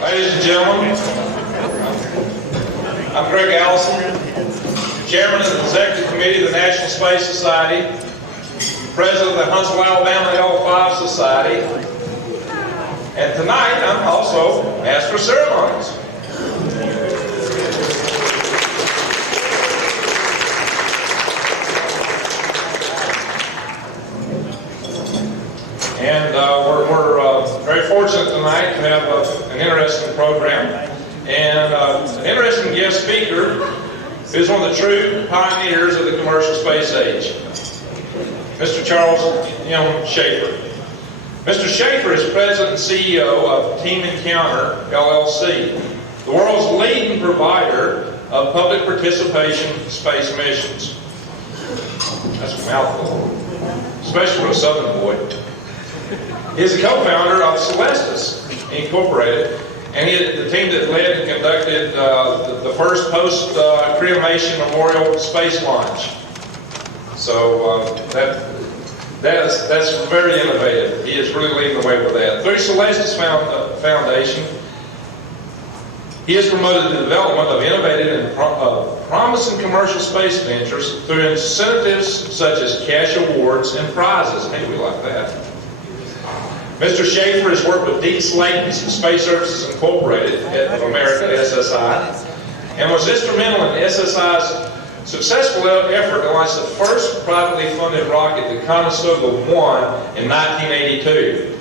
Ladies and gentlemen, I'm Greg Allison, Chairman of the Executive Committee of the National Space Society, President of the Huntsville, Alabama L5 Society, and tonight I'm also Master of Ceremonies. And we're very fortunate tonight to have an interesting program and an interesting guest speaker who's one of the true pioneers of the commercial space age, Mr. Charles Chafer. Mr. Chafer is President and CEO of Team Encounter, LLC, the world's leading provider of public participation space missions. That's a mouthful, especially for a Southern boy. He is the co-founder of Celestis Incorporated, and he is the team that led and conducted the first post-cremation memorial space launch. So that's very innovative. He is really leading the way with that. Through Celestis Foundation, he has promoted the development of innovative and promising commercial space ventures through incentives such as cash awards and prizes. Hey, we like that. Mr. Chafer has worked with Deep Space Services Incorporated of America, SSI, and was instrumental in SSI's successful effort to launch the first privately funded rocket, the Koszoru 1, in 1982.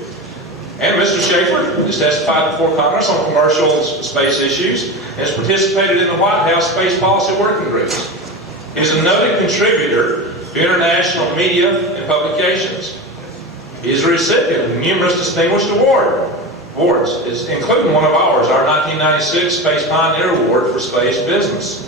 And Mr. Chafer has testified before Congress on commercial space issues and has participated in the White House Space Policy Working Groups. He is a noted contributor to international media and publications. He is a recipient of numerous distinguished awards, including one of ours, our 1996 Space Pioneer Award for Space Business.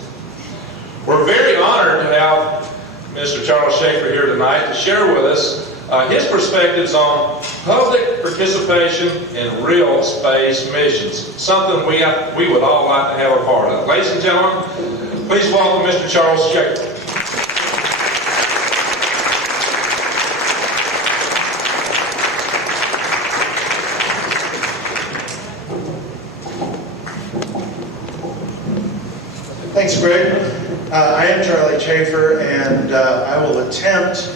We're very honored to have Mr. Charles Chafer here tonight to share with us his perspectives on public participation in real space missions, something we would all like to have a part of. Ladies and gentlemen, please welcome Mr. Charles Chafer. Thanks, Greg. I am Charlie Chafer, and I will attempt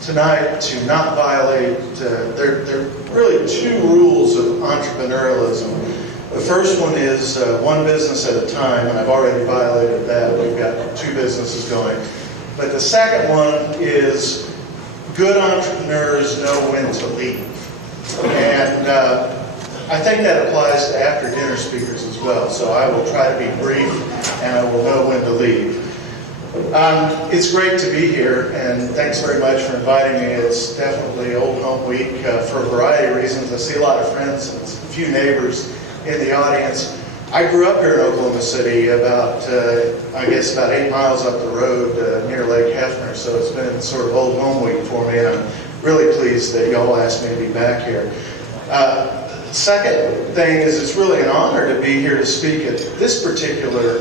tonight to not violate, there are really two rules of entrepreneurialism. The first one is one business at a time, and I've already violated that. We've got two businesses going. But the second one is good entrepreneurs know when to leave. And I think that applies to after-dinner speakers as well, so I will try to be brief and I will know when to leave. It's great to be here, and thanks very much for inviting me. It's definitely Old Home Week for a variety of reasons. I see a lot of friends and a few neighbors in the audience. I grew up here in Oklahoma City, about 8 miles up the road near Lake Hefner, so it's been sort of Old Home Week for me, and I'm really pleased that y'all asked me to be back here. Second thing is, it's really an honor to be here to speak at this particular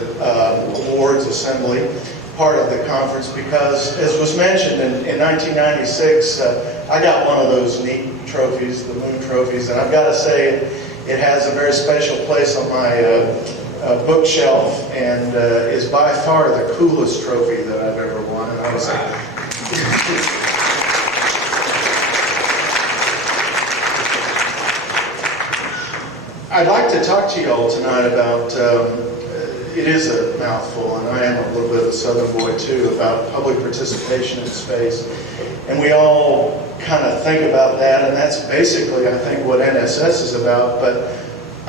awards assembly part of the conference, because as was mentioned in 1996 I got one of those neat trophies, the Moon trophies, and I've got to say it has a very special place on my bookshelf, and is by far the coolest trophy that I've ever won. And I was I'd like to talk to you all tonight about, it is a mouthful, and I am a little bit of a Southern boy too, about public participation in space. And we all kind of think about that, and that's basically, I think, what NSS is about. But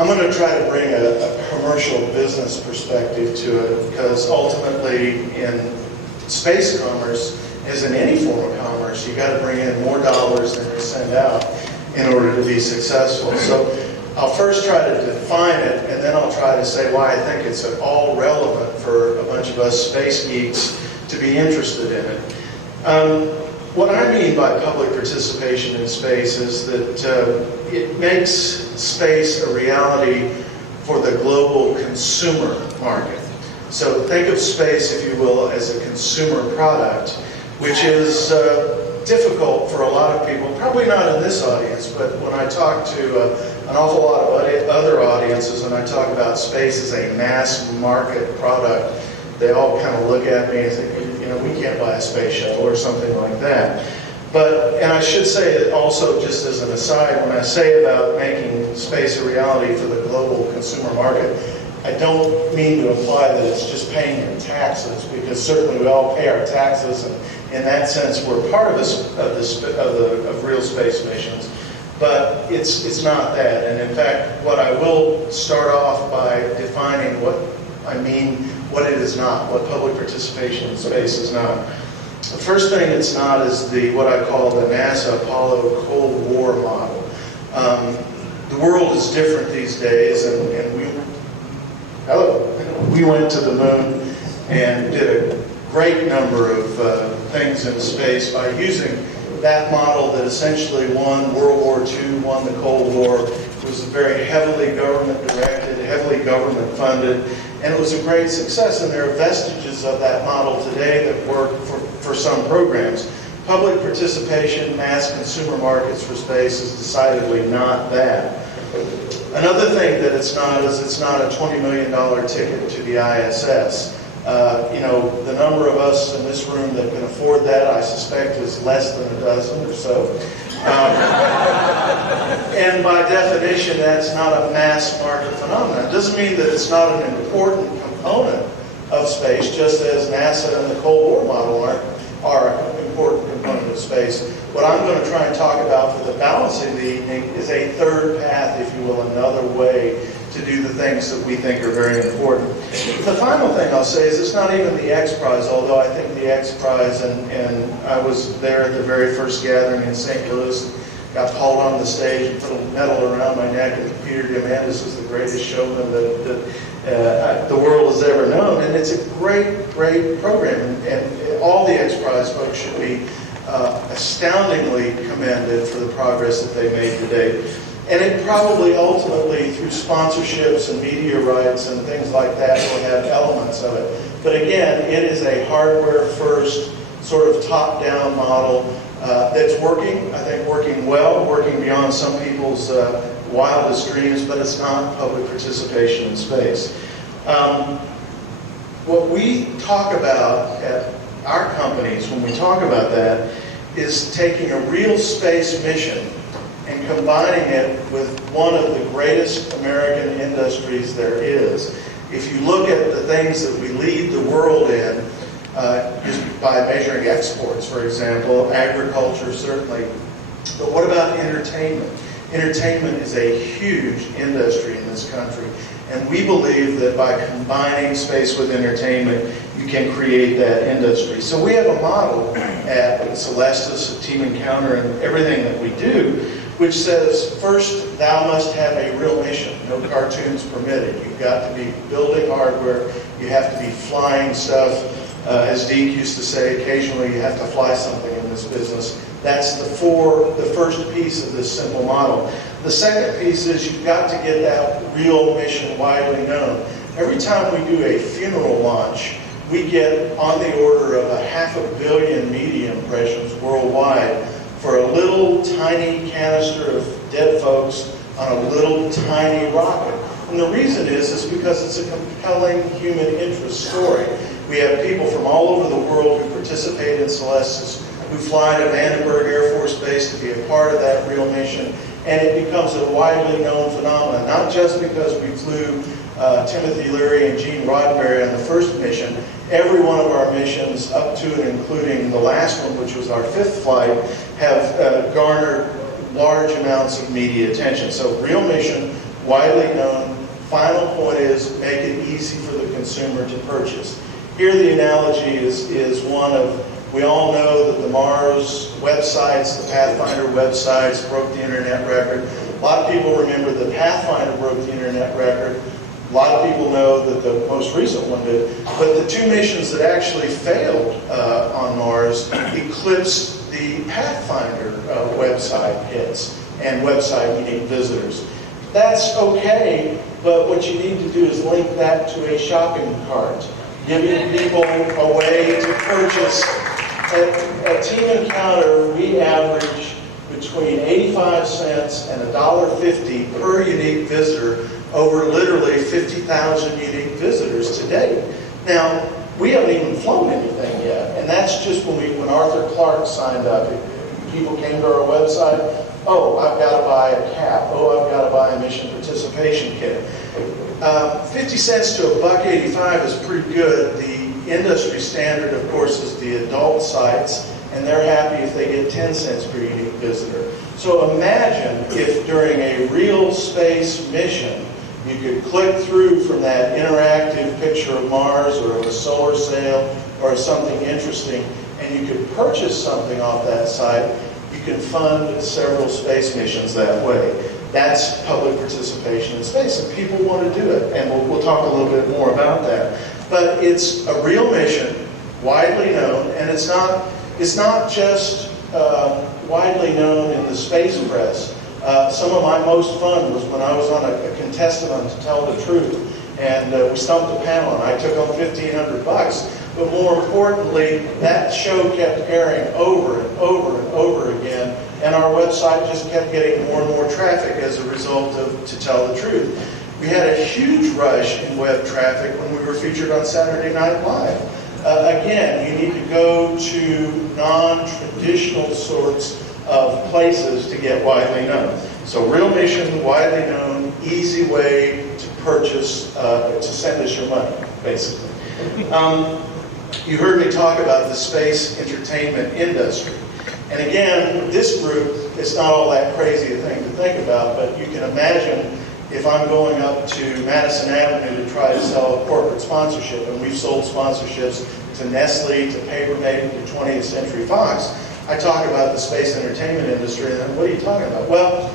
I'm going to try to bring a commercial business perspective to it, because ultimately in space commerce, as in any form of commerce, you got to bring in more dollars than you send out in order to be successful. So I'll first try to define it, and then I'll try to say why I think it's all relevant for a bunch of us space geeks to be interested in it. What I mean by public participation in space is that it makes space a reality for the global consumer market. So think of space, if you will, as a consumer product, which is difficult for a lot of people, probably not in this audience, but when I talk to an awful lot of other audiences, when I talk about space as a mass market product, they all kind of look at me and say, you know, we can't buy a space shuttle or something like that. But, and I should say that also, just as an aside, when I say about making space a reality for the global consumer market, I don't mean to imply that it's just paying your taxes, because certainly we all pay our taxes, and in that sense we're part of real space missions. But it's not that. And in fact, what I will start off by defining what I mean, what it is not, what public participation in space is not. The first thing it's not is what I call the NASA Apollo Cold War model. The world is different these days, and we went to the moon and did a great number of things in space by using that model that essentially won World War II, won the Cold War. It was very heavily government directed, heavily government funded, and it was a great success. And there are vestiges of that model today that work for some programs. Public participation, mass consumer markets for space is decidedly not that. Another thing that it's not is it's not a $20 million ticket to the ISS. You know, the number of us in this room that can afford that, I suspect, is less than a dozen or so. And by definition, that's not a mass market phenomenon. It doesn't mean that it's not an important component of space, just as NASA and the Cold War model are an important component of space. What I'm going to try and talk about for the balance of the evening is a third path, if you will, another way to do the things that we think are very important. The final thing I'll say is it's not even the X Prize, although I think the X Prize, and I was there at the very first gathering in St. Louis, got called on the stage and put a medal around my neck, and Peter Diamandis is the greatest showman that the world has ever known. And it's a great, great program, and all the X Prize folks should be astoundingly commended for the progress that they made to date. And it probably ultimately, through sponsorships and media rights and things like that, will have elements of it. But again, it is a hardware-first, sort of top-down model that's working, I think working well, working beyond some people's wildest dreams, but it's not public participation in space. What we talk about at our companies, when we talk about that, is taking a real space mission and combining it with one of the greatest American industries there is. If you look at the things that we lead the world in, just by measuring exports, for example, agriculture certainly, but what about entertainment? Entertainment is a huge industry in this country, and we believe that by combining space with entertainment, you can create that industry. So we have a model at Celestis, at Team Encounter, and everything that we do, which says, first, thou must have a real mission. No cartoons permitted. You've got to be building hardware. You have to be flying stuff. As Deke used to say, occasionally you have to fly something in this business. That's the first piece of this simple model. The second piece is you've got to get that real mission widely known. Every time we do a funeral launch, we get on the order of 500 million media impressions worldwide for a little tiny canister of dead folks on a little tiny rocket. And the reason is because it's a compelling human interest story. We have people from all over the world who participate in Celestis, who fly to Vandenberg Air Force Base to be a part of that real mission, and it becomes a widely known phenomenon, not just because we flew Timothy Leary and Gene Roddenberry on the first mission. Every one of our missions, up to and including the last one, which was our 5th flight, have garnered large amounts of media attention. So real mission, widely known. Final point is make it easy for the consumer to purchase. Here the analogy is one of, we all know that the Mars websites, the Pathfinder websites broke the internet record. A lot of people remember the Pathfinder broke the internet record. A lot of people know that the most recent one did. But the 2 missions that actually failed on Mars eclipsed the Pathfinder website hits and website unique visitors. That's okay, but what you need to do is link that to a shopping cart, giving people a way to purchase. At Team Encounter, we average between 85 cents and $1.50 per unique visitor over literally 50,000 unique visitors to date. Now, we haven't even flown anything yet, and that's just when Arthur Clarke signed up. People came to our website, oh, I've got to buy a cap, oh, I've got to buy a mission participation kit. 50 cents to $1.85 is pretty good. The industry standard, of course, is the adult sites, and they're happy if they get 10 cents per unique visitor. So imagine if during a real space mission, you could click through from that interactive picture of Mars or of a solar sail or something interesting, and you could purchase something off that site. You can fund several space missions that way. That's public participation in space, and people want to do it, and we'll talk a little bit more about that. But it's a real mission, widely known, and it's not just widely known in the space press. Some of my most fun was when I was on a contestant on To Tell the Truth, and we stumped the panel, and I took home $1,500. But more importantly, that show kept airing over and over and over again, and our website just kept getting more and more traffic as a result of To Tell the Truth. We had a huge rush in web traffic when we were featured on Saturday Night Live. Again, you need to go to non-traditional sorts of places to get widely known. So real mission, widely known, easy way to purchase, to send us your money, basically. You heard me talk about the space entertainment industry. And again, this group, it's not all that crazy a thing to think about, but you can imagine if I'm going up to Madison Avenue to try to sell a corporate sponsorship, and we've sold sponsorships to Nestle, to Papermate, to 20th Century Fox, I talk about the space entertainment industry, and then what are you talking about? Well,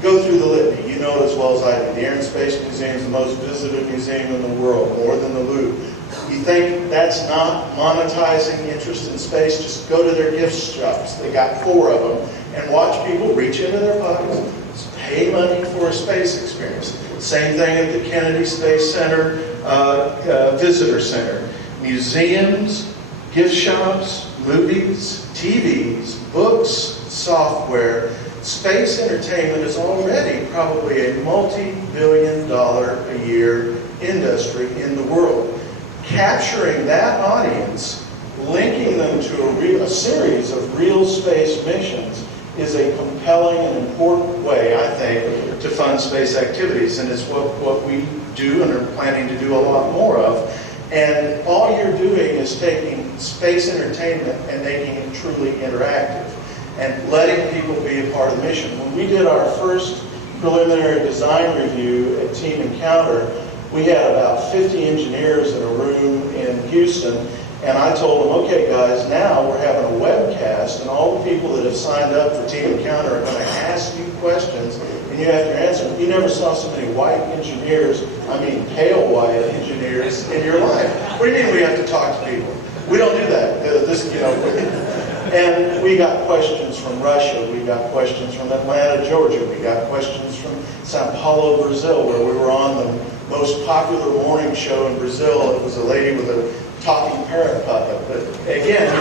go through the litany. You know it as well as I do. The Air and Space Museum is the most visited museum in the world, more than the Louvre. You think that's not monetizing interest in space? Just go to their gift shops. They got 4 of them, and watch people reach into their pockets, pay money for a space experience. Same thing at the Kennedy Space Center, Visitor Center. Museums, gift shops, movies, TVs, books, software. Space entertainment is already probably a multi-billion-dollar a year industry in the world. Capturing that audience, linking them to a series of real space missions is a compelling and important way, I think, to fund space activities, and it's what we do and are planning to do a lot more of. And all you're doing is taking space entertainment and making it truly interactive and letting people be a part of the mission. When we did our first preliminary design review at Team Encounter, we had about 50 engineers in a room in Houston, and I told them, okay guys, now we're having a webcast, and all the people that have signed up for Team Encounter are going to ask you questions, and you have to answer them. You never saw so many white engineers, I mean pale white engineers, in your life. What do you mean we have to talk to people? We don't do that. And we got questions from Russia, we got questions from Atlanta, Georgia, we got questions from Sao Paulo, Brazil, where we were on the most popular morning show in Brazil. It was a lady with a talking parrot puppet. But again,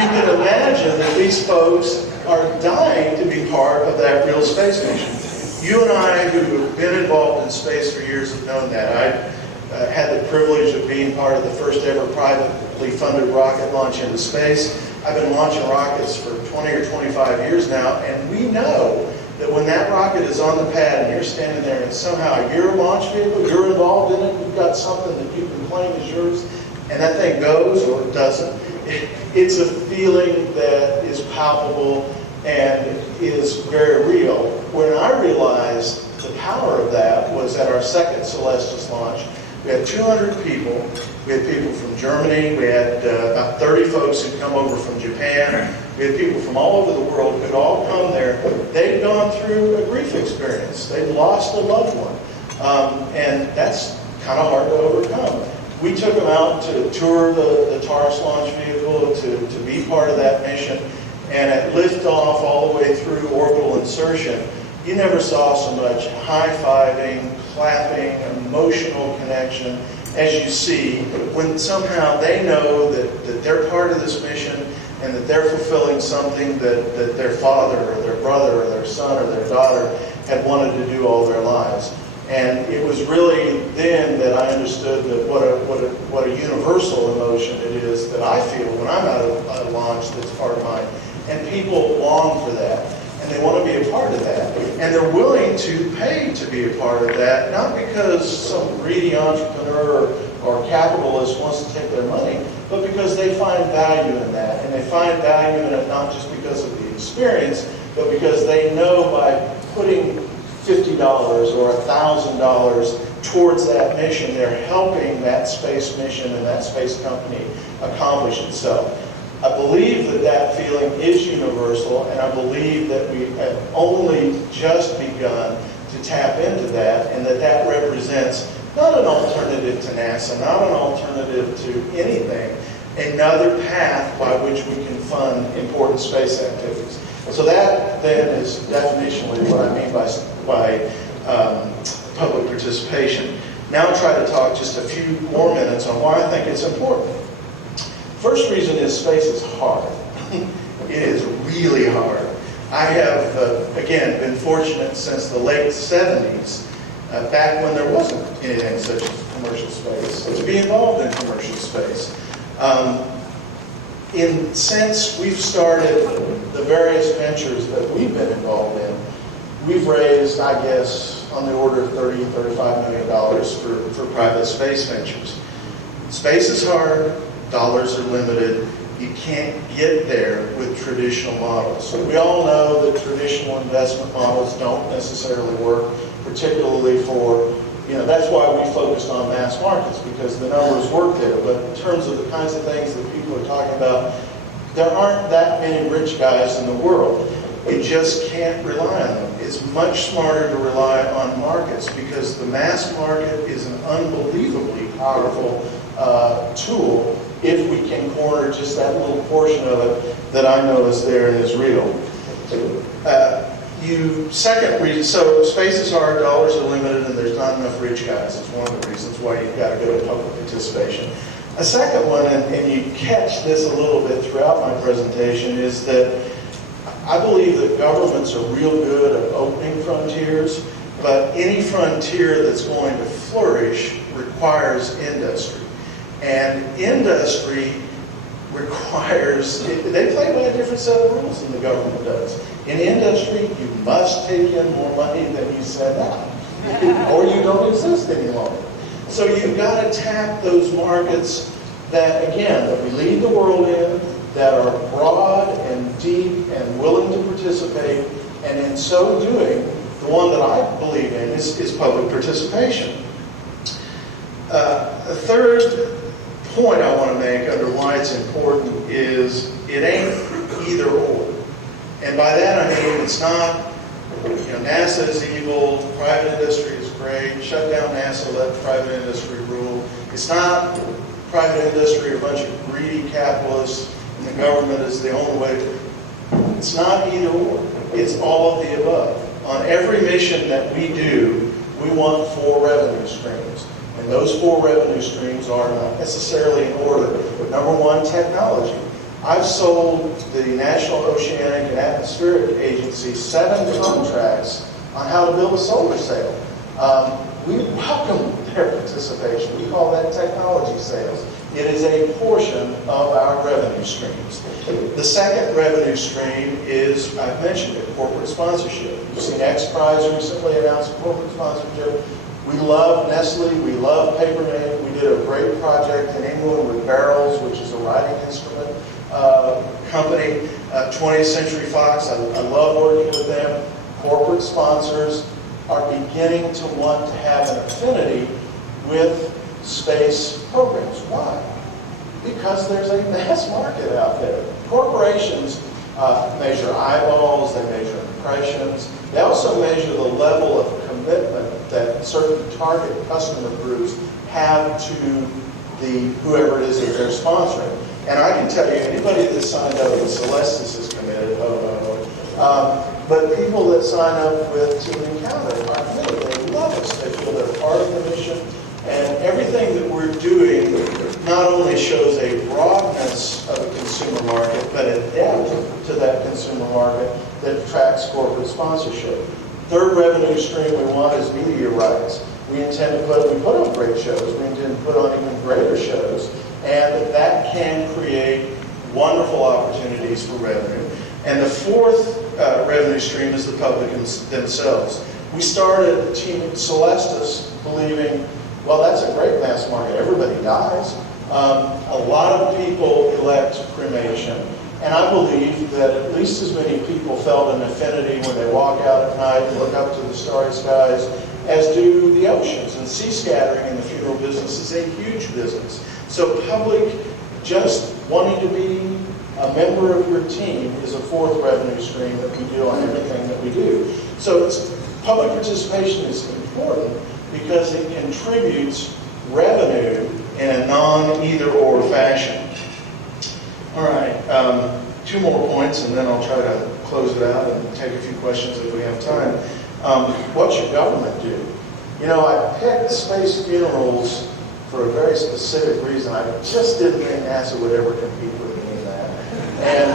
you can imagine that these folks are dying to be part of that real space mission. You and I, who have been involved in space for years, have known that. I had the privilege of being part of the first ever privately funded rocket launch into space. I've been launching rockets for 20 or 25 years now, and we know that when that rocket is on the pad and you're standing there and somehow your launch vehicle, you're involved in it, you've got something that you can claim as yours, and that thing goes or it doesn't, it's a feeling that is palpable and is very real. When I realized the power of that was at our second Celestis launch. We had 200 people. We had people from Germany. We had about 30 folks who'd come over from Japan. We had people from all over the world who'd all come there. They'd gone through a grief experience. They'd lost a loved one. And that's kind of hard to overcome. We took them out to tour the Taurus launch vehicle, to be part of that mission. And at liftoff all the way through orbital insertion, you never saw so much high-fiving, clapping, emotional connection as you see when somehow they know that they're part of this mission, and that they're fulfilling something that their father or their brother or their son or their daughter had wanted to do all their lives. And it was really then that I understood that what a universal emotion it is that I feel when I'm at a launch that's part of mine. And people long for that, and they want to be a part of that. And they're willing to pay to be a part of that, not because some greedy entrepreneur or capitalist wants to take their money, but because they find value in that. And they find value in it not just because of the experience, but because they know by putting $50 or $1,000 towards that mission, they're helping that space mission and that space company accomplish itself. I believe that that feeling is universal, and I believe that we have only just begun to tap into that, and that that represents not an alternative to NASA, not an alternative to anything, another path by which we can fund important space activities. So that then is definitionally what I mean by public participation. Now I'll try to talk just a few more minutes on why I think it's important. First reason is space is hard. It is really hard. I have, again, been fortunate since the late 70s, back when there wasn't anything such as commercial space, to be involved in commercial space. Since we've started the various ventures that we've been involved in, we've raised, I guess, on the order of $30, $35 million for private space ventures. Space is hard. Dollars are limited. You can't get there with traditional models. We all know that traditional investment models don't necessarily work, particularly for, that's why we focused on mass markets, because the numbers work there. But in terms of the kinds of things that people are talking about, there aren't that many rich guys in the world. You just can't rely on them. It's much smarter to rely on markets, because the mass market is an unbelievably powerful tool if we can corner just that little portion of it that I know is there and is real. Second reason, so space is hard, dollars are limited, and there's not enough rich guys. It's one of the reasons why you've got to go to public participation. A second one, and you catch this a little bit throughout my presentation, is that I believe that governments are real good at opening frontiers, but any frontier that's going to flourish requires industry. And industry requires, they play by a different set of rules than the government does. In industry, you must take in more money than you send out, or you don't exist any longer. So you've got to tap those markets that, again, that we lead the world in, that are broad and deep and willing to participate, and in so doing, the one that I believe in is public participation. A third point I want to make under why it's important is it ain't either or. And by that I mean it's not, NASA is evil, private industry is great, shut down NASA, let private industry rule. It's not private industry, a bunch of greedy capitalists, and the government is the only way. It's not either or. It's all of the above. On every mission that we do, we want 4 revenue streams. And those 4 revenue streams are not necessarily in order. Number 1, technology. I've sold the National Oceanic and Atmospheric Agency 7 contracts on how to build a solar sail. We welcome their participation. We call that technology sales. It is a portion of our revenue streams. The second revenue stream is, I've mentioned it, corporate sponsorship. You've seen X Prize recently announce corporate sponsorship. We love Nestle, we love Papermate. We did a great project in England with Barrels, which is a writing instrument company. 20th Century Fox, I love working with them. Corporate sponsors are beginning to want to have an affinity with space programs. Why? Because there's a mass market out there. Corporations measure eyeballs, they measure impressions. They also measure the level of commitment that certain target customer groups have to whoever it is that they're sponsoring. And I can tell you, anybody that signed up with Celestis is committed, but people that sign up with Team Encounter are committed. They love us. They feel they're part of the mission. And everything that we're doing not only shows a broadness of a consumer market, but adapt to that consumer market that attracts corporate sponsorship. Third revenue stream we want is media rights. We put on great shows. We intend to put on even greater shows, and that can create wonderful opportunities for revenue. And the fourth revenue stream is the public themselves. We started Team Celestis believing, well, that's a great mass market. Everybody dies. A lot of people elect cremation, and I believe that at least as many people felt an affinity when they walk out at night and look up to the starry skies as do the oceans. And sea scattering in the funeral business is a huge business. So public just wanting to be a member of your team is a fourth revenue stream that we do on everything that we do. So public participation is important because it contributes revenue in a non-either-or fashion. All right, 2 more points, and then I'll try to close it out and take a few questions if we have time. What should government do? You know, I picked space funerals for a very specific reason. I just didn't think NASA would ever compete with me in that. And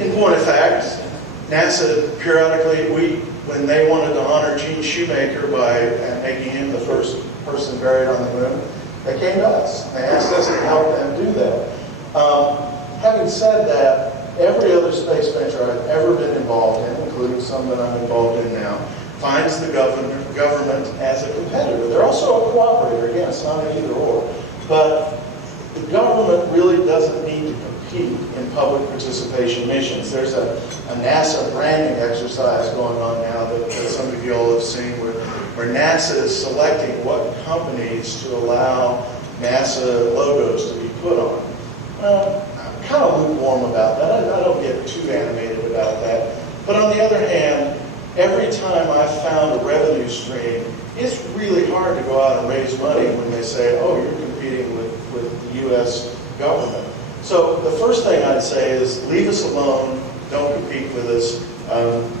in point of fact, NASA periodically, when they wanted to honor Gene Shoemaker by making him the first person buried on the moon, they came to us. They asked us to help them do that. Having said that, every other space venture I've ever been involved in, including some that I'm involved in now, finds the government as a competitor. They're also a cooperator. Again, it's not an either or. But the government really doesn't need to compete in public participation missions. There's a NASA branding exercise going on now that some of you all have seen where NASA is selecting what companies to allow NASA logos to be put on. I'm kind of lukewarm about that. I don't get too animated about that. But on the other hand, every time I've found a revenue stream, it's really hard to go out and raise money when they say, oh, you're competing with the U.S. government. So the first thing I'd say is leave us alone, don't compete with us,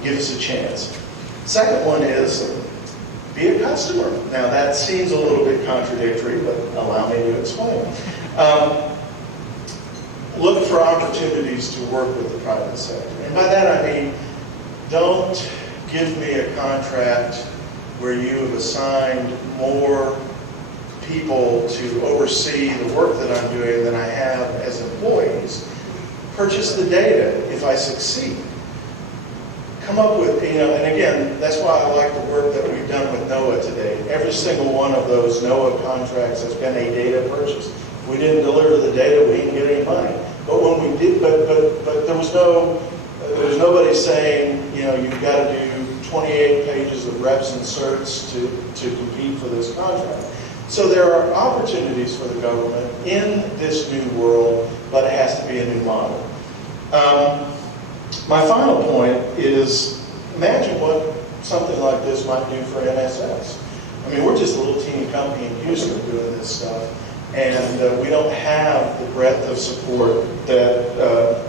give us a chance. Second one is be a customer. Now that seems a little bit contradictory, but allow me to explain. Look for opportunities to work with the private sector. And by that I mean, don't give me a contract where you have assigned more people to oversee the work that I'm doing than I have as employees. Purchase the data if I succeed. Come up with, and again, that's why I like the work that we've done with NOAA today. Every single one of those NOAA contracts has been a data purchase. If we didn't deliver the data, we didn't get any money. But when we did, but there was nobody saying, you've got to do 28 pages of reps and certs to compete for this contract. So there are opportunities for the government in this new world, but it has to be a new model. My final point is, imagine what something like this might do for NSS. I mean, we're just a little teeny company in Houston doing this stuff, and we don't have the breadth of support that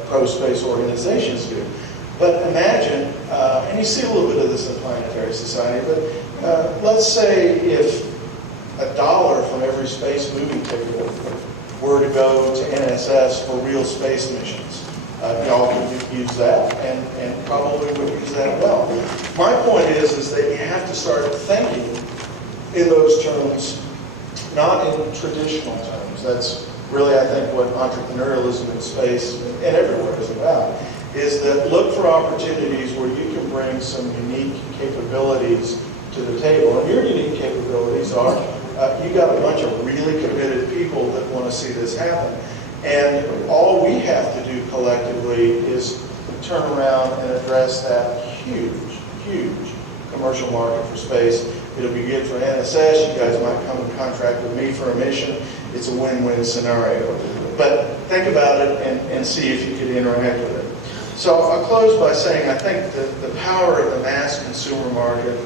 pro-space organizations do. But imagine, and you see a little bit of this in Planetary Society, but let's say if $1 from every space movie ticket were to go to NSS for real space missions. Y'all could use that and probably would use that well. My point is that you have to start thinking in those terms, not in traditional terms. That's really, I think, what entrepreneurialism in space and everywhere is about, is that look for opportunities where you can bring some unique capabilities to the table. And your unique capabilities are, you got a bunch of really committed people that want to see this happen. And all we have to do collectively is turn around and address that huge, huge commercial market for space. It'll be good for NSS. You guys might come and contract with me for a mission. It's a win-win scenario. But think about it and see if you could interact with it. So I'll close by saying I think that the power of the mass consumer market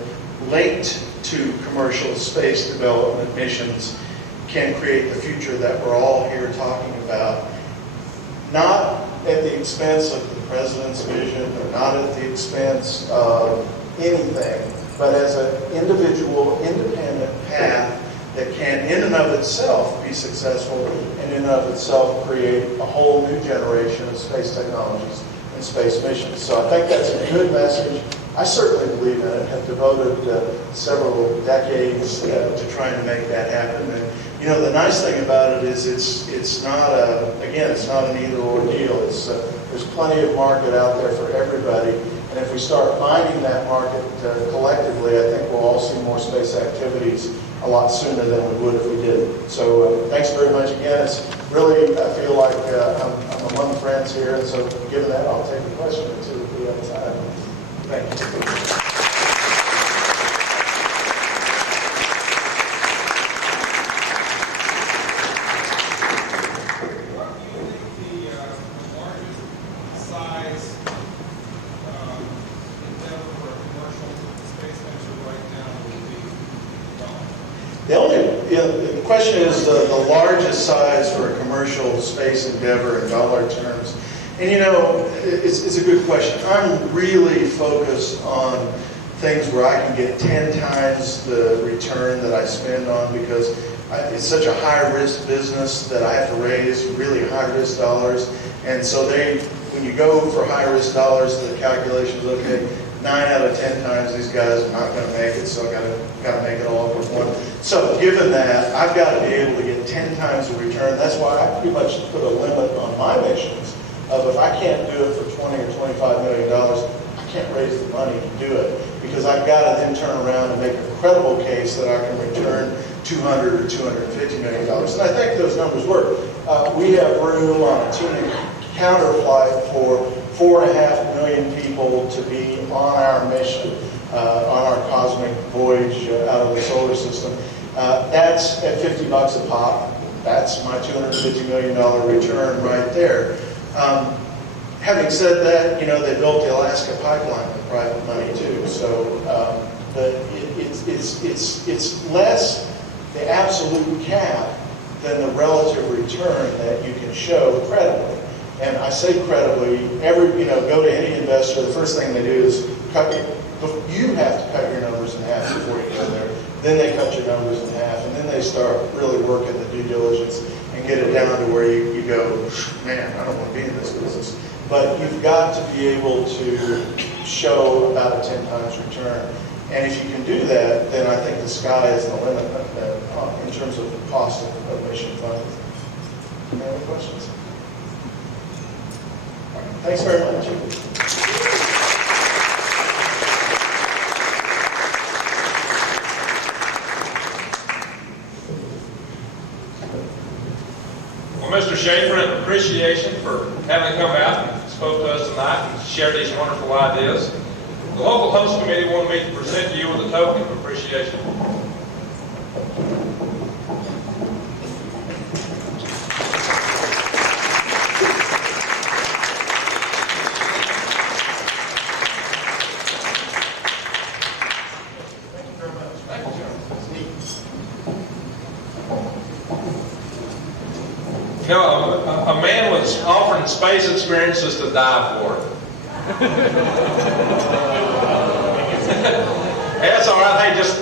linked to commercial space development missions can create the future that we're all here talking about, not at the expense of the president's vision or not at the expense of anything, but as an individual, independent path that can, in and of itself, be successful and in and of itself create a whole new generation of space technologies and space missions. So I think that's a good message. I certainly believe in it, have devoted several decades to trying to make that happen. And, you know, the nice thing about it is it's not it's not an either-or deal. There's plenty of market out there for everybody. And if we start finding that market collectively, I think we'll all see more space activities a lot sooner than we would if we did. So thanks very much again. It's really, I feel like I'm among friends here. And so given that, I'll take a question or two if we have time. Thank you. The question is the largest size for a commercial space endeavor in dollar terms. And you know, it's a good question. I'm really focused on things where I can get 10 times the return that I spend on, because it's such a high-risk business that I have to raise really high-risk dollars. And so when you go for high-risk dollars, the calculation is, okay, 9 out of 10 times these guys are not going to make it, so I've got to make it all up with one. So given that, I've got to be able to get 10 times the return. That's why I pretty much put a limit on my missions of if I can't do it for $20 or $25 million, I can't raise the money to do it, because I've got to then turn around and make a credible case that I can return $200 or $250 million. And I think those numbers work. We have room on a team counterflight for 4.5 million people to be on our mission, on our cosmic voyage out of the solar system. That's at $50 a pop. That's my $250 million return right there. Having said that, you know, they built the Alaska pipeline with private money too. So it's less the absolute cap than the relative return that you can show credibly. And I say credibly, go to any investor, the first thing they do is you have to cut your numbers in half before you go there. Then they cut your numbers in half, and then they start really working the due diligence and get it down to where you go, man, I don't want to be in this business. But you've got to be able to show about a 10 times return. And if you can do that, then I think the sky is the limit in terms of the cost of mission funding. Any other questions? Thanks very much. Well, Mr. Chafer, in appreciation for having come out and spoke to us tonight and shared these wonderful ideas, the local host committee wanted me to present to you with a token of appreciation. You know, a man was offering space experiences to die for. Hey, that's all right. Hey, just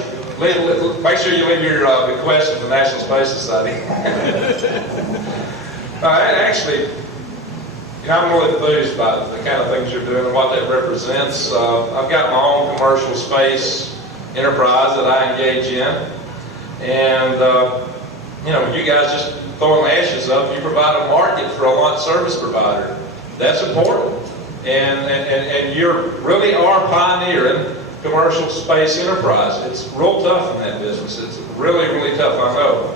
make sure you leave your bequest to the National Space Society. Actually, you know, I'm really enthused by the kind of things you're doing and what that represents. I've got my own commercial space enterprise that I engage in, and you know, you guys just throwing the ashes up, you provide a market for a launch service provider. That's important. And you really are pioneering commercial space enterprise. It's real tough in that business. It's really, really tough, I know.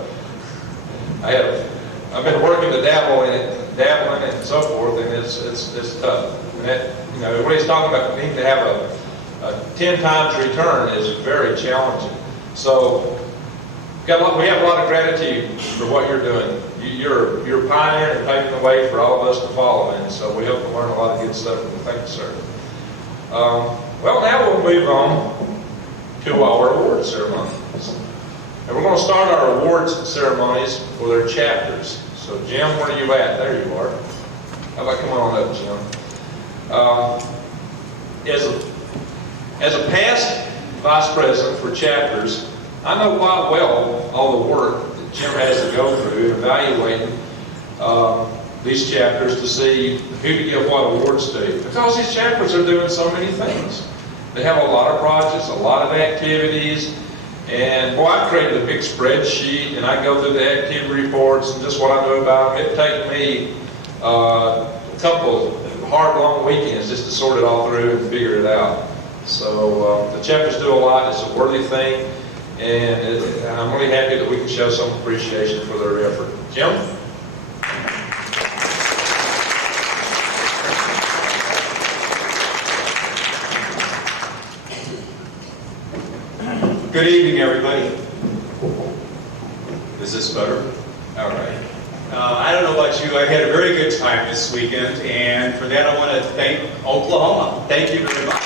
I've been working to dabbling and so forth, and it's tough. And that, you know, what he's talking about, needing to have a 10 times return is very challenging. So we have a lot of gratitude for what you're doing. You're pioneering and paving the way for all of us to follow in. So we hope to learn a lot of good stuff from you. Thank you, sir. Well, now we'll move on to our award ceremonies. And we're going to start our awards ceremonies for their chapters. So, Jim, where are you at? There you are. How about come on up, Jim? As a past vice president for chapters, I know quite well all the work that Jim has to go through in evaluating these chapters to see who to give what awards to, because these chapters are doing so many things. They have a lot of projects, a lot of activities, and boy, I created a big spreadsheet, and I go through the activity reports and just what I know about them. It'd take me a couple of hard, long weekends just to sort it all through and figure it out. So the chapters do a lot. It's a worthy thing, and I'm really happy that we can show some appreciation for their effort. Jim? Good evening, everybody. Is this better? All right. I don't know about you, I had a very good time this weekend, and for that I want to thank Oklahoma. Thank you very much.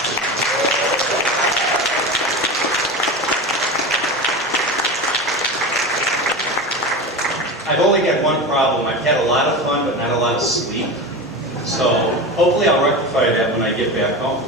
I've only had one problem. I've had a lot of fun, but not a lot of sleep. So hopefully I'll rectify that when I get back home.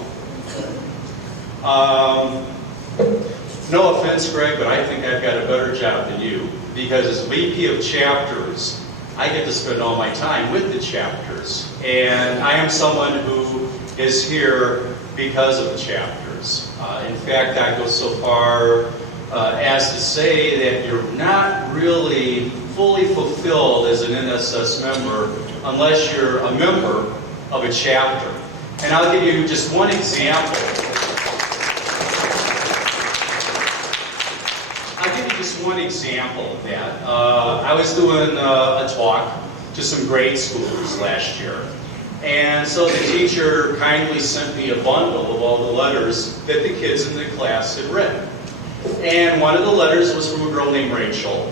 No offense, Greg, but I think I've got a better job than you, because as VP of chapters, I get to spend all my time with the chapters. And I am someone who is here because of the chapters. In fact, I go so far as to say that you're not really fully fulfilled as an NSS member unless you're a member of a chapter. And I'll give you just one example. One example of that. I was doing a talk to some grade schoolers last year, and so the teacher kindly sent me a bundle of all the letters that the kids in the class had written. And one of the letters was from a girl named Rachel,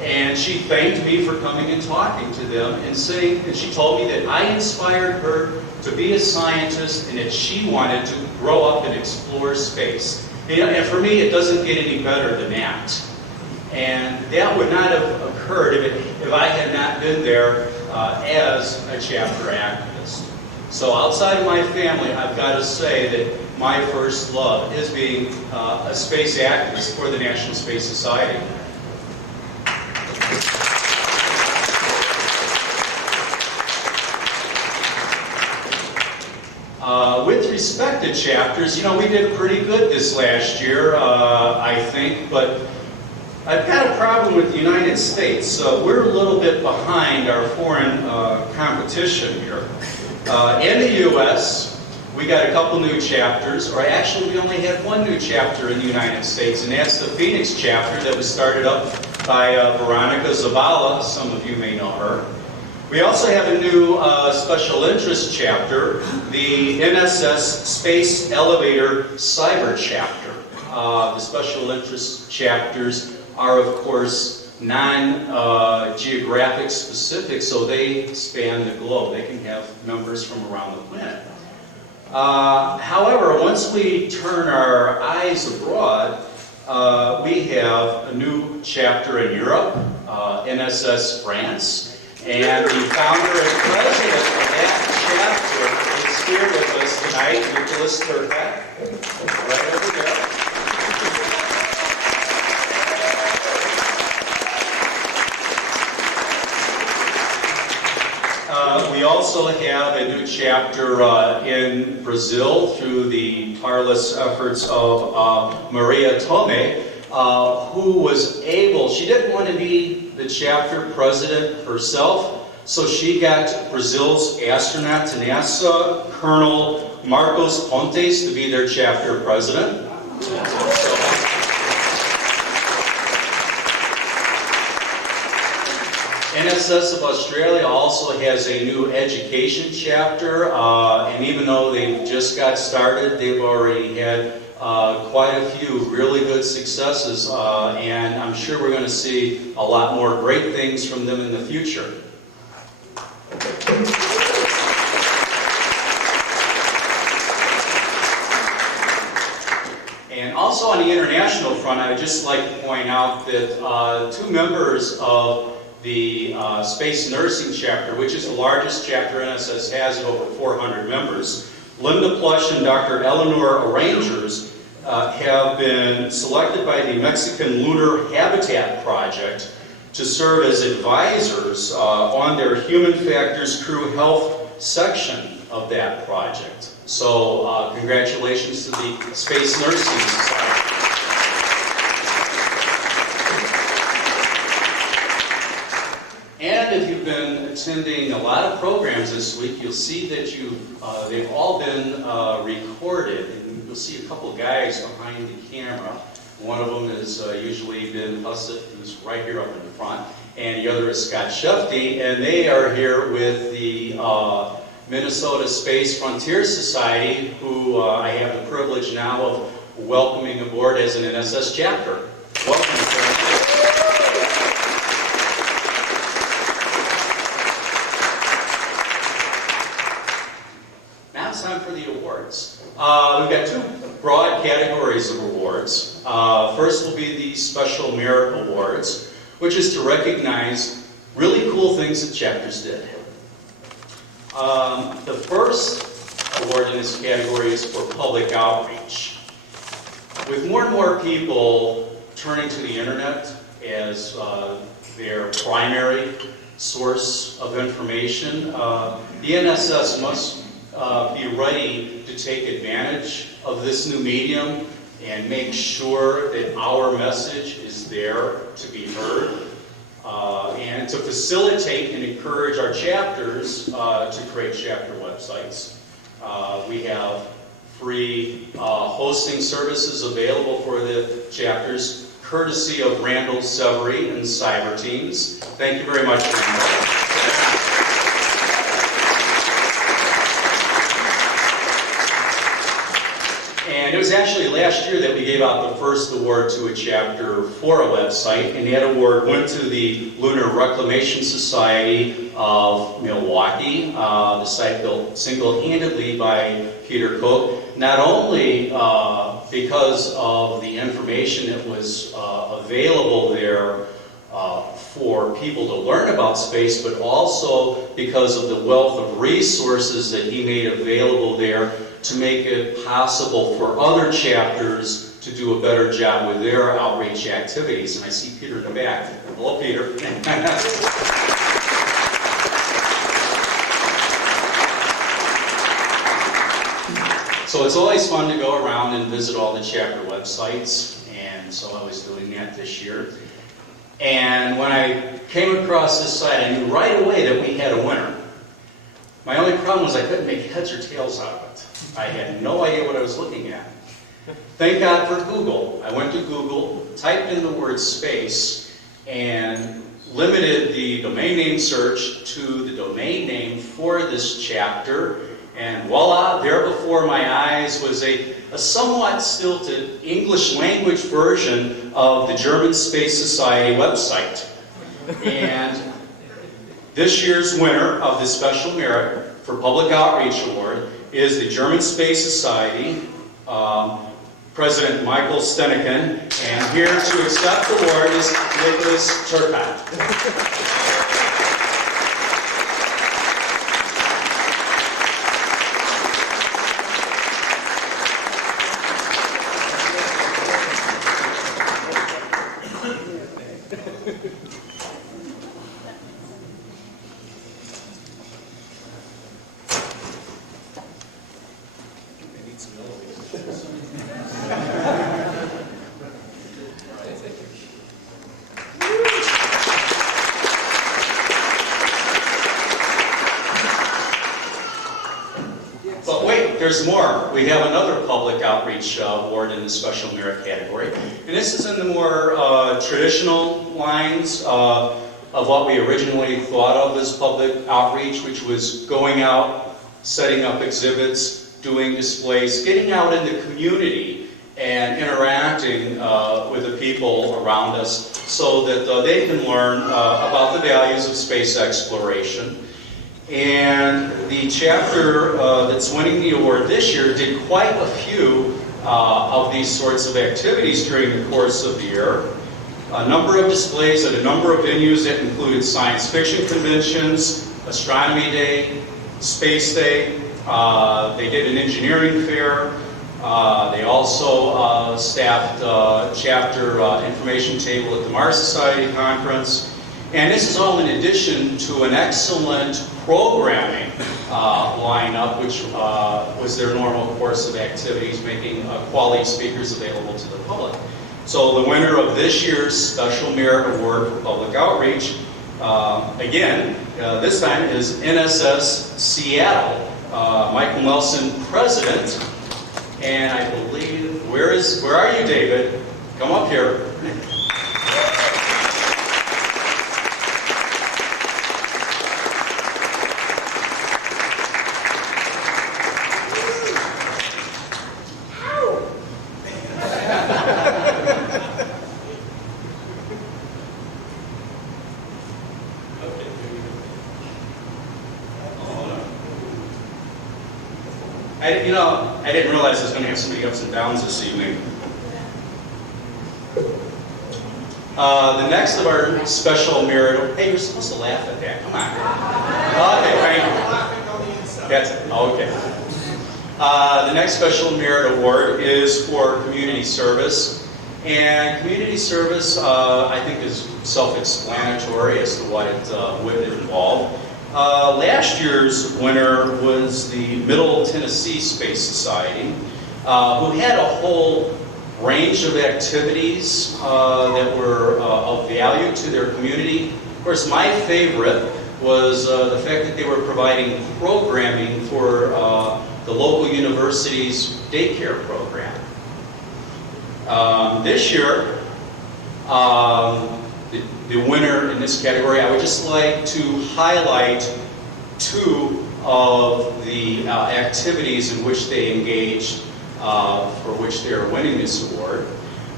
and she thanked me for coming and talking to them, and she told me that I inspired her to be a scientist and that she wanted to grow up and explore space. And for me, it doesn't get any better than that. And that would not have occurred if I had not been there as a chapter activist. So outside of my family, I've got to say that my first love is being a space activist for the National Space Society. With respect to chapters, we did pretty good this last year, I think, but I've got a problem with the United States. We're a little bit behind our foreign competition here. In the U.S., we got a couple new chapters, or actually we only had one new chapter in the United States, and that's the Phoenix chapter that was started up by Veronica Zavala. Some of you may know her. We also have a new special interest chapter, the NSS Space Elevator Cyber Chapter. The special interest chapters are, of course, non-geographic specific, so they span the globe. They can have members from around the planet. However, once we turn our eyes abroad, we have a new chapter in Europe, NSS France, and the founder and president of that chapter is here with us tonight, Nicholas Turpak, right over there. We also have a new chapter in Brazil through the tireless efforts of Maria Tome, who was able, she didn't want to be the chapter president herself, so she got Brazil's astronaut to NASA, Colonel Marcos Pontes, to be their chapter president. NSS of Australia also has a new education chapter, and even though they just got started, they've already had quite a few really good successes, and I'm sure we're going to see a lot more great things from them in the future. And also on the international front, I would just like to point out that two members of the Space Nursing Chapter, which is the largest chapter NSS has at over 400 members, Linda Plush and Dr. Eleanor Arrangers, have been selected by the Mexican Lunar Habitat Project to serve as advisors on their Human Factors Crew Health section of that project. So congratulations to the Space Nursing Society. And if you've been attending a lot of programs this week, you'll see that they've all been recorded. And you'll see a couple guys behind the camera. One of them has usually been Hussett, who's right here up in the front, and the other is Scott Shefty, and they are here with the Minnesota Space Frontier Society, who I have the privilege now of welcoming aboard as an NSS chapter. Welcome, sir. Now it's time for the awards. We've got two broad categories of awards. First will be the Special Merit Awards, which is to recognize really cool things that chapters did. The first award in this category is for public outreach. With more and more people turning to the internet as their primary source of information, the NSS must be ready to take advantage of this new medium and make sure that our message is there to be heard, and to facilitate and encourage our chapters to create chapter websites. We have free hosting services available for the chapters, courtesy of Randall Severy and Cyber Teams. Thank you very much, Randall. And it was actually last year that we gave out the first award to a chapter for a website, and that award went to the Lunar Reclamation Society of Milwaukee, the site built single-handedly by Peter Cook, not only because of the information that was available there for people to learn about space, but also because of the wealth of resources that he made available there to make it possible for other chapters to do a better job with their outreach activities. And I see Peter in the back. Hello, Peter. So it's always fun to go around and visit all the chapter websites, and so I was doing that this year. And when I came across this site, I knew right away that we had a winner. My only problem was I couldn't make heads or tails out of it. I had no idea what I was looking at. Thank God for Google. I went to Google, typed in the word space, and limited the domain name search to the domain name for this chapter. And voila, there before my eyes was a somewhat stilted English language version of the German Space Society website. And this year's winner of the Special Merit for Public Outreach Award is the German Space Society, President Michael Steniken, and here to accept the award is Nicholas Turcotte. There's more. We have another public outreach award in the Special Merit category. And this is in the more traditional lines of what we originally thought of as public outreach, which was going out, setting up exhibits, doing displays, getting out in the community and interacting with the people around us so that they can learn about the values of space exploration. And the chapter that's winning the award this year did quite a few of these sorts of activities during the course of the year. A number of displays at a number of venues that included science fiction conventions, astronomy day, space day. They did an engineering fair, They also staffed chapter information table at the Mars Society Conference. And this is all in addition to an excellent programming lineup, which was their normal course of activities, making quality speakers available to the public. So the winner of this year's Special Merit Award for Public Outreach, again, this time is NSS Seattle, Michael Nelson, President. And I believe, where are you, David? Come up here. I didn't realize I was going to have so many ups and downs this evening. The next of our special merit. Hey, you're supposed to laugh at that. Come on. Okay, thank you. That's it. Okay. The next special merit award is for community service. And community service, I think, is self-explanatory as to what it would involve. Last year's winner was the Middle Tennessee Space Society, who had a whole range of activities that were of value to their community. Of course, my favorite was the fact that they were providing programming for the local university's daycare program. This year, the winner in this category, I would just like to highlight two of the activities in which they engaged, for which they are winning this award.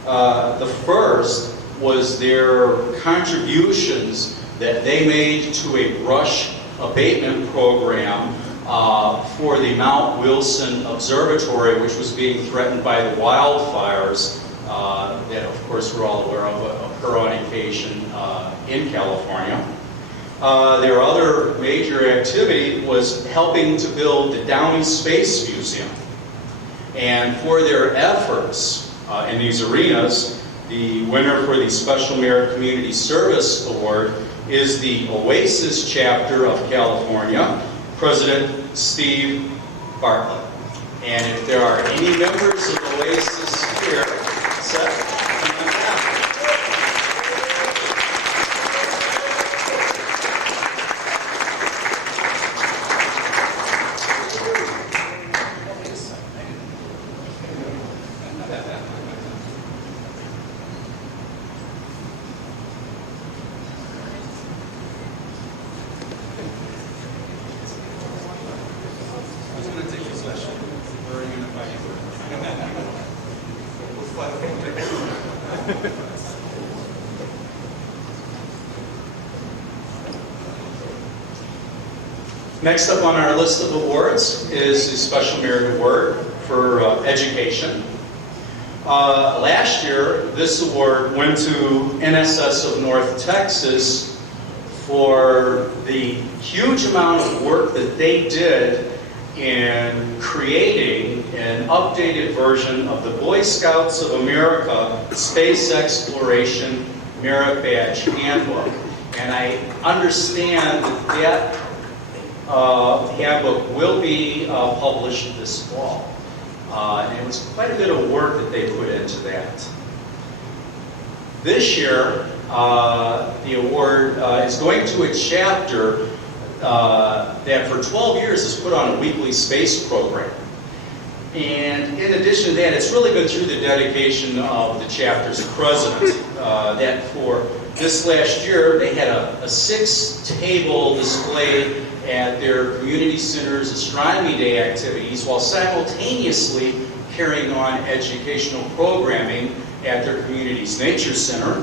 The first was their contributions that they made to a brush abatement program for the Mount Wilson Observatory, which was being threatened by the wildfires that, of course, we're all aware of occur on occasion in California. Their other major activity was helping to build the Downey Space Museum. And for their efforts in these arenas, the winner for the Special Merit Community Service Award is the Oasis chapter of California, President Steve Bartlett. And if there are any members of Oasis here, Seth? Next up on our list of awards is the Special Merit Award for Education. Last year, this award went to NSS of North Texas for the huge amount of work that they did in creating an updated version of the Boy Scouts of America Space Exploration Merit Badge Handbook. And I understand that handbook will be published this fall. And it was quite a bit of work that they put into that. This year, the award is going to a chapter that for 12 years has put on a weekly space program. And in addition to that, it's really been through the dedication of the chapter's president that for this last year, they had a 6-table display at their community center's Astronomy Day activities while simultaneously carrying on educational programming at their community's nature center.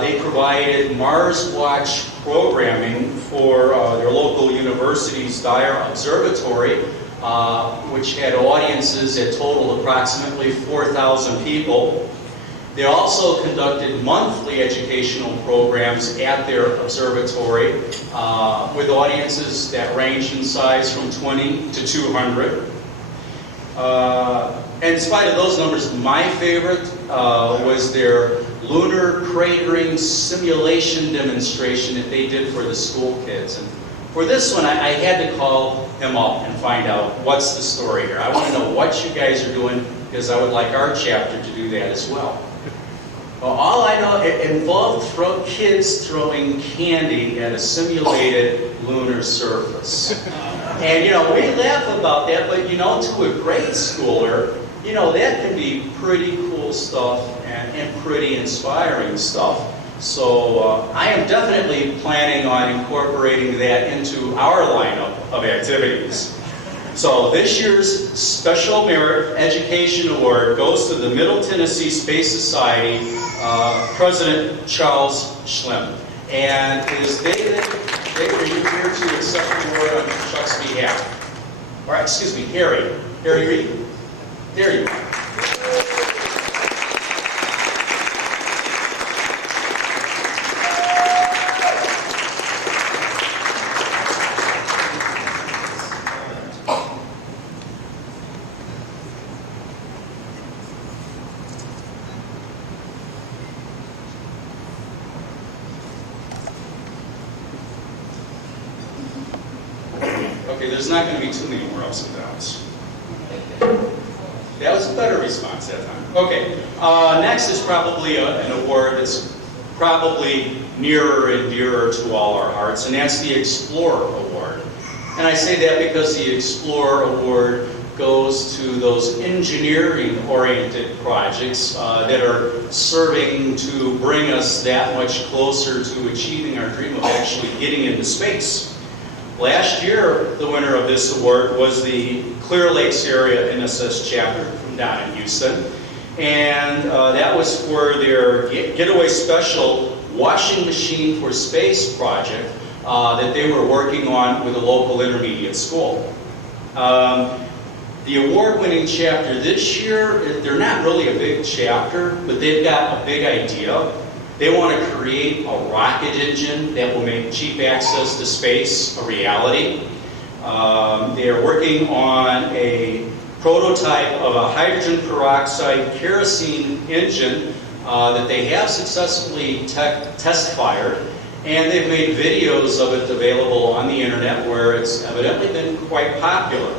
They provided Mars Watch programming for their local university's Dyer Observatory, which had audiences that totaled approximately 4,000 people. They also conducted monthly educational programs at their observatory with audiences that ranged in size from 20 to 200. And in spite of those numbers, my favorite was their lunar cratering simulation demonstration that they did for the school kids. And for this one, I had to call him up and find out what's the story here. I want to know what you guys are doing, because I would like our chapter to do that as well. Well, all I know, it involved kids throwing candy at a simulated lunar surface. And, you know, we laugh about that, but, you know, to a grade schooler, you know, that can be pretty cool stuff and pretty inspiring stuff. So I am definitely planning on incorporating that into our lineup of activities. So this year's Special Merit Education Award goes to the Middle Tennessee Space Society President Charles Schlimm. And is David, are you here to accept the award on Chuck's behalf? Or excuse me, Harry. Harry Reed? There you are. Okay, there's not going to be too many more ups and downs. That was a better response that time. Okay, next is probably an award that's probably nearer and dearer to all our hearts, and that's the Explorer Award. And I say that because the Explorer Award goes to those engineering-oriented projects that are serving to bring us that much closer to achieving our dream of actually getting into space. Last year, the winner of this award was the Clear Lakes area NSS chapter from down in Houston. And that was for their Getaway Special Washing Machine for Space project that they were working on with a local intermediate school. The award-winning chapter this year, they're not really a big chapter, but they've got a big idea. They want to create a rocket engine that will make cheap access to space a reality. They are working on a prototype of a hydrogen peroxide kerosene engine that they have successfully test-fired, and they've made videos of it available on the internet where it's evidently been quite popular.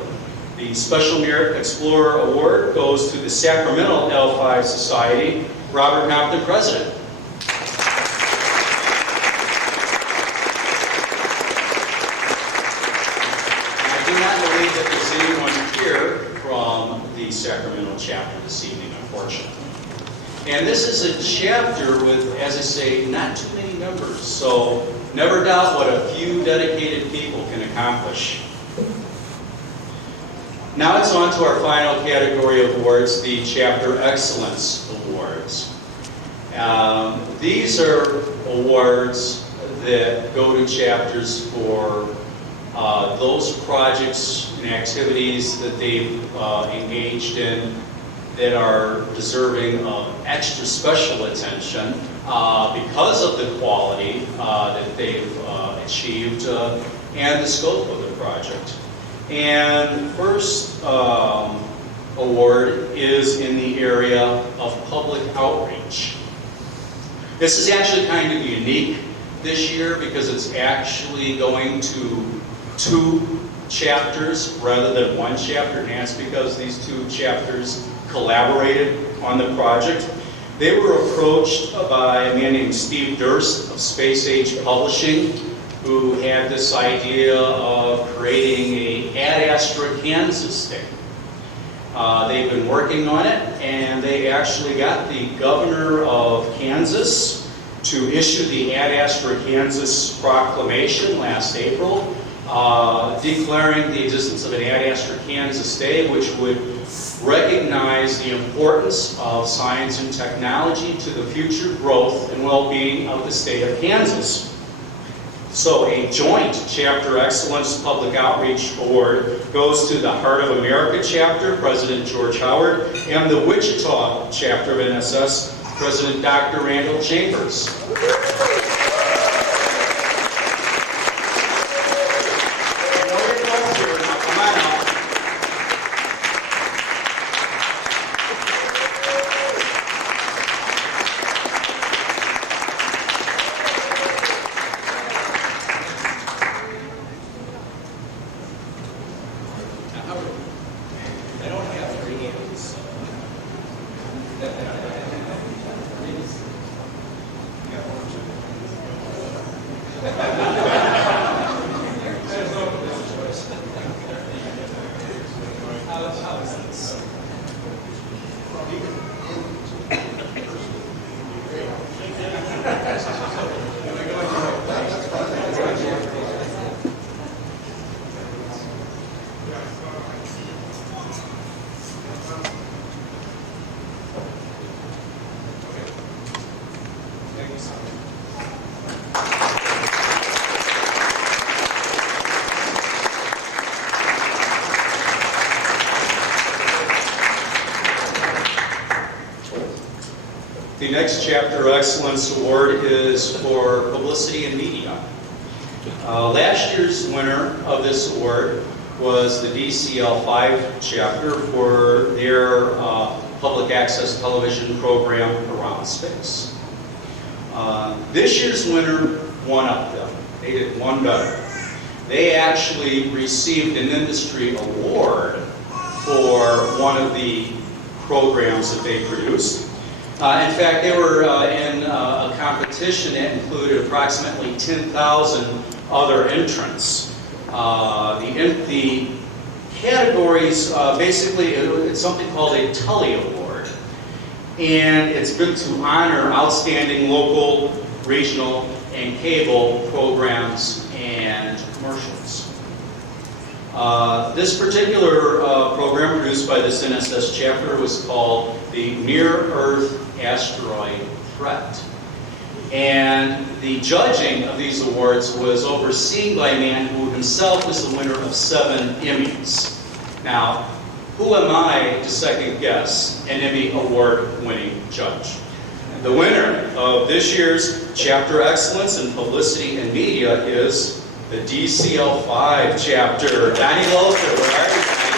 The Special Merit Explorer Award goes to the Sacramento L5 Society, Robert Compton, President. Sacramento chapter this evening, unfortunately. And this is a chapter with, as I say, not too many members, so never doubt what a few dedicated people can accomplish. Now it's on to our final category of awards, the Chapter Excellence Awards. These are awards that go to chapters for those projects and activities that they've engaged in that are deserving of extra special attention because of the quality that they've achieved and the scope of the project. And the first award is in the area of public outreach. This is actually kind of unique this year because it's actually going to 2 chapters rather than 1 chapter, and that's because these 2 chapters collaborated on the project. They were approached by a man named Steve Durst of Space Age Publishing, who had this idea of creating a Ad Astra Kansas Day. They've been working on it, and they actually got the governor of Kansas to issue the Ad Astra Kansas proclamation last April, declaring the existence of an Ad Astra Kansas Day, which would recognize the importance of science and technology to the future growth and well-being of the state of Kansas. So a joint Chapter Excellence Public Outreach Award goes to the Heart of America chapter, President George Howard, and the Wichita chapter of NSS, President Dr. Randall Chambers. The next Chapter Excellence Award is for Publicity and Media. Last year's winner of this award was the DCL5 chapter for their public access television program Around Space. This year's winner one-upped them. They did one better. They actually received an industry award for one of the programs that they produced. In fact, they were in a competition that included approximately 10,000 other entrants. The categories, basically, it's something called a Tully Award. And it's been to honor outstanding local, regional, and cable programs and commercials. This particular program produced by this NSS chapter was called the Near-Earth Asteroid Threat. And the judging of these awards was overseen by a man who himself was the winner of 7 Emmys. Now, who am I to second guess an Emmy award-winning judge? The winner of this year's Chapter Excellence in Publicity and Media is the DCL5 chapter. Donnie Lovell, where are you, Donnie?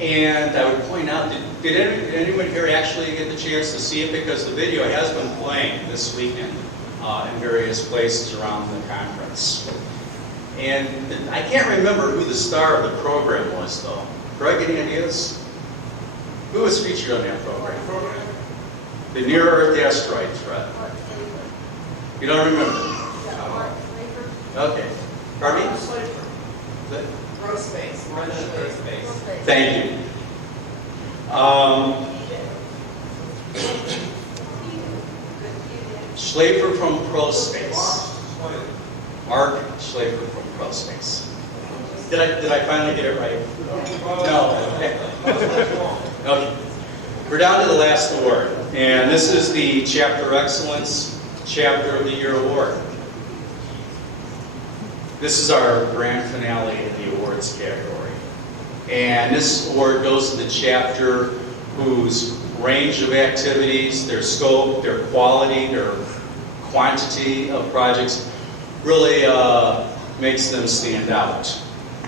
And I would point out, did anyone here actually get the chance to see it? Because the video has been playing this weekend in various places around the conference. And I can't remember who the star of the program was, though. Greg, any ideas? Who was featured on that program? The Near-Earth Asteroid Threat. You don't remember? Okay. Kirby? Space. Thank you. Chafer from ProSpace. Mark Chafer from ProSpace. Did I finally get it right? No. Okay. Okay. We're down to the last award, and this is the Chapter Excellence Chapter of the Year Award. This is our grand finale in the awards category. And this award goes to the chapter whose range of activities, their scope, their quality, their quantity of projects really makes them stand out.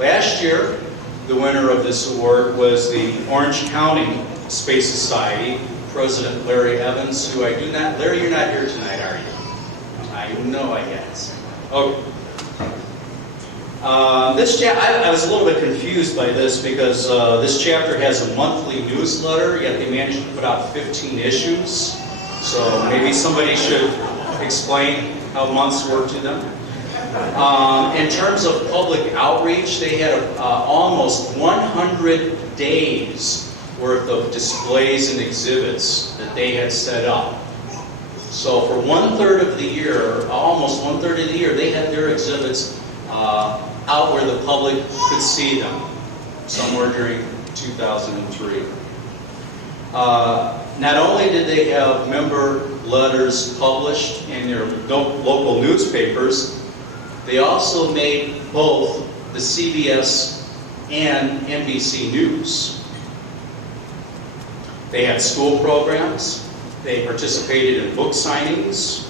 Last year, the winner of this award was the Orange County Space Society, President Larry Evans, who I do not... Larry, you're not here tonight, are you? I know I guess. Okay. I was a little bit confused by this because this chapter has a monthly newsletter, yet they managed to put out 15 issues. So maybe somebody should explain how months work to them. In terms of public outreach, they had almost 100 days worth of displays and exhibits that they had set up. So for 1/3 of the year, almost 1/3 of the year, they had their exhibits out where the public could see them, somewhere during 2003. Not only did they have member letters published in their local newspapers, they also made both the CBS and NBC News. They had school programs, they participated in book signings,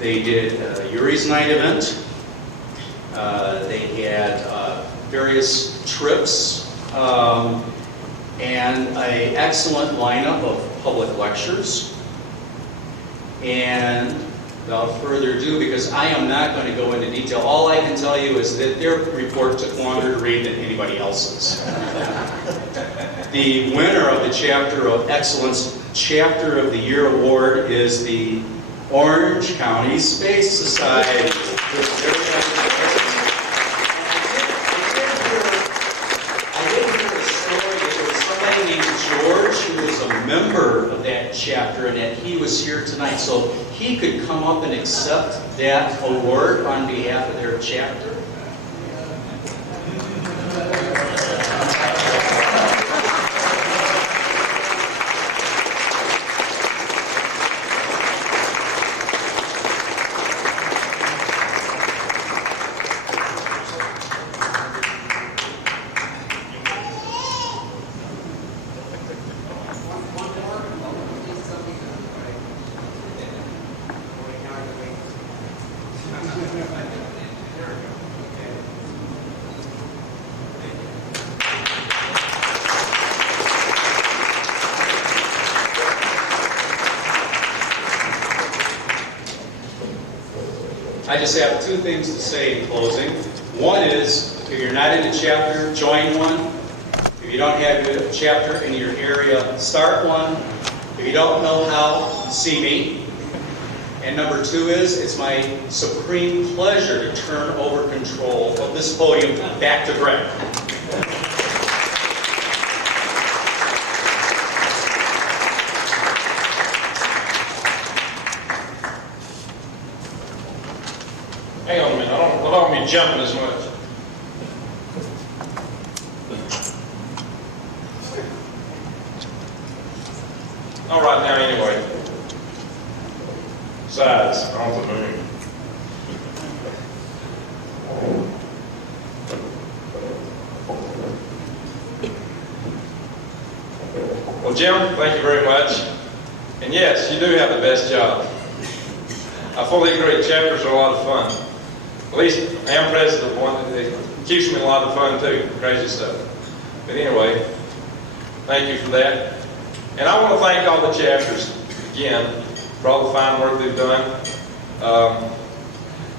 They did Yuri's Night event. They had various trips and an excellent lineup of public lectures. And without further ado, because I am not going to go into detail, all I can tell you is that their report took longer to read than anybody else's. The winner of the Chapter of Excellence Chapter of the Year Award is the Orange County Space Society. Who was a member of that chapter and that he was here tonight, so he could come up and accept that award on behalf of their chapter. I just have two things to say in closing. One is, if you're not in a chapter, join one. If you don't have a chapter in your area, start one. If you don't know how, see me. And number two is, it's my supreme pleasure to turn over control of this podium back to Greg. Hang on a minute, I don't want me jumping as much. All right, now anyway. Sides on the moon. Well, Jim, thank you very much. And yes, you do have the best job. I fully agree, chapters are a lot of fun. At least I am president of one. It keeps me a lot of fun too, crazy stuff. But anyway, thank you for that. And I want to thank all the chapters again for all the fine work they've done.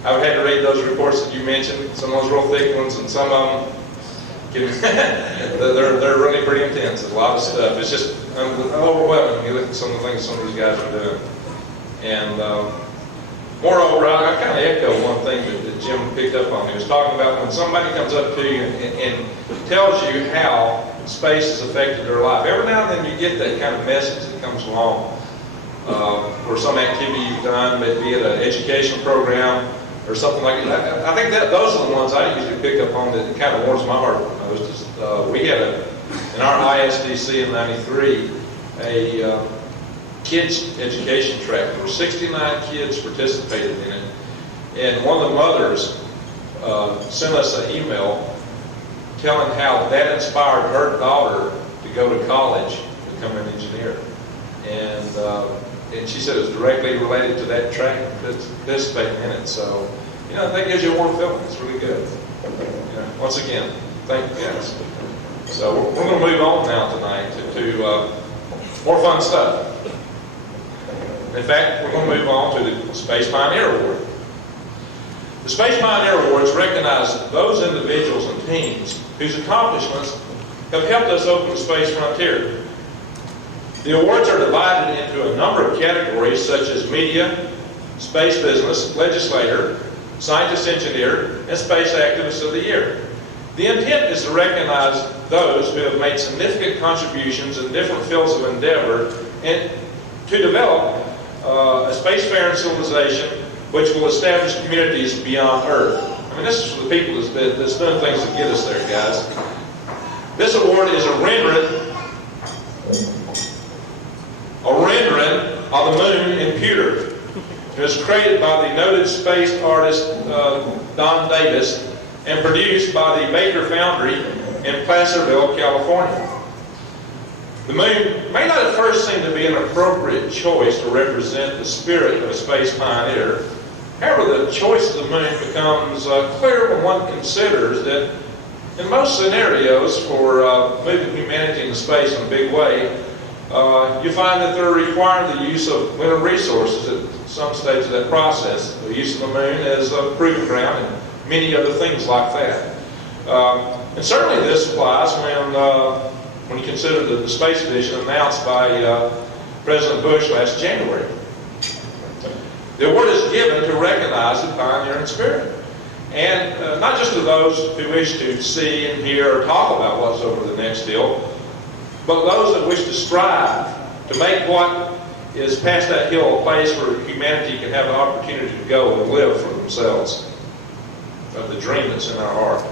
I've had to read those reports that you mentioned, some of those real thick ones, and some of them, they're really pretty intense. There's a lot of stuff. It's just overwhelming when you look at some of the things some of these guys are doing. And moreover, I kind of echo one thing that Jim picked up on. He was talking about when somebody comes up to you and tells you how space has affected their life. Every now and then you get that kind of message that comes along for some activity you've done, be it an education program or something like that. I think that those are the ones I usually pick up on that kind of warms my heart the most. We had in our ISDC in '93 a kids education track. There were 69 kids participated in it, and one of the mothers sent us an email telling how that inspired her daughter to go to college to become an engineer. And she said it was directly related to that track that's participating in it. So, that gives you a warm feeling. It's really good. Once again, thank you guys. So we're going to move on now tonight to more fun stuff. In fact, we're going to move on to the Space Pioneer Award. The Space Pioneer Awards recognize those individuals and teams whose accomplishments have helped us open the space frontier. The awards are divided into a number of categories such as media, space business, legislator, scientist engineer, and space activist of the year. The intent is to recognize those who have made significant contributions in different fields of endeavor and to develop a spacefaring civilization which will establish communities beyond Earth. I mean, this is for the people that's doing things to get us there, guys. This award is a rendering of the moon in pewter. It was created by the noted space artist Don Davis and produced by the Baker Foundry in Placerville, California. The moon may not at first seem to be an appropriate choice to represent the spirit of a space pioneer, However, the choice of the moon becomes clear when one considers that in most scenarios for moving humanity into space in a big way, you find that they're requiring the use of lunar resources at some stage of that process. The use of the moon as a proving ground and many other things like that. And certainly this applies when you consider the space vision announced by President Bush last January. The award is given to recognize the pioneering spirit. And not just to those who wish to see and hear or talk about what's over the next hill, but those that wish to strive to make what is past that hill a place where humanity can have an opportunity to go and live for themselves, of the dream that's in our heart.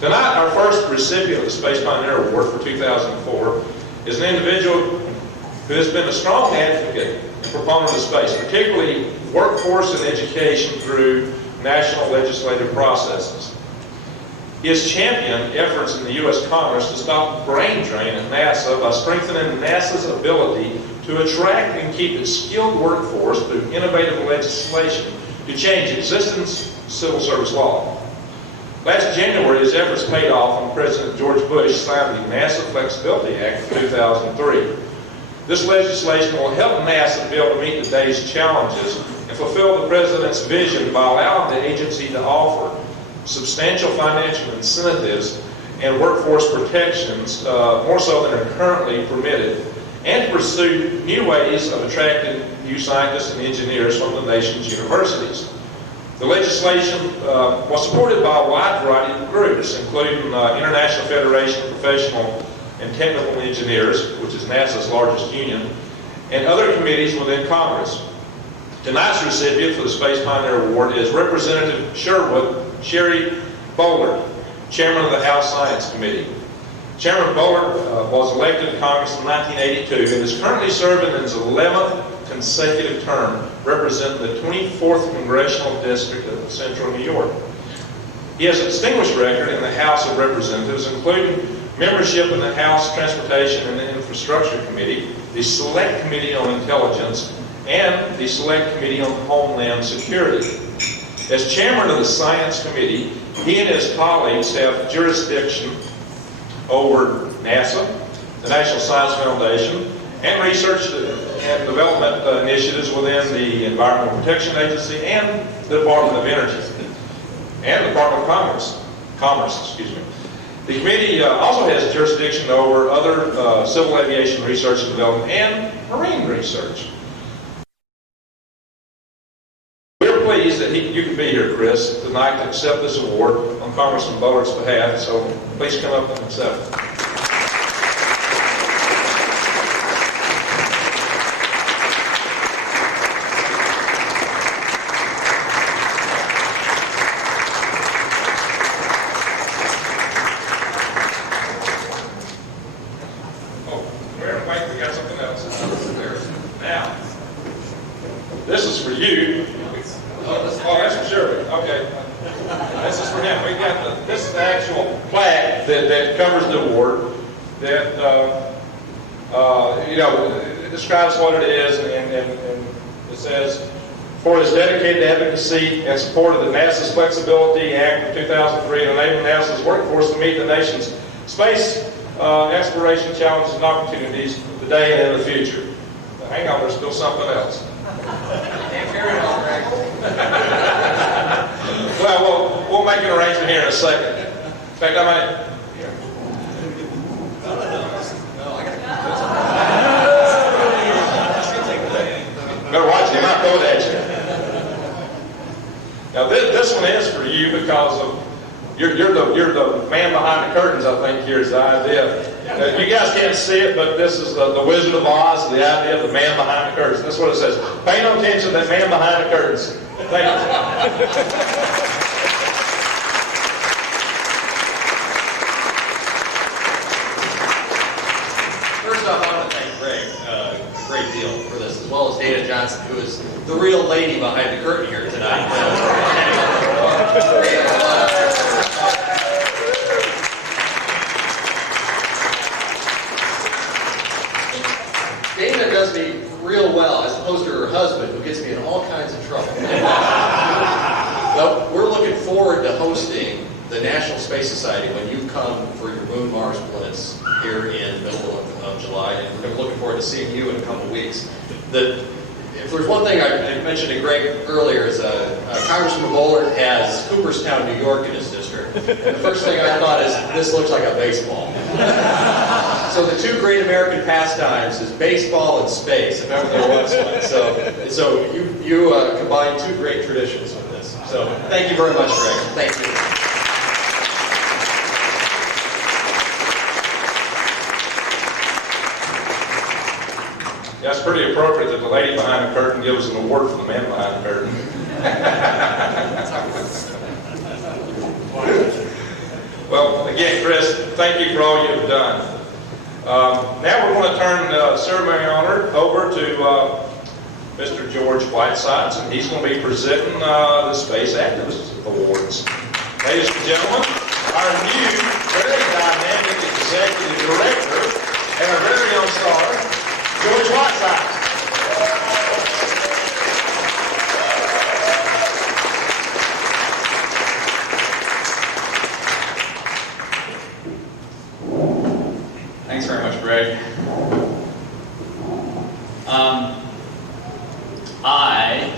Tonight, our first recipient of the Space Pioneer Award for 2004 is an individual who has been a strong advocate and proponent of space, particularly workforce and education through national legislative processes. He has championed efforts in the U.S. Congress to stop brain drain at NASA by strengthening NASA's ability to attract and keep its skilled workforce through innovative legislation to change existing civil service law. Last January, his efforts paid off when President George Bush signed the NASA Flexibility Act of 2003. This legislation will help NASA be able to meet today's challenges and fulfill the President's vision by allowing the agency to offer substantial financial incentives and workforce protections, more so than are currently permitted, and to pursue new ways of attracting new scientists and engineers from the nation's universities. The legislation was supported by a wide variety of groups, including International Federation of Professional and Technical Engineers, which is NASA's largest union, and other committees within Congress. Tonight's recipient for the Space Pioneer Award is Representative Sherwood Boehlert, Chairman of the House Science Committee. Chairman Boehlert was elected to Congress in 1982 and is currently serving in his 11th consecutive term, representing the 24th Congressional District of Central New York. He has a distinguished record in the House of Representatives, including membership in the House Transportation and Infrastructure Committee, the Select Committee on Intelligence, and the Select Committee on Homeland Security. As chairman of the Science Committee, he and his colleagues have jurisdiction over NASA, the National Science Foundation, and research and development initiatives within the Environmental Protection Agency and the Department of Energy, and the Department of Commerce. The committee also has jurisdiction over other civil aviation research and development and marine research. We're pleased that you can be here, Chris, tonight to accept this award on Congressman Boehlert's behalf, so please come up and accept it. It describes what it is, and it says, for his dedicated advocacy and support of the NASA's Flexibility Act of 2003 and enabling NASA's workforce to meet the nation's space exploration challenges and opportunities today and in the future. Now, hang on, there's still something else. Well, we'll make an arrangement here in a second. In fact, I might... Better watch him, I throw it at you. Now this one is for you because of you're the man behind the curtains. I think here's the idea. You guys can't see it, but this is the Wizard of Oz, the idea of the man behind the curtains. That's what it says. Pay no attention to that man behind the curtains. Thank you. Great deal for this, as well as Dana Johnson, who is the real lady behind the curtain here tonight. Dana does me real well, as opposed to her husband, who gets me in all kinds of trouble. But we're looking forward to hosting the National Space Society when you come for your Moon Mars Blitz here in the middle of July. And we're looking forward to seeing you in a couple weeks. If there's one thing I mentioned to Greg earlier is Congressman Boehlert has Cooperstown, New York in his district. And the first thing I thought is, this looks like a baseball. So the two great American pastimes is baseball and space, if ever there was one. So you combine two great traditions with this. So thank you very much, Greg. Thank you. Yeah, it's pretty appropriate that the lady behind the curtain gives an award for the man behind the curtain. Well, again, Chris, thank you for all you've done. Now we're going to turn the ceremony honor over to Mr. George Whitesides, and he's going to be presenting the Space Activist Awards. Ladies and gentlemen, our new, very dynamic executive director and our very own star, George Whitesides. Thanks very much, Greg. I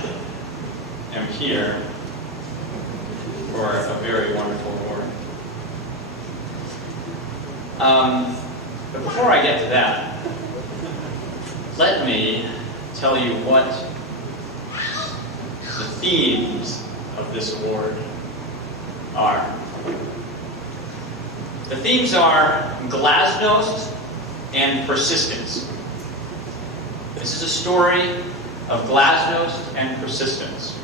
am here for a very wonderful award. But before I get to that, let me tell you what the themes of this award are. The themes are glasnost and persistence. This is a story of glasnost and persistence.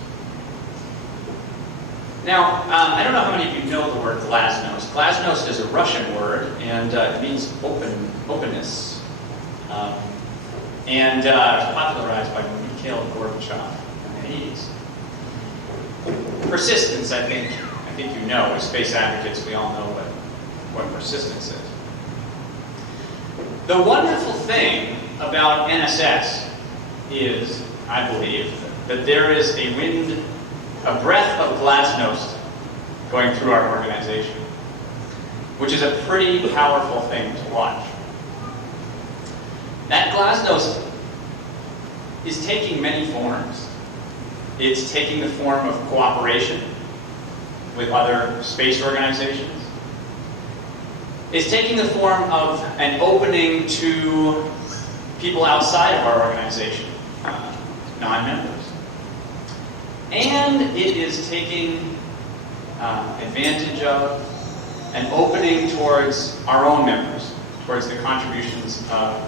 Now, I don't know how many of you know the word glasnost. Glasnost is a Russian word, and it means openness. And it was popularized by Mikhail Gorbachev in the 80s. Persistence, I think you know. As space advocates, we all know what persistence is. The wonderful thing about NSS is, I believe, that there is a breath of glasnost going through our organization, which is a pretty powerful thing to watch. That glasnost is taking many forms. It's taking the form of cooperation with other space organizations. It's taking the form of an opening to people outside of our organization, non-members. And it is taking advantage of an opening towards our own members, towards the contributions of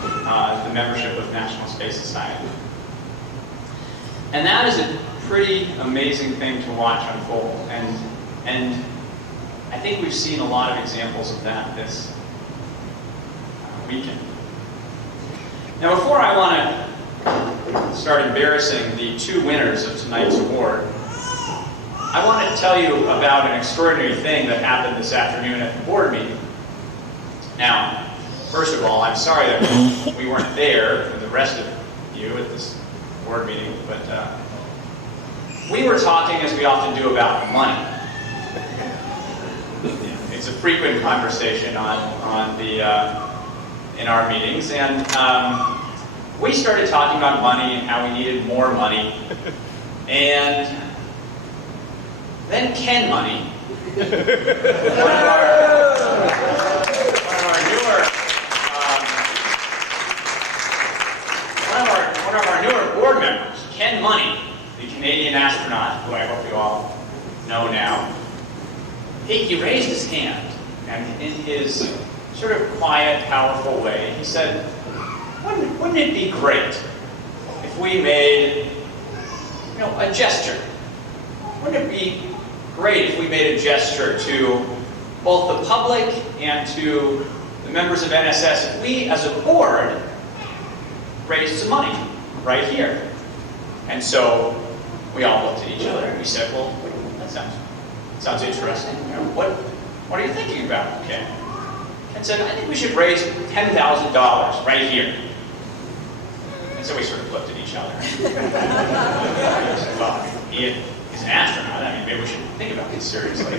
the membership of National Space Society. And that is a pretty amazing thing to watch unfold. And I think we've seen a lot of examples of that this weekend. Now, before I want to start embarrassing the two winners of tonight's award, I want to tell you about an extraordinary thing that happened this afternoon at the board meeting. Now, first of all, I'm sorry that we weren't there with the rest of you at this board meeting, but we were talking, as we often do, about money. It's a frequent conversation in our meetings, and we started talking about money and how we needed more money, and then Ken Money, one of our newer board members, Ken Money, the Canadian astronaut, who I hope you all know now, he raised his hand, and in his sort of quiet, powerful way, he said, wouldn't it be great if we made, a gesture? Wouldn't it be great if we made a gesture to both the public and to the members of NSS if we, as a board, raised some money right here? And so we all looked at each other and we said, well, that sounds interesting. What are you thinking about, Ken? Ken said, I think we should raise $10,000 right here. And so we sort of looked at each other. Well, he is an astronaut. I mean, maybe we should think about this seriously.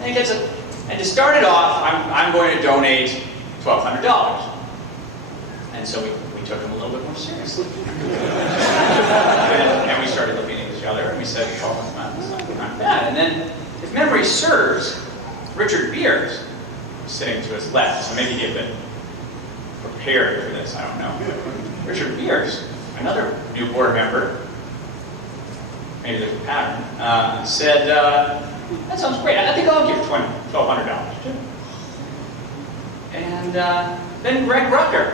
And to start it off, I'm going to donate $1,200. And so we took him a little bit more seriously. and we started looking at each other, and we said, well, it's not bad. And then, if memory serves, Richard Beers was sitting to his left, so maybe he had been prepared for this, I don't know. Richard Beers, another new board member, maybe there's a pattern, said, that sounds great. I think I'll give $1,200 too. And then Greg Rucker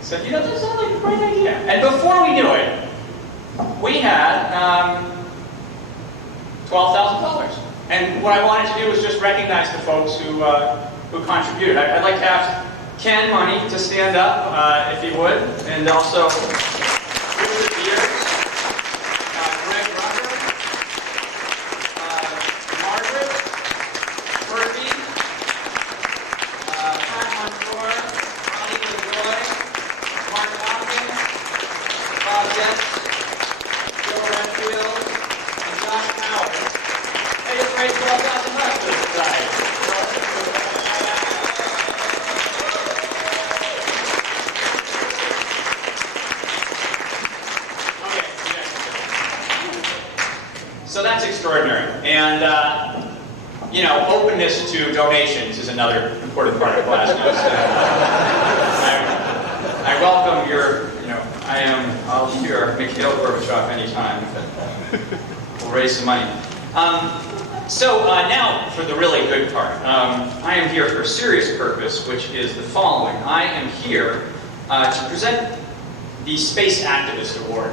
said, you know, this sounds like a great idea. And before we knew it, we had $12,000. And what I wanted to do was just recognize the folks who contributed. I'd like to ask Ken Money to stand up, if he would, and also Richard Beers, Greg Rucker, Margaret, Kirby, Pat Montour, Ronnie LeRoy, Mark Hopkins, Bob Goetz, Joe Redfield, and Josh Howard. They just raised $12,000 for this society. So that's extraordinary. And, you know, openness to donations is another important part of Glasnost. I welcome your, you know, I'll hear Mikhail Gorbachev anytime, but we'll raise some money. So now for the really good part. I am here for a serious purpose, which is the following. I am here to present the Space Activist Award.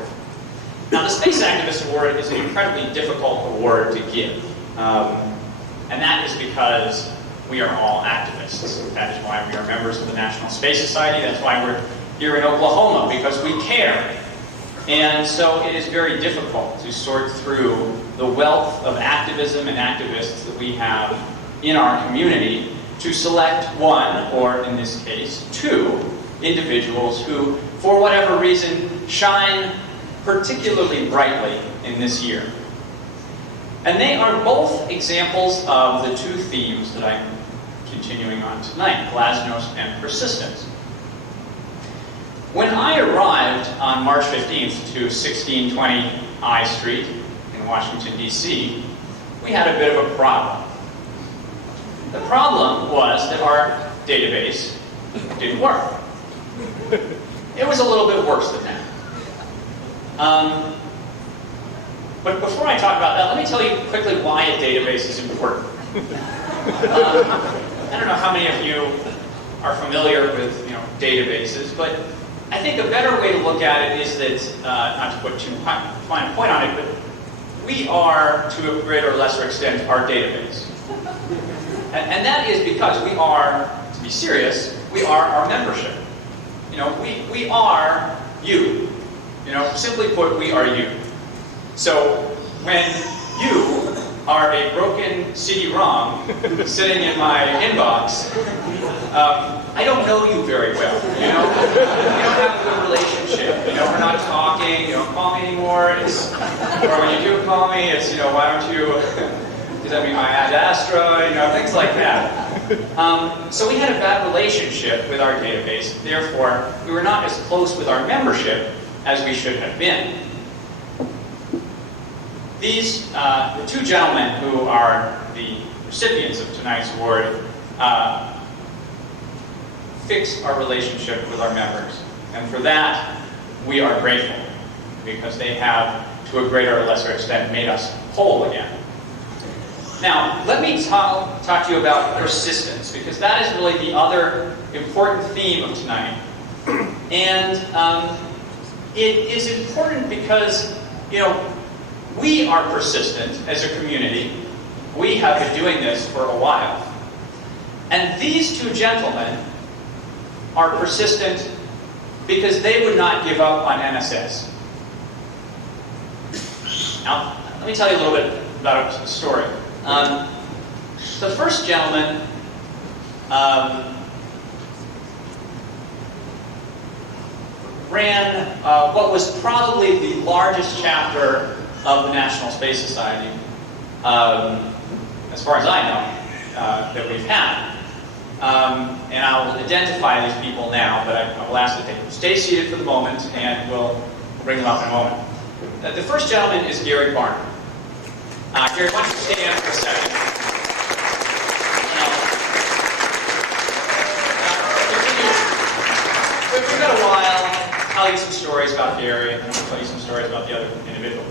Now, the Space Activist Award is an incredibly difficult award to give. And that is because we are all activists. That is why we are members of the National Space Society. That's why we're here in Oklahoma, because we care. And so it is very difficult to sort through the wealth of activism and activists that we have in our community to select one, or in this case, two individuals who, for whatever reason, shine particularly brightly in this year. And they are both examples of the two themes that I'm continuing on tonight, Glasnost and persistence. When I arrived on March 15th to 1620 I Street in Washington, D.C., we had a bit of a problem. The problem was that our database didn't work. It was a little bit worse than that. But before I talk about that, let me tell you quickly why a database is important. I don't know how many of you are familiar with, you know, databases, but I think a better way to look at it is that, not to put too fine a point on it, but we are, to a greater or lesser extent, our database. And that is because we are, to be serious, we are our membership. You know, we are you. You know, simply put, we are you. So when you are a broken CD-ROM sitting in my inbox, I don't know you very well. You know, we don't have a good relationship. You know, we're not talking. You don't call me anymore. Or when you do call me, it's, you know, why don't you? Does that mean I Ad Astra? You know, things like that. So we had a bad relationship with our database. Therefore, we were not as close with our membership as we should have been. These, the two gentlemen who are the recipients of tonight's award, fixed our relationship with our members. And for that, we are grateful, because they have, to a greater or lesser extent, made us whole again. Now, let me talk to you about persistence, because that is really the other important theme of tonight. And it is important because, you know, we are persistent as a community. We have been doing this for a while. And these two gentlemen are persistent because they would not give up on NSS. Now, let me tell you a little bit about a story. The first gentleman ran what was probably the largest chapter of the National Space Society, as far as I know, that we've had. And I'll identify these people now, but I will ask that they stay seated for the moment, and we'll bring them up in a moment. The first gentleman is Gary Barnum. Gary, why don't you stand for a second? We've got a while. I'll tell you some stories about Gary, and then I'll tell you some stories about the other individual.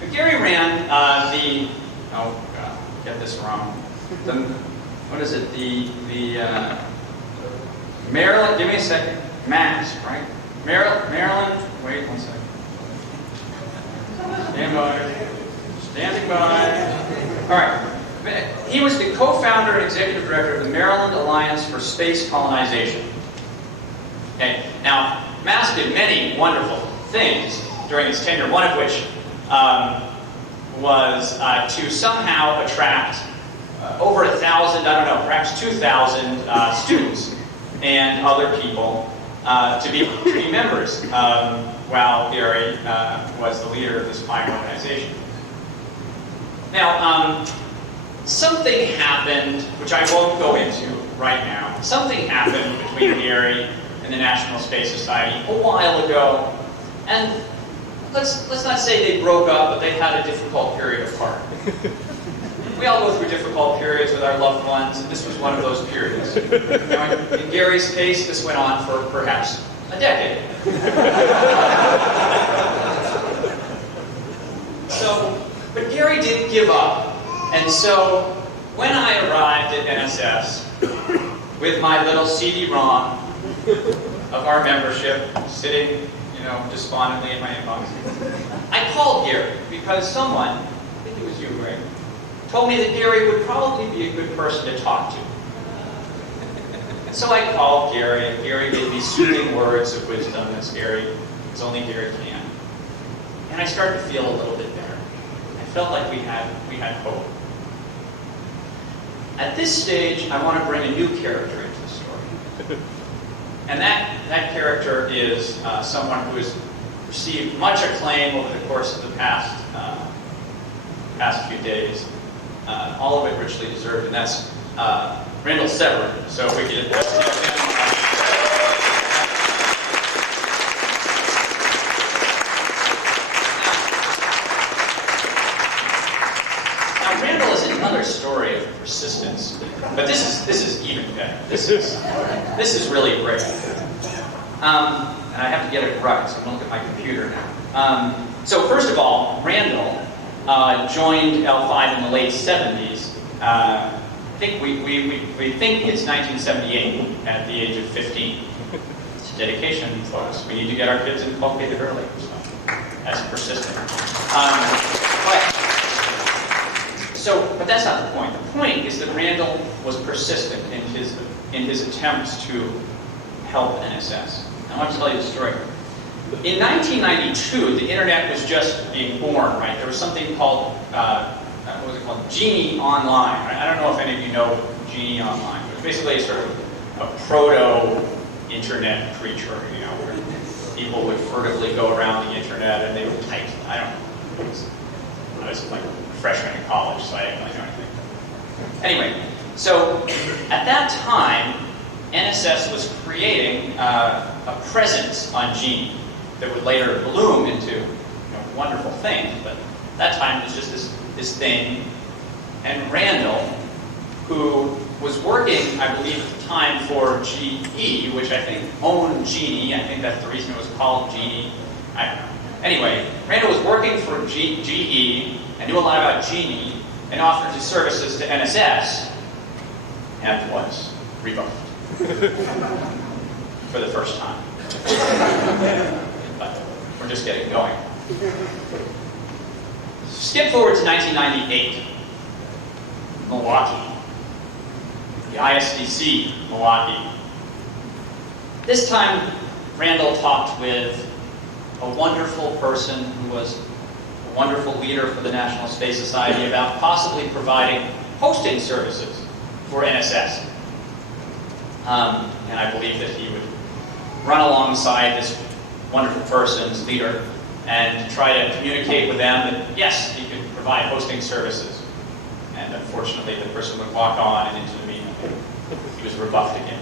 But Gary ran get this wrong. What is it? The Maryland, give me a second. Mass, right? Maryland, wait one second. Stand by. Standing by. All right. He was the co-founder and executive director of the Maryland Alliance for Space Colonization. Okay. Now, Mass did many wonderful things during his tenure, one of which was to somehow attract over 1,000, I don't know, perhaps 2,000 students and other people to be members while Gary was the leader of this fine organization. Now, something happened, which I won't go into right now. Something happened between Gary and the National Space Society a while ago, and let's not say they broke up, but they had a difficult period apart. We all go through difficult periods with our loved ones, and this was one of those periods. Now, in Gary's case, this went on for perhaps a decade. But Gary didn't give up, and so when I arrived at NSS with my little CD-ROM of our membership sitting, despondently in my inbox, I called Gary because someone, I think it was you, Greg, told me that Gary would probably be a good person to talk to. And so I called Gary, and Gary gave me soothing words of wisdom, as only Gary can. And I started to feel a little bit better. I felt like we had hope. At this stage, I want to bring a new character into the story. And that character is someone who has received much acclaim over the course of the past few days. All of it richly deserved, and that's Randall Severin. So if we could now, Randall is another story of persistence, but this is even better. This is really great. And I have to get it right, so I'm going to look at my computer now. So first of all, Randall joined L5 in the late 70s. I think we think it's 1978 at the age of 15. It's dedication, folks. We need to get our kids inculcated early. So that's persistent. But that's not the point. The point is that Randall was persistent in his attempts to help NSS. I want to tell you the story. In 1992, the internet was just being born, right? There was something called, what was it called? Genie Online. Right? I don't know if any of you know Genie Online. It was basically sort of a proto-internet creature, where people would furtively go around the internet and they would type, I don't know. I was like a freshman in college, so I didn't really know anything. Anyway, so at that time, NSS was creating a presence on Genie that would later bloom into wonderful things, but at that time it was just this thing. And Randall, who was working, I believe at the time, for GE, which I think owned Genie, I think that's the reason it was called Genie, I don't know. Anyway, Randall was working for GE and knew a lot about Genie and offered his services to NSS and was rebuffed for the first time. But we're just getting going. Skip forward to 1998, Milwaukee, the ISDC, Milwaukee. This time, Randall talked with a wonderful person who was a wonderful leader for the National Space Society about possibly providing hosting services for NSS. And I believe that he would run alongside this wonderful person's leader, and try to communicate with them that, yes, he could provide hosting services. And unfortunately, the person would walk on and into the meeting. He was rebuffed again.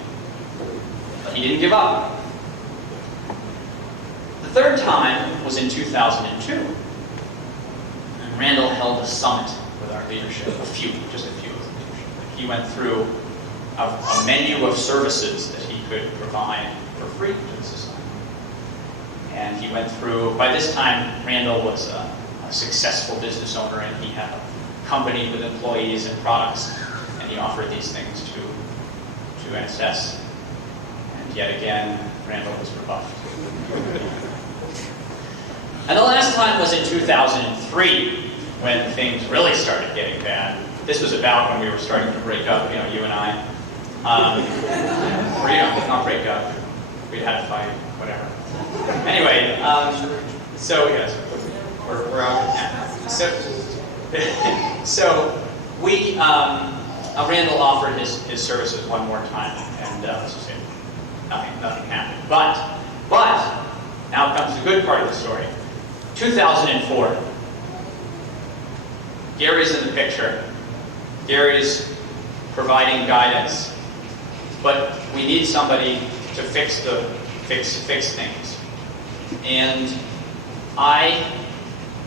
But he didn't give up. The third time was in 2002. And Randall held a summit with our leadership, just a few of the leadership. He went through a menu of services that he could provide for free to the society. And he went through, by this time, Randall was a successful business owner, and he had a company with employees and products, and he offered these things to NSS. And yet again, Randall was rebuffed. And the last time was in 2003, when things really started getting bad. This was about when we were starting to break up, you and I. Or, not break up. We'd had a fight, whatever. Anyway, so yes, we're out. So we, Randall offered his services one more time, and let's just say nothing happened. But now comes the good part of the story. 2004. Gary's in the picture. Gary's providing guidance, but we need somebody to fix things. And I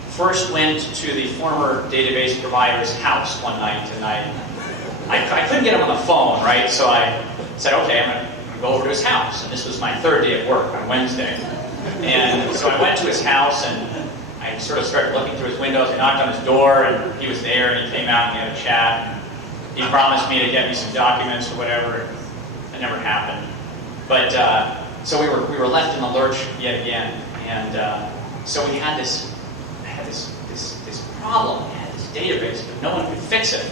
first went to the former database provider's house one night, and I couldn't get him on the phone, right? So I said, okay, I'm going to go over to his house. And this was my third day at work on Wednesday. And so I went to his house, and I sort of started looking through his windows. I knocked on his door, and he was there, and he came out, and we had a chat. He promised me to get me some documents or whatever. It never happened. But so we were left in the lurch yet again, and so we had this problem. We had this database, but no one could fix it.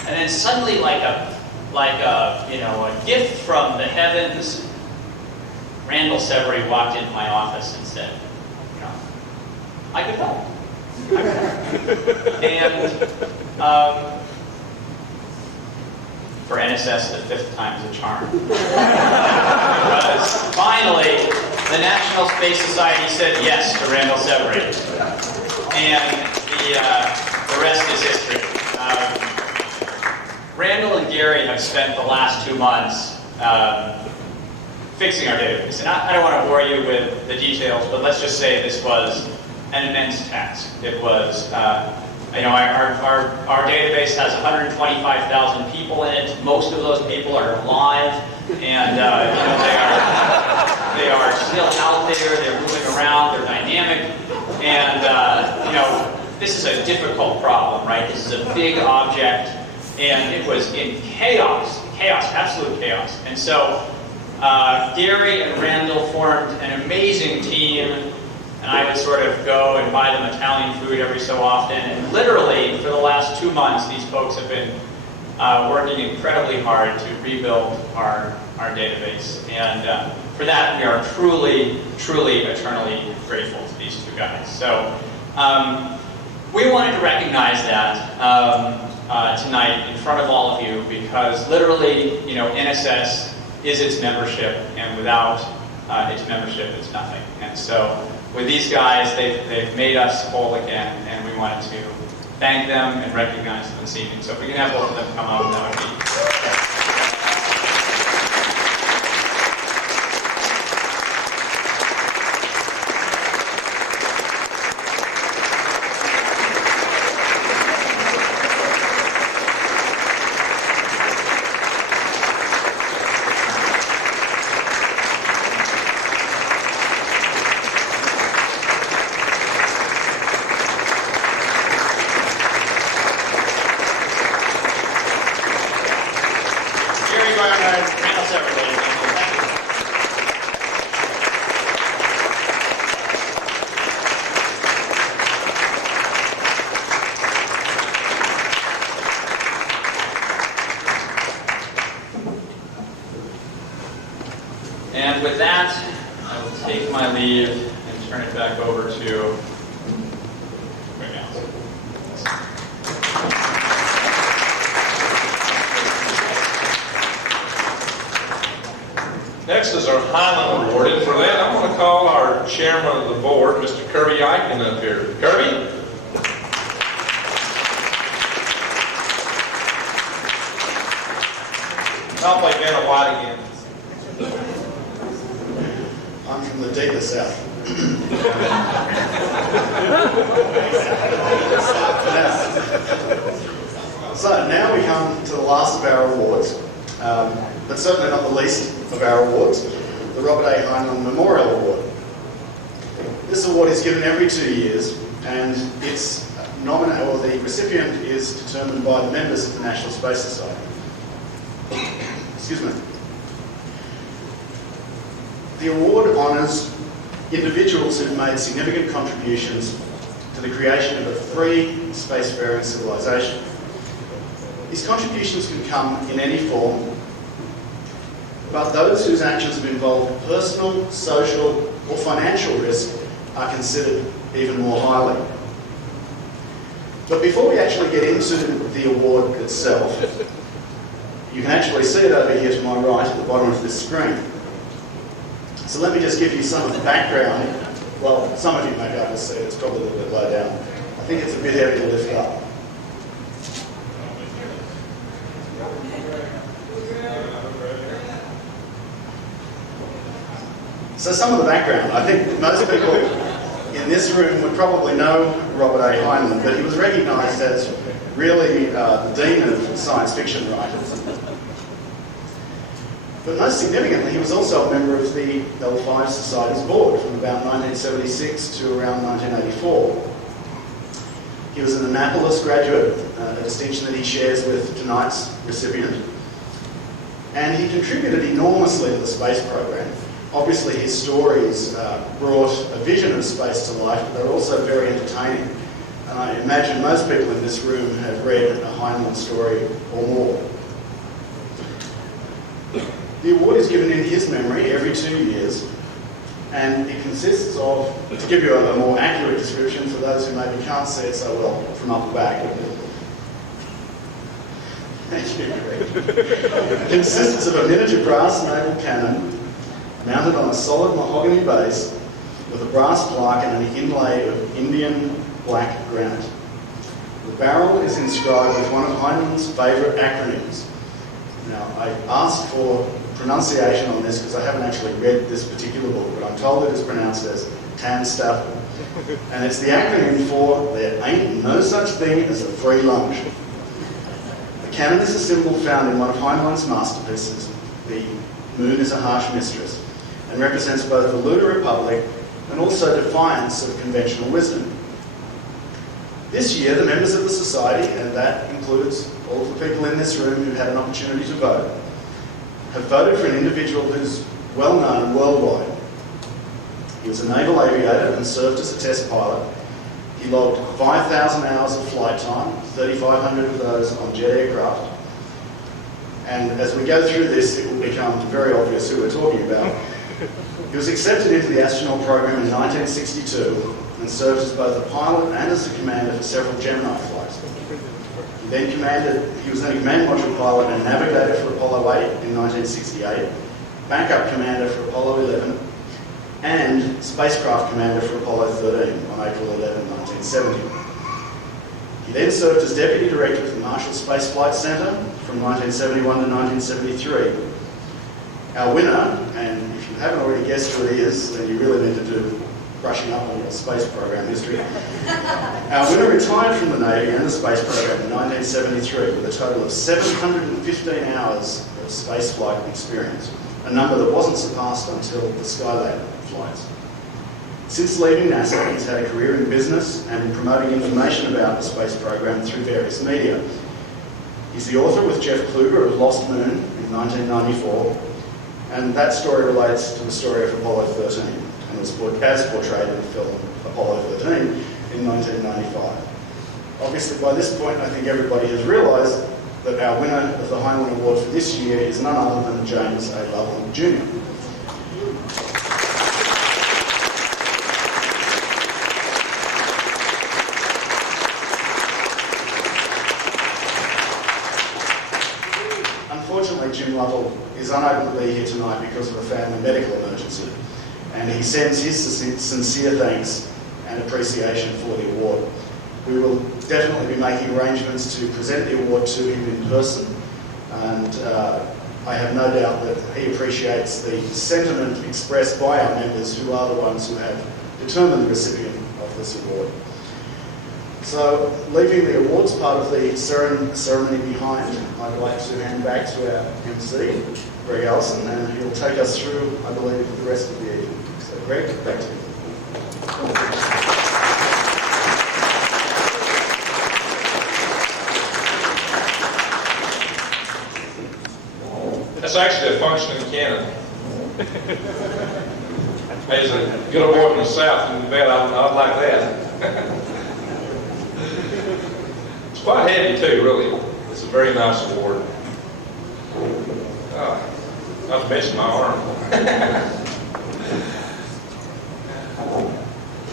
And then suddenly, like a gift from the heavens, Randall Severy walked into my office and said, I could help. And for NSS, the fifth time's a charm. Because finally, the National Space Society said yes to Randall Severy. And the rest is history. Randall and Gary have spent the last 2 months fixing our database. And I don't want to bore you with the details, but let's just say this was an immense task. It was, our database has 125,000 people in it. Most of those people are alive, and they are still out there. They're moving around. They're dynamic, and this is a difficult problem, right? This is a big object, and it was in chaos, absolute chaos. And so Gary and Randall formed an amazing team. And I would sort of go and buy them Italian food every so often. And literally, for the last 2 months, these folks have been working incredibly hard to rebuild our database. And for that, we are truly, truly, eternally grateful to these two guys. So we wanted to recognize that tonight in front of all of you, because literally, NSS is its membership, and without its membership, it's nothing. And so with these guys, they've made us whole again, and we wanted to thank them and recognize them this evening. So if we can have both of them come up, that would be And with that, I will take my leave and turn it back over to Allison. Next next is our Heinlein Award, and for that, I'm going to call our chairman of the board, Mr. Kirby Ikin, up here. Kirby? I'll play Vanna White again. I'm from the deeper south. So now we come to the last of our awards, but certainly not the least of our awards, the Robert A. Heinlein Memorial Award. This award is given every 2 years, and its the recipient is determined by the members of the National Space Society. Excuse me. The award honours individuals who've made significant contributions to the creation of a free spacefaring civilization. These contributions can come in any form, but those whose actions have involved personal, social, or financial risk are considered even more highly. But before we actually get into the award itself, you can actually see it over here to my right at the bottom of this screen. So let me just give you some of the background. Well, some of you may be able to see it, it's probably a little bit low down. I think it's a bit heavy to lift up. So some of the background. I think most people in this room would probably know Robert A. Heinlein, but he was recognised as really the dean of science fiction writers. But most significantly, he was also a member of the L5 Society's board from about 1976 to around 1984. He was an Annapolis graduate, a distinction that he shares with tonight's recipient. And he contributed enormously to the space program. Obviously, his stories brought a vision of space to life, but they're also very entertaining. And I imagine most people in this room have read a Heinlein story or more. The award is given in his memory every 2 years, and it consists of, to give you a more accurate description for those who maybe can't see it so well from up the back. Thank you. It consists of a miniature brass naval cannon mounted on a solid mahogany base with a brass plaque and an inlay of Indian black granite. The barrel is inscribed with one of Heinlein's favourite acronyms. Now, I asked for pronunciation on this because I haven't actually read this particular book, but I'm told it is pronounced as TANSTAFF, and it's the acronym for There Ain't No Such Thing as a Free Lunch. The cannon is a symbol found in one of Heinlein's masterpieces, The Moon is a Harsh Mistress, and represents both the lunar republic and also defiance of conventional wisdom. This year, the members of the Society, and that includes all of the people in this room who had an opportunity to vote, have voted for an individual who's well known worldwide. He was a naval aviator and served as a test pilot. He logged 5,000 hours of flight time, 3,500 of those on jet aircraft. And as we go through this, it will become very obvious who we're talking about. He was accepted into the astronaut program in 1962 and served as both a pilot and as a commander for several Gemini flights. He was then a command module pilot and navigator for Apollo 8 in 1968, backup commander for Apollo 11, and spacecraft commander for Apollo 13 on April 11, 1970. He then served as deputy director of the Marshall Space Flight Center from 1971 to 1973. Our winner, and if you haven't already guessed who it is, then you really need to do brushing up on your space program history. Our winner retired from the Navy and the space program in 1973 with a total of 715 hours of space flight experience, a number that wasn't surpassed until the Skylab flights. Since leaving NASA, he's had a career in business and in promoting information about the space program through various media. He's the author with Jeff Kluger of Lost Moon in 1994, and that story relates to the story of Apollo 13 and was as portrayed in the film Apollo 13 in 1995. Obviously, by this point, I think everybody has realised that our winner of the Heinlein Award for this year is none other than James A. Lovell, Jr. Unfortunately, Jim Lovell is is unable to be here tonight because of a family medical emergency, and he sends his sincere thanks and appreciation for the award. We will definitely be making arrangements to present the award to him in person, and I have no doubt that he appreciates the sentiment expressed by our members, who are the ones who have determined the recipient of this award. So, leaving the awards part of the ceremony behind, I'd like to hand back to our MC, Greg Allison, and he'll take us through, I believe, the rest of the evening. So, Greg, back to you. That's actually a functioning cannon. As a good boy from the South, you bet I'd like that. It's quite heavy too, really. It's a very nice award. Not to mention my arm.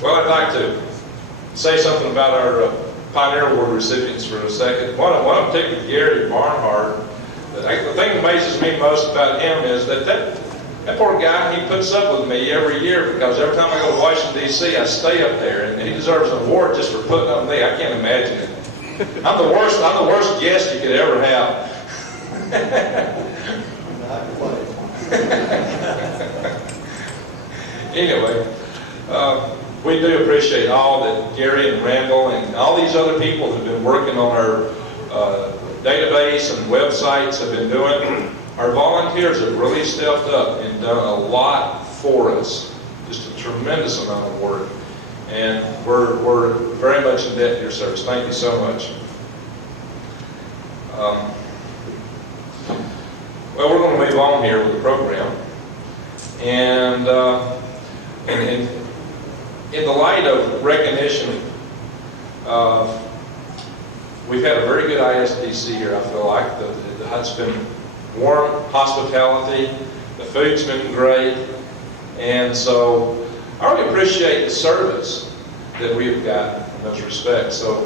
Well, I'd like to say something about our Pioneer Award recipients for a second. One of them, particularly Gary Barnhart. The thing that amazes me most about him is that poor guy, he puts up with me every year, because every time I go to Washington, D.C., I stay up there, and he deserves an award just for putting up with me. I can't imagine it. I'm the worst guest you could ever have. Anyway, we do appreciate all that Gary and Randall and all these other people that have been working on our database and websites have been doing. Our volunteers have really stepped up and done a lot for us. Just a tremendous amount of work. And we're very much in debt to your service. Thank you so much. Well, we're going to move on here with the program. And in the light of recognition, we've had a very good ISDC here, I feel like. The hut's been warm, hospitality, the food's been great, and so I really appreciate the service that we've got in those respects. So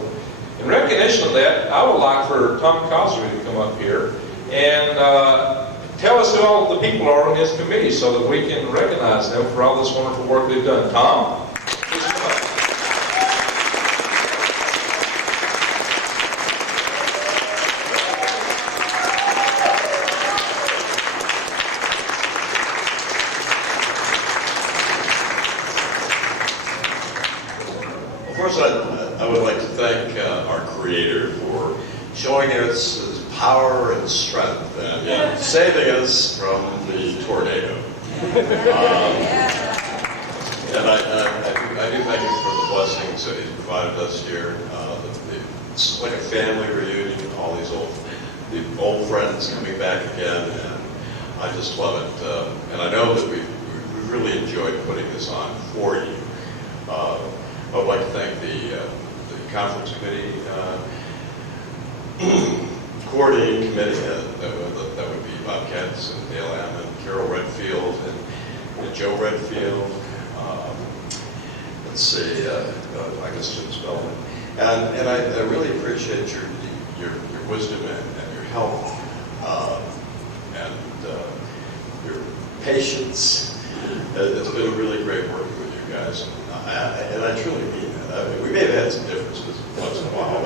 in recognition of that, I would like for Tom Koszoru to come up here and tell us who all the people are on his committee so that we can recognize them for all this wonderful work they've done. Tom? I would like to thank our Creator for showing us His power and strength and saving us from the tornado. And I do thank Him for the blessings that He's provided us here. It's like a family reunion, all these old friends coming back again, and I just love it. And I know that we really enjoyed putting this on for you. I would like to thank the conference committee, coordinating committee, that would be Bob Goetz and Dale Amon, Carol Redfield, and Joe Redfield. Let's see, I guess I shouldn't spell it. And I really appreciate your wisdom and your help and your patience. It's been really great working with you guys. And I truly mean that. I mean, we may have had some differences once in a while,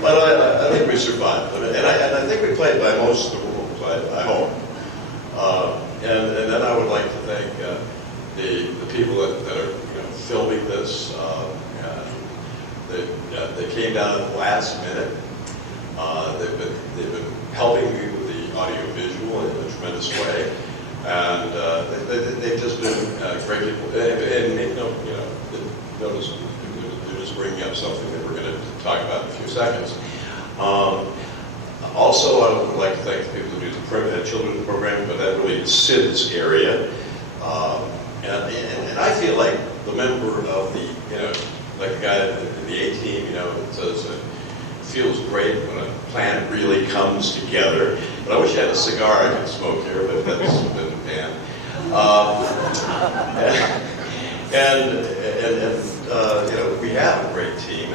but I think we survived. And I think we played by most of the rules, I hope. And then I would like to thank the people that are filming this. They came down at the last minute. They've been helping me with the audio visual in a tremendous way. And they've just been great people. And notice they're just bringing up something that we're going to talk about in a few seconds. Also, I would like to thank the people who do the children's program, but that really is Sid's area. And I feel like the member of the, like the guy in the A team, it says it feels great when a plan really comes together. But I wish I had a cigar I could smoke here, but that's been banned. We have a great team,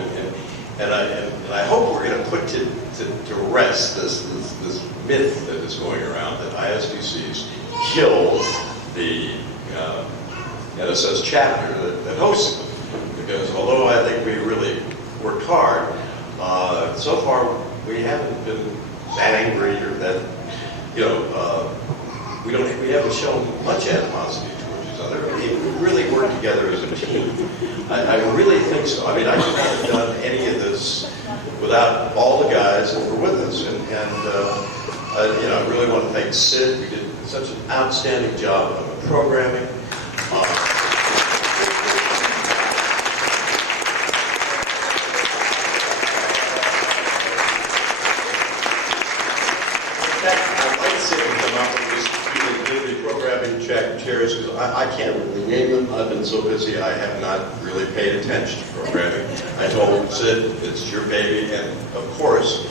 and I hope we're going to put to rest this myth that is going around that ISDC's killed the NSS chapter that hosts them. Because although I think we really worked hard, so far we haven't been that angry or that, we haven't shown much animosity towards each other. We really work together as a team. I really think so. I mean, I could not have done any of this without all the guys that were with us. And I really want to thank Sid. We did such an outstanding job on the programming. Chairs, because I can't really name them. I've been so busy, I have not really paid attention to programming. I told Sid, it's your baby, and of course,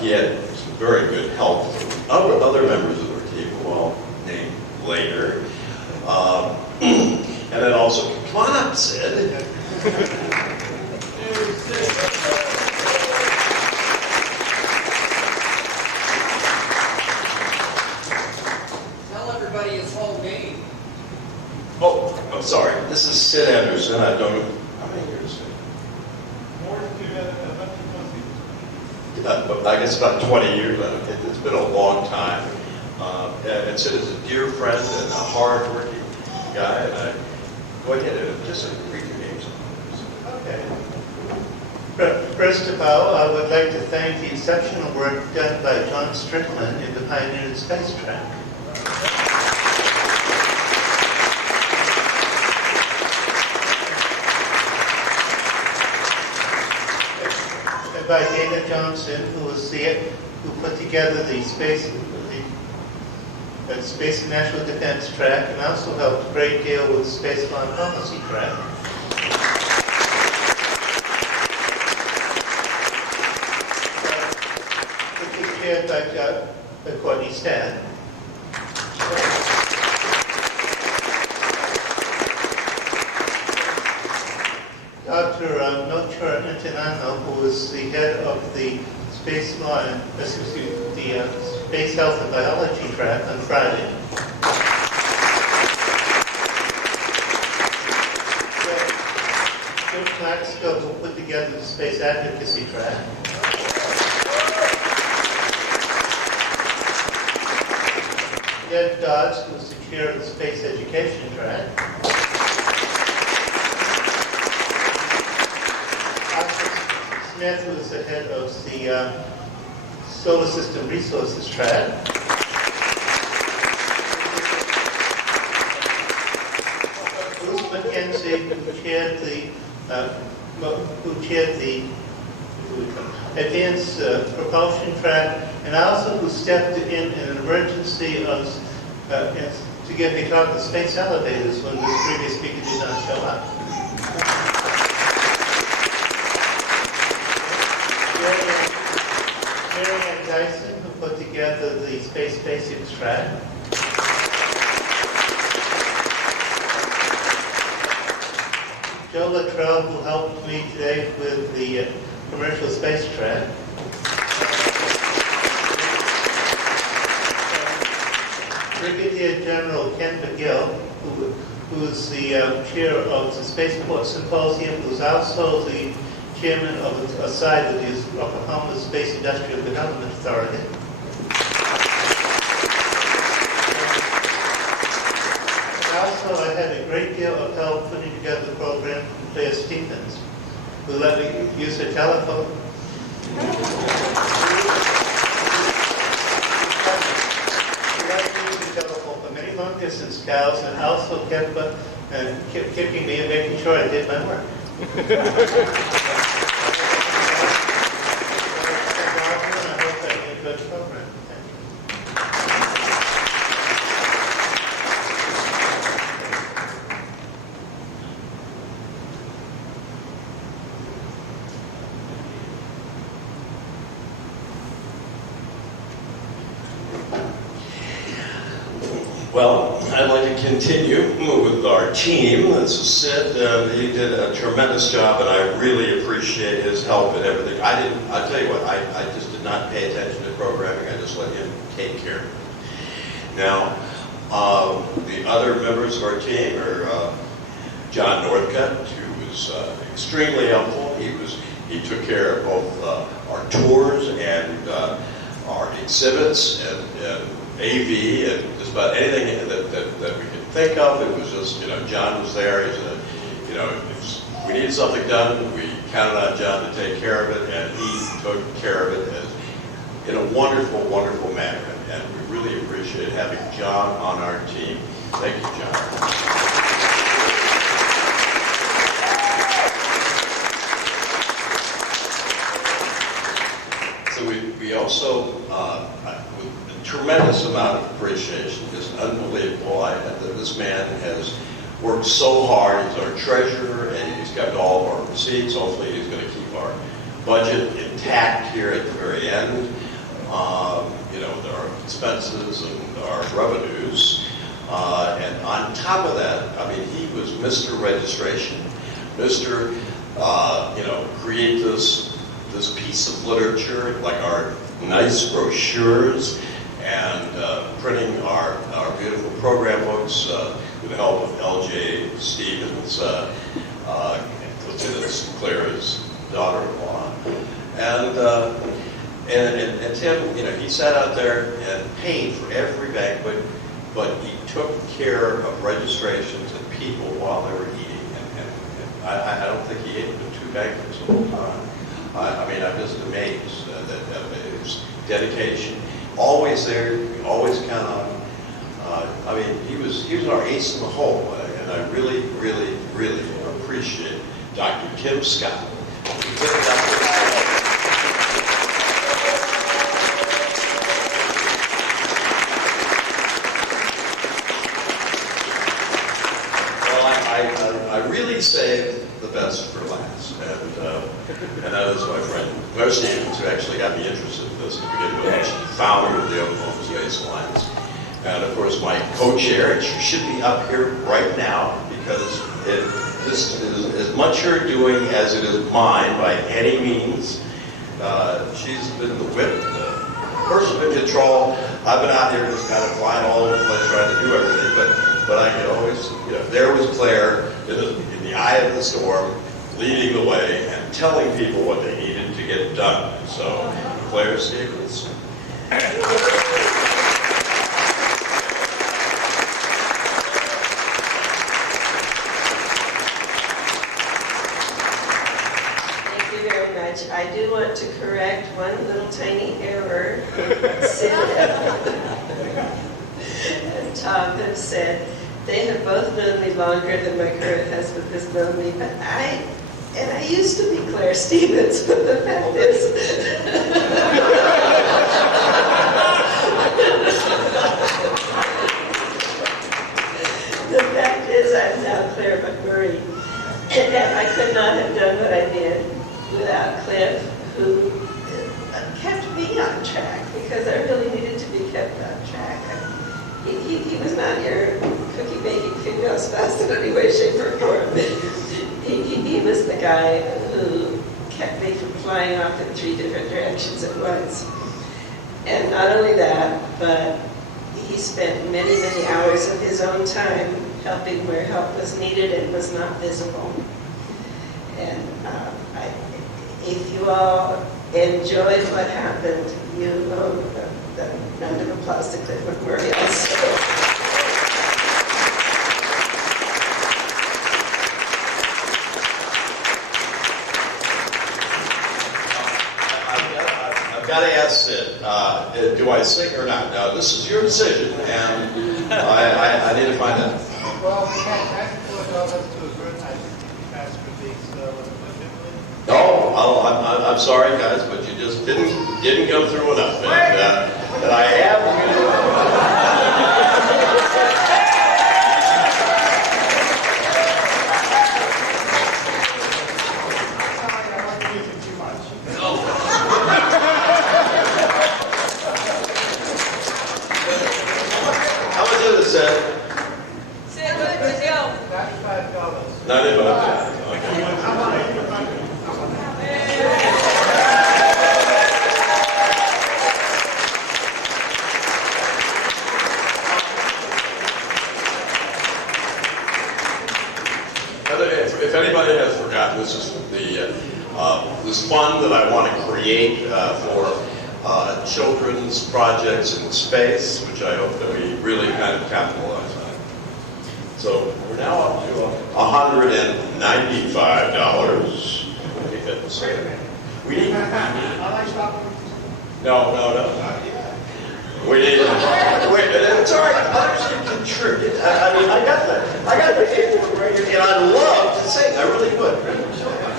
he had some very good help from other members of our team, who I'll name later. And then also, come on up, Sid. Oh, I'm sorry. This is Sid Henderson. I don't know. How many years? More than I guess about 20 years. It's been a long time. And Sid is a dear friend and a hard-working guy. And go ahead and just read your names. Okay. First of all, I would like to thank the exceptional work done by John Strickland in the pioneering space track. By Dana Johnson, who put together the Space and National Defense track, and also helped a great deal with the Space Foreign Policy track. It was chaired by Courtney Stan. Dr. Nochur Antonano, who was the head of the Space Health and Biology track on Friday. Jim Plaxco, who put together the Space Advocacy track. Ed Dodds, who was the chair of the Space Education track. Smith, who is the head of the Solar System Resources track. Bruce McKenzie, who chaired the Advanced Propulsion track, and also who stepped in an emergency to give a talk to space elevators when the previous speaker did not show up. Dyson, who put together the Space Basics track. Joe Luttrell, who helped me today with the commercial space track. Brigadier General Ken McGill, who is the chair of the Spaceport Symposium, who's also the chairman of a side that is Oklahoma Space Industrial Development Authority. And also, I had a great deal of help putting together the program from Claire Stephens, who let me use her telephone. She let me use the telephone for many long-distance calls, and also kept kicking me and making sure I did my work. Well, I'd like to continue with our team. This is Sid. He did a tremendous job, and I really appreciate his help and everything. I'll tell you what, I just did not pay attention to programming. I just let him take care of it. Now, the other members of our team are John Northcutt, who was extremely helpful. He took care of both our tours and our exhibits and AV and just about anything that we could think of. It was just, John was there. He said, if we needed something done, we counted on John to take care of it, and he took care of it in a wonderful, wonderful manner. And we really appreciate having John on our team. Thank you, John. So we also, with a tremendous amount of appreciation, just unbelievable. This man has worked so hard. He's our treasurer, and he's kept all of our receipts. Hopefully he's going to keep our budget intact here at the very end. With our expenses and our revenues. And on top of that, he was Mr. Registration. Mr. Create this piece of literature, like our nice brochures, and printing our beautiful program books with the help of L.J. Stevens, Lieutenant Clara's daughter-in-law. And Tim, he sat out there and paid for every banquet, but he took care of registrations and people while they were eating. And I don't think he ate but 2 banquets the whole time. I'm just amazed at his dedication. Always there, we always count on him. He was our ace in the hole, and I really, really, really appreciate Dr. Kim Scott. I really saved the best for last, and that is my friend Claire Stevens, who actually got me interested in this to begin with. She's the founder of the Oklahoma Space Alliance, and of course my co-chair, and she should be up here right now because this is as much her doing as it is mine by any means. She's been the whip, the person in control. I've been out here just kind of flying all over the place trying to do everything, but I could always, there was Claire in the eye of the storm, leading the way and telling people what they needed to get done. So, Claire Stevens. Thank you very much. I do want to correct one little tiny error. Sid and Tom have said they have both known me longer than my current husband has known me, but I used to be Claire Stevens, but the fact is, I'm now Claire McMurray, and I could not have done what I did without Cliff, who kept me on track, because I really needed to be kept on track. He was not your cookie-baking female spouse in any way, shape, or form. He was the guy who kept me from flying off in 3 different directions at once. And not only that, but he spent many, many hours of his own time helping where help was needed and was not visible. And if you all enjoyed what happened, you owe a round of applause to Cliff McMurray also. I've got to ask Sid, do I sing or not? Now, this is your decision, and I need to find out. Well, we had technical adjustments to a good, I think, masterpiece. No, I'm sorry, guys, but you just didn't come through enough. And I have. How much of this said? if anybody has forgotten, this is this fund that I want to create for children's projects in space, which I hope that we really kind of capitalize on. So we're now up to $195. We need. No. We need. Wait, it's all right. Others can contribute. I mean, I got the paperwork right here, and I'd love to sing. I really would.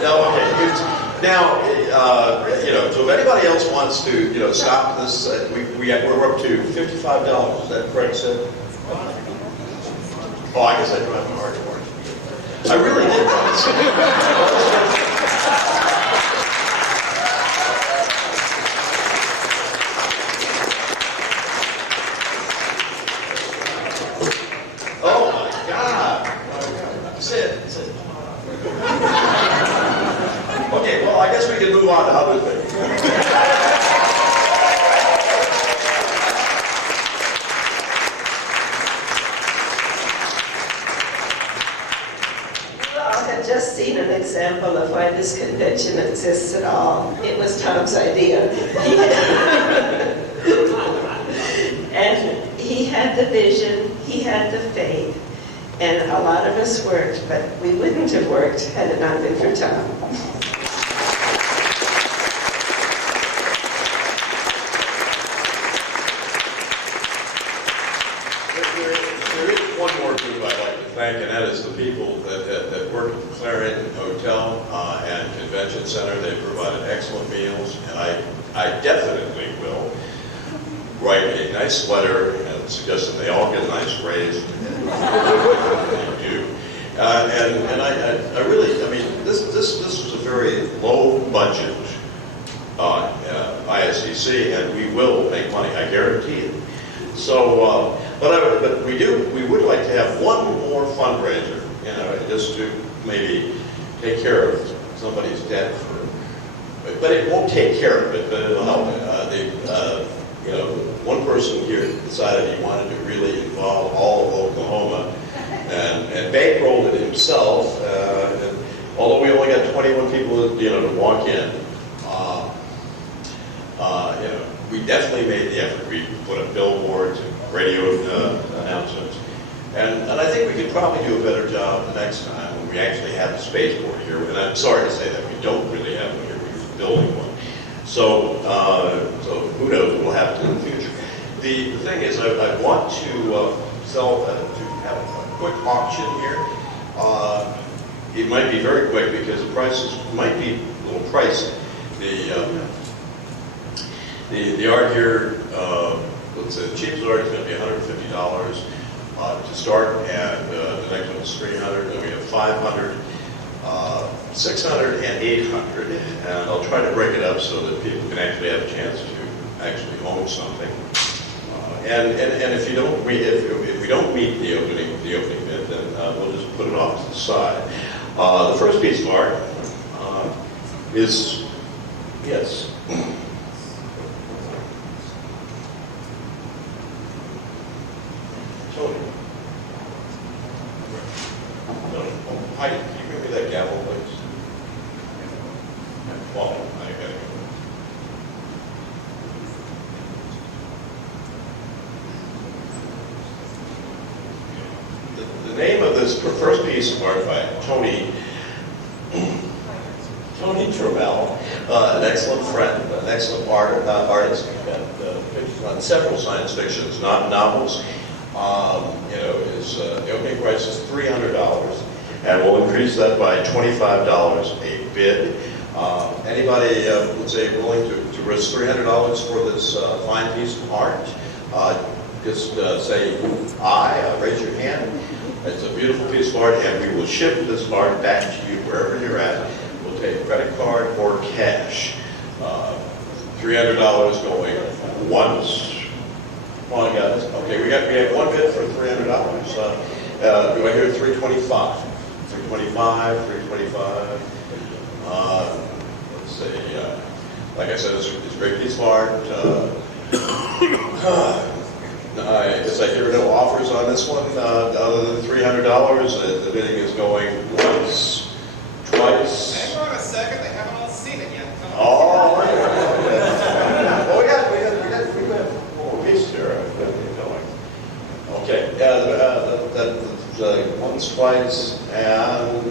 No, okay. Now, so if anybody else wants to, stop this, we're up to $55. Is that correct, Sid? Oh, I guess I don't have a hard work. I really did want to sing. Oh my God! Sid. Okay, well, I guess we can move on to other things. You all had just seen an example of why this convention exists at all. It was Tom's idea. And he had the vision, he had the faith, and a lot of us worked, but we wouldn't have worked had it not been for Tom. There is one more group I'd like to thank, and that is the people that work at the Clarion Hotel and Convention Center. They provided excellent meals, and I definitely will write a nice letter and suggest that they all get a nice raise. They do. And I really, this was a very low budget ISDC, and we will make money, I guarantee it. So, but we would like to have one more fundraiser, just to maybe take care of somebody's debt but it won't take care of it, but it'll help. One person here decided he wanted to really involve all of Oklahoma and bankrolled it himself. And although we only got 21 people, to walk in, we definitely made the effort. We put up billboards and radio announcements, and I think we could probably do a better job the next time when we actually have a spaceport here. And I'm sorry to say that we don't really have one here. We're building one. So who knows what will happen in the future. The thing is, I want to to have a quick auction here. It might be very quick because the prices might be a little pricey. The art here, the cheapest art is going to be $150 to start, and the next one is $300, and we have $500. 600 and 800, and I'll try to break it up so that people can actually have a chance to actually own something. And if we don't meet the opening bid, then we'll just put it off to the side. The first piece of art is yes. Tony. Hi, can you bring me that gavel, please? Well, I gotta go. The name of this first piece of art by Tony Trammell, an excellent friend, an excellent artist, and pictures on several science fictions, not novels. The opening price is $300. And we'll increase that by $25 a bid. Anybody, would say, willing to risk $300 for this fine piece of art? Just say aye, raise your hand. It's a beautiful piece of art, and we will ship this art back to you wherever you're at. We'll take credit card or cash. $300 going once. Come on, guys. Okay, we have one bid for $300. Do I hear 325? 325. Let's see. Like I said, it's a great piece of art. I guess I hear no offers on this one other than $300. The bidding is going once, twice, and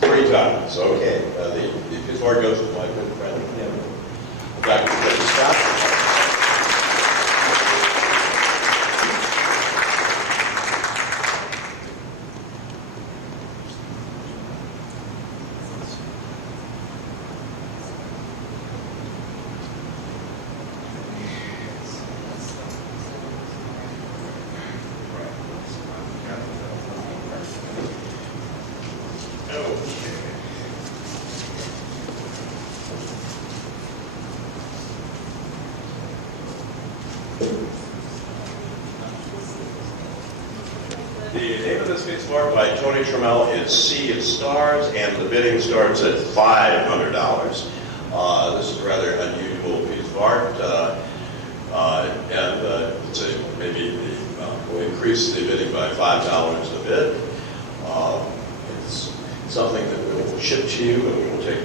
3 times. Okay, the piece of art goes to my good friend, Dr. Scott. The name of this piece of art by Tony Trammell is Sea of Stars, and the bidding starts at $500. This is a rather unusual piece of art, and maybe we'll increase the bidding by $5 a bid. It's something that we will ship to you, and we will take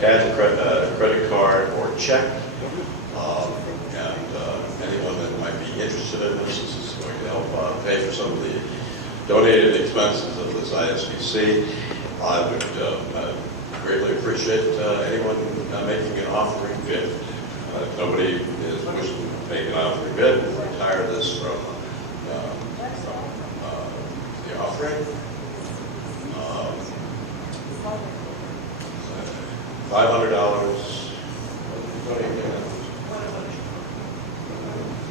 cash, credit card, or check. And anyone that might be interested in this is going to help pay for some of the donated expenses of this ISDC. I would greatly appreciate anyone making an offering bid. If nobody is wishing to make an offering bid, we'll retire this from the offering. $500.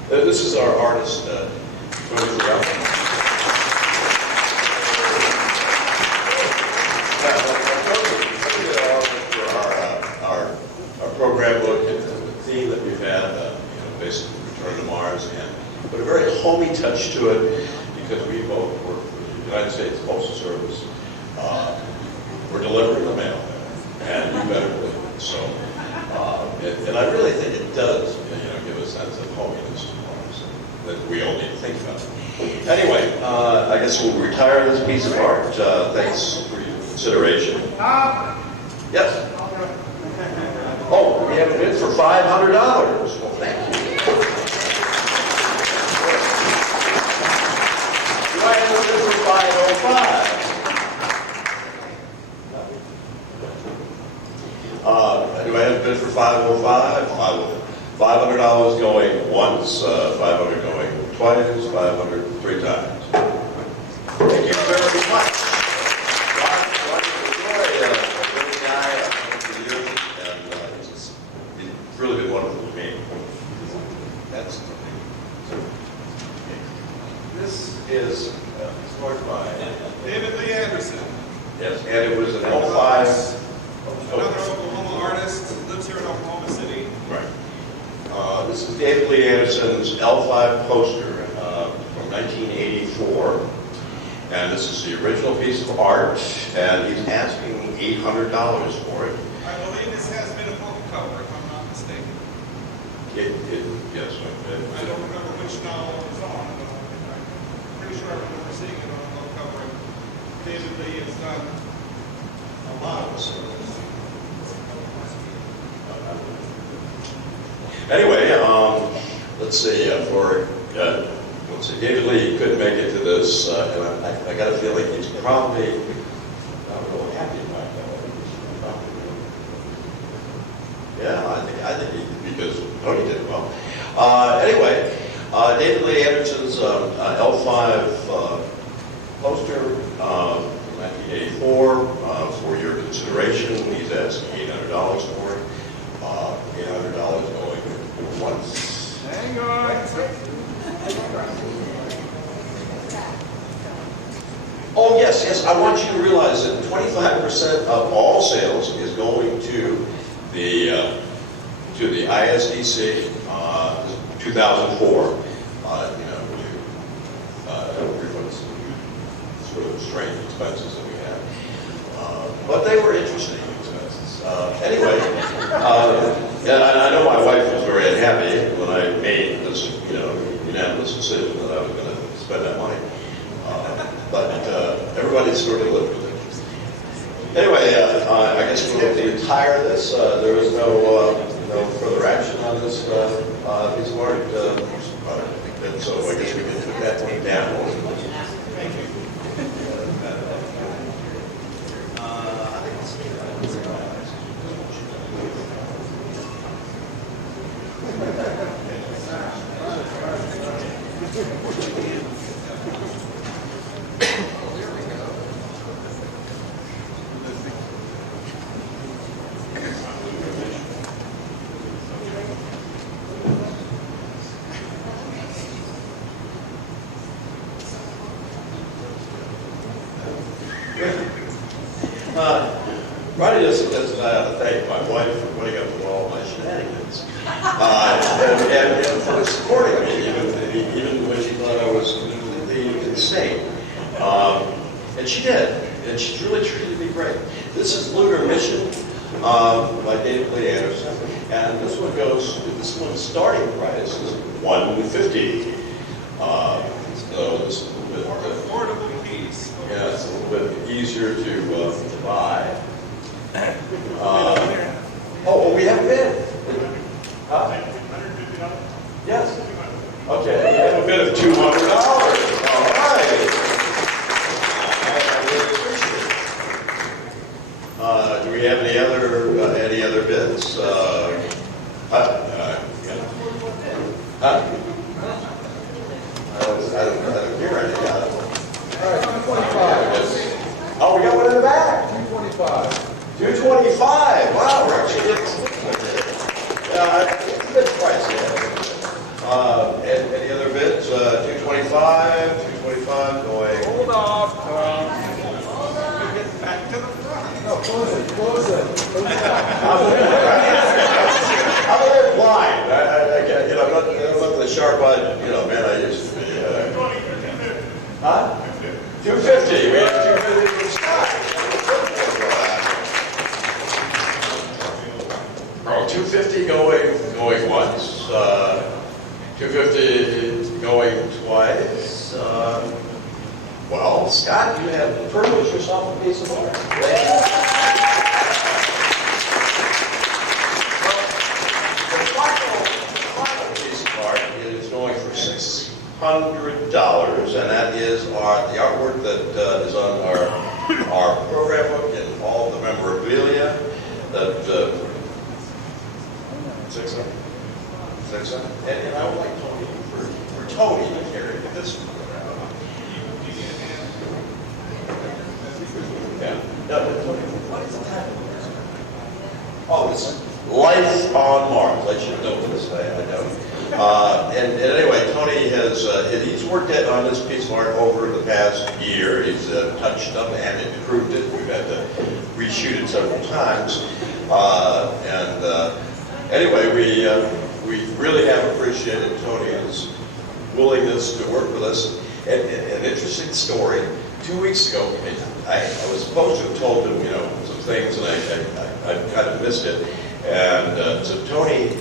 This is our artist, Tony Trammell. Our program look at the theme that we've had, basically Return to Mars, and put a very homey touch to it because we both work for the United States Postal Service. We're delivering the mail, and you better believe it. So, and I really think it does, give a sense of hominess to Mars that we all need to think about. Anyway, I guess we'll retire this piece of art. Thanks for your consideration. Yes? Oh, we have a bid for $500. Well, thank you. Do I have a bid for 505? Do I have a bid for 505? $500 going once, 500 going twice, 500 3 times. Thank you very much. Really been wonderful to me. That's this is scored by David Lee Anderson. Yes, and it was an L5. Another Oklahoma artist who lives here in Oklahoma City. Right. This is David Lee Anderson's L5 poster from 1984, and this is the original piece of art, and he's asking $800 for it. I believe this has been a book cover, if I'm not mistaken. Yes, I don't remember which novel it was on, but I'm pretty sure I remember seeing it on a book cover. David Lee has done a lot of service. Anyway, let's see, David Lee couldn't make it to this, and I got a feeling he's probably not real happy about that. Yeah, I think he, because Tony did well. Anyway, David Lee Anderson's L5 poster from 1984 for your consideration. He's asking $800 for it. $800 going once. Hang on. Oh, yes, I want you to realize that 25% of all sales is going to the ISDC, 2004, refund sort of strange expenses that we had. But they were interesting expenses. Anyway, I know my wife was very unhappy when I made this, unanimous decision that I was going to spend that money. But everybody sort of lived with it. Anyway, I guess we'll have to retire this. There is no further action on this piece of art. And so I guess we can put that one down. Thank you. I just I thank my wife for putting up with all my shenanigans. And for supporting me, even when she thought I was completely insane. And she did. And she's really treated me great. This is Lunar Mission by David Lee Anderson. And this one's starting price is $150. So it's a little bit Affordable piece. yeah, it's a little bit easier to buy. We have a bid. Yes. Okay, we have a bid of $200. All right. I really appreciate it. Do we have any other bids? I don't hear any. All right, 225. Oh, we got one in the back. 225. 225. Wow, we're actually getting it's a good price. Any other bids? 225. 225 going. Hold off. Get back to the front. No, close it. I'm a little blind. I'm not the sharp-eyed, man I used to be. Huh? 250. We have 250 from Scott. 250 going once. 250 going twice. Well, Scott, you have purchased yourself a piece of art. $600, and that is the artwork that is on our program book and all the memorabilia. That 600. And I would like Tony for Tony to carry this one around. Yeah. No, Tony, what is the title of this? Oh, it's Life on Mars. I should know this. I don't. And anyway, Tony he's worked on this piece of art over the past year. He's touched up and improved it. We've had to reshoot it several times. Anyway, we really have appreciated Tony's willingness to work with us. And an interesting story. 2 weeks ago, I was supposed to have told him, some things, and I kind of missed it. And so Tony,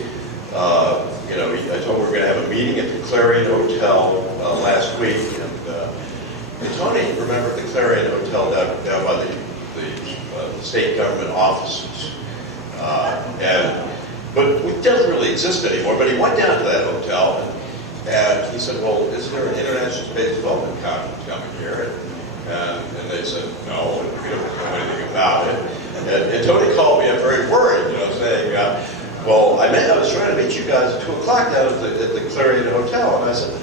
I told him we were going to have a meeting at the Clarion Hotel last week, and Tony remembered the Clarion Hotel down by the state government offices, but it doesn't really exist anymore. But he went down to that hotel, and he said, "Well, is there an International Space Development Conference coming here?" And they said, "No, we don't know anything about it." And Tony called me up very worried, saying, "Well, I was trying to meet you guys at 2 o'clock down at the Clarion Hotel." And I said,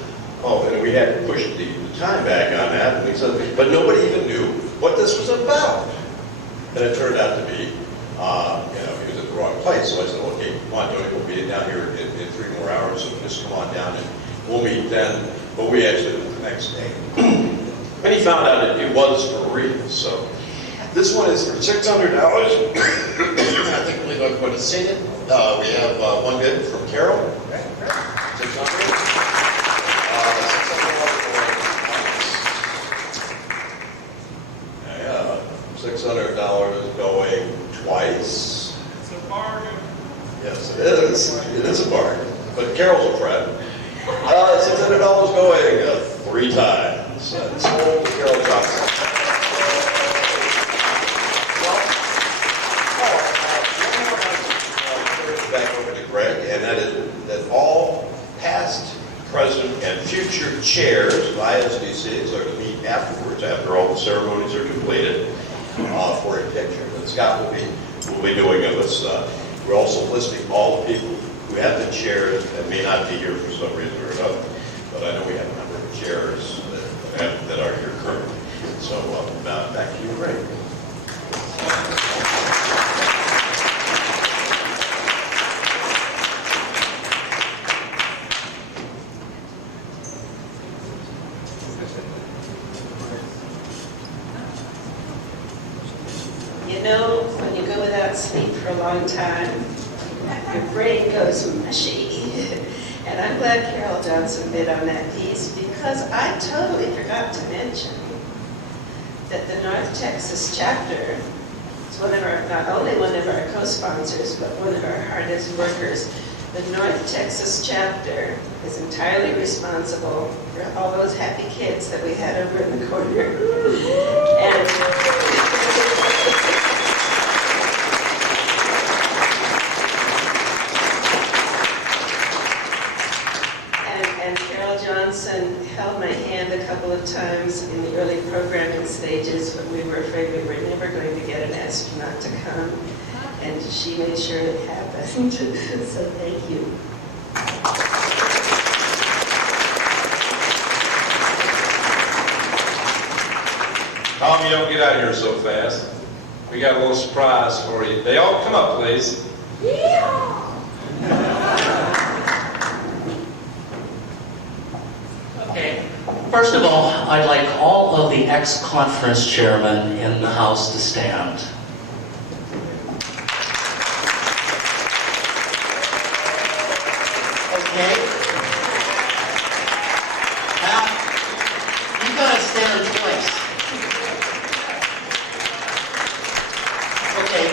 "Oh," and we had to push the time back on that. And he said, but nobody even knew what this was about. And it turned out to be, he was at the wrong place. So I said, "Okay, come on, Tony, we'll be down here in 3 more hours, so just come on down and we'll meet then." But we actually did it the next day. And he found out it was for real. So this one is for $600. I think we're going to see it. We have one bid from Carol. $600. $600 going twice. It's a bargain. Yes, it is. It is a bargain. But Carol's a friend. $600 going 3 times. Sold to Carol Johnson. Back over to Greg, and that is that all past, present, and future chairs of ISDCs are to meet afterwards, after all the ceremonies are completed, for a picture that Scott will be doing of us. We're also listing all the people who have been chairs and may not be here for some reason or another. But I know we have a number of chairs that are here currently. So now back to you, Greg. When you go without sleep for a long time, your brain goes mushy. And I'm glad Carol Johnson bid on that piece, because I totally forgot to mention that the North Texas chapter is one of our, not only one of our co-sponsors, but one of our hardest workers. The North Texas chapter is entirely responsible for all those happy kids that we had over in the corner. And Carol Johnson held my hand a couple of times in the early programming stages when we were afraid we were never going to get an astronaut to come. And she made sure it happened. So thank you. Tom, you don't get out of here so fast. We got a little surprise for you. They all come up, please. Okay. First of all, I'd like all of the ex-conference chairmen in the House to stand. Okay? Now, you've got to stand twice. Okay,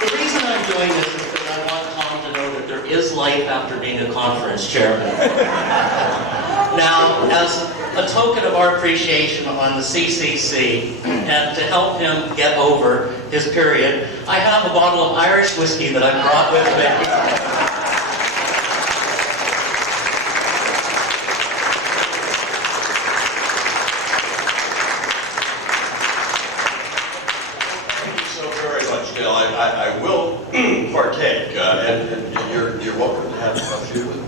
the reason I'm doing this is because I want Tom to know that there is life after being a conference chairman. Now, as a token of our appreciation on the CCC, and to help him get over his period, I have a bottle of Irish whiskey that I brought with me. I will partake, and you're welcome to have a few with me.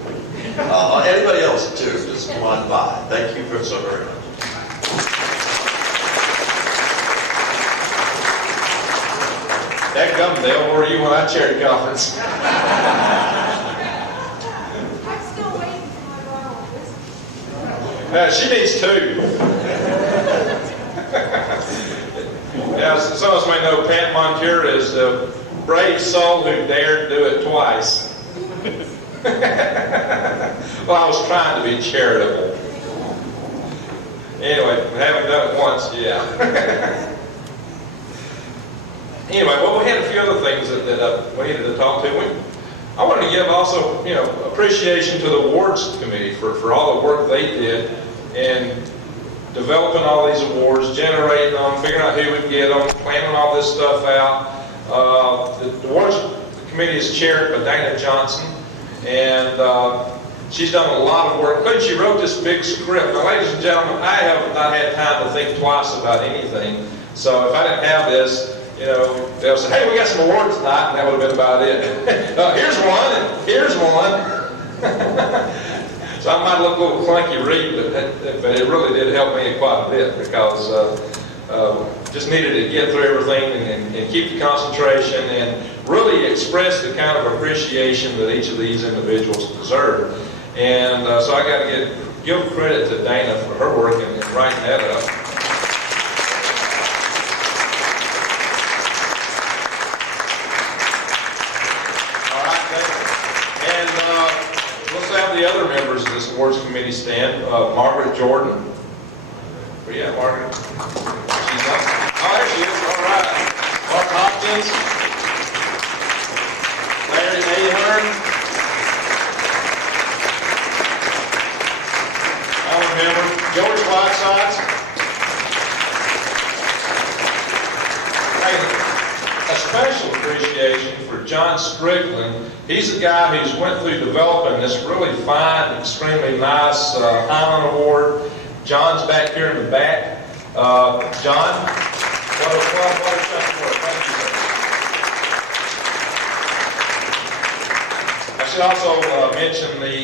Anybody else too, just come on by. Thank you so very much. That gum, they'll order you when I chair the conference. I'm still waiting for my bottle of whiskey. She needs two. Now, some of us may know Pat Monteer is the brave soul who dared do it twice. Well, I was trying to be charitable. Anyway, having done it once, yeah. Anyway, well, we had a few other things that we needed to talk to. I wanted to give also, appreciation to the awards committee for all the work they did in developing all these awards, generating them, figuring out who would get them, planning all this stuff out. The awards committee is chaired by Dana Johnson, and she's done a lot of work. She wrote this big script. Now, ladies and gentlemen, I have not had time to think twice about anything. So if I didn't have this, they'll say, hey, we got some awards tonight, and that would have been about it. Here's one, and here's one. So I might look a little clunky read, but it really did help me quite a bit, because just needed to get through everything and keep the concentration and really express the kind of appreciation that each of these individuals deserve. And so I got to give credit to Dana for her work in writing that up. The other members of this awards committee stand. Margaret Jordan. Where you at, Margaret? She's up. Oh, there she is. All right. Mark Hopkins. Larry Ahern. Alan Member. George Whitesides. A special appreciation for John Strickland. He's the guy who's went through developing this really fine, extremely nice Heinlein Award. John's back here in the back. John, what a shot for it. Thank you, sir. I should also mention the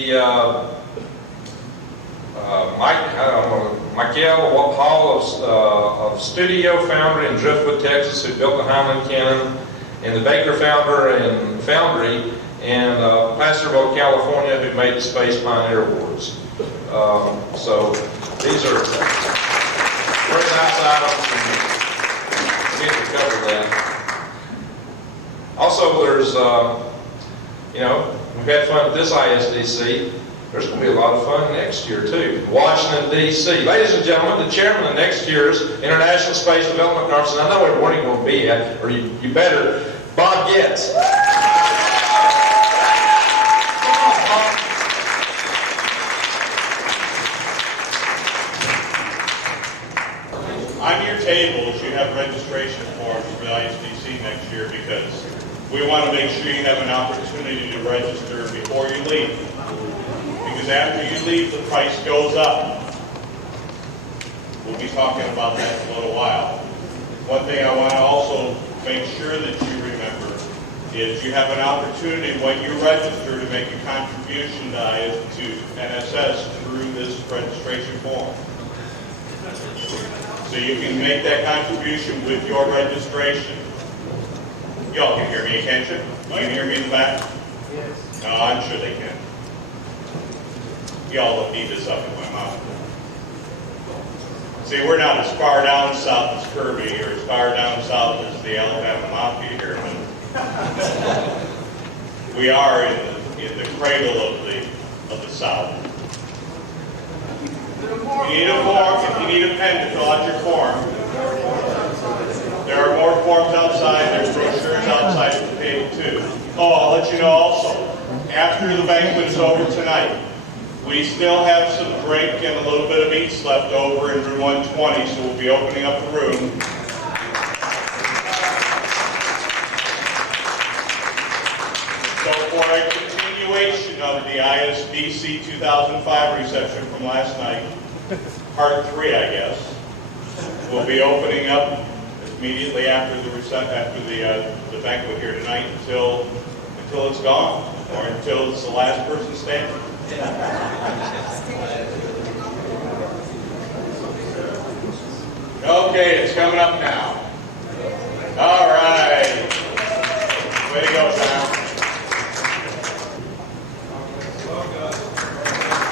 Michael Hall of Studio Foundry in Driftwood, Texas, who built the Heinlein cannon, and the Baker Founder and Foundry in Placerville, California, who made the Space Pioneer Awards. So these are very nice items, and we need to cover that. Also, there's, you know, we've had fun with this ISDC. There's going to be a lot of fun next year, too. Washington, D.C. Ladies and gentlemen, the chairman of next year's International Space Development Conference, and I know everyone you're going to be at, or you better, Bob Goetz. On your tables, you have registration forms for the ISDC next year because we want to make sure you have an opportunity to register before you leave. Because after you leave, the price goes up. We'll be talking about that in a little while. One thing I want to also make sure that you remember is you have an opportunity when you register to make a contribution to NSS through this registration form. So you can make that contribution with your registration. Y'all can hear me, can't you? You can hear me in the back? Yes. No, I'm sure they can. Y'all don't need this up in my mouth. See, we're not as far down south as Kirby or as far down south as the Alabama Mafia here, but we are in the cradle of the South. If you need a form, if you need a pen to fill out your form, there are more forms outside, there's brochures outside at the table too. Oh, I'll let you know also, after the banquet is over tonight, we still have some drink and a little bit of eats left over in room 120, so we'll be opening up the room. So for a continuation of the ISDC 2005 reception from last night, part 3, I guess, we'll be opening up immediately after the banquet here tonight until it's gone, or until it's the last person standing. Okay, it's coming up now. All right. Way to go, Sam.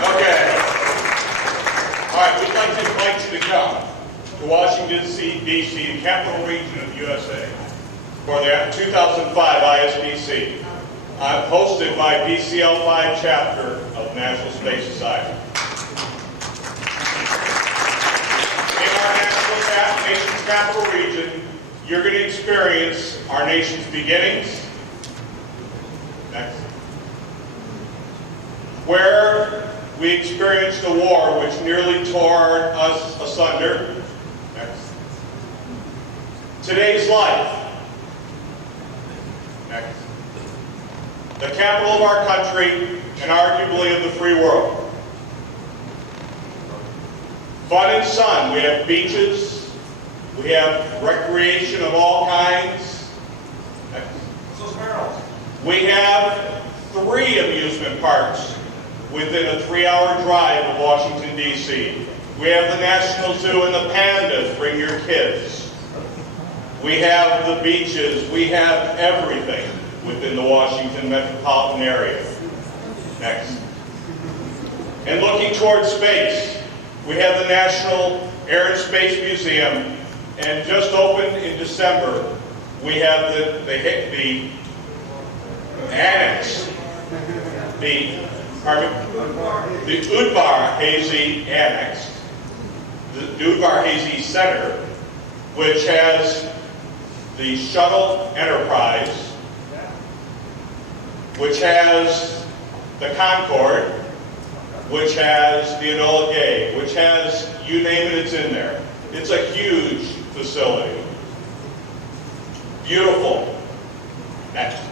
Okay. All right, we'd like to invite you to come to Washington, D.C., the capital region of the USA, for the 2005 ISDC. Hosted by BCL5 chapter of the National Space Society. In our nation's capital region, you're going to experience our nation's beginnings, next, where we experienced a war which nearly tore us asunder, next, today's life, next, the capital of our country, and arguably of the free world. Fun and sun. We have beaches. We have recreation of all kinds. We have 3 amusement parks within a 3-hour drive of Washington, D.C. We have the National Zoo and the pandas. Bring your kids. We have the beaches. We have everything within the Washington metropolitan area. Next. And looking towards space, we have the National Air and Space Museum, and just opened in December, we have the annex, the Udvar-Hazy Annex, the Udvar-Hazy Center, which has the Shuttle Enterprise, which has the Concorde, which has the Enola Gay, which has, you name it, it's in there. It's a huge facility. Beautiful. Next.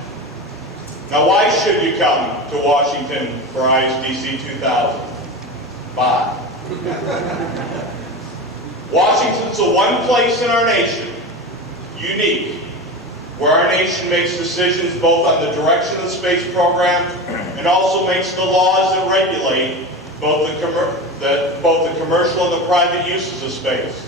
Now, why should you come to Washington for ISDC 2005? Washington's the one place in our nation, unique, where our nation makes decisions both on the direction of the space program and also makes the laws that regulate both the commercial and the private uses of space.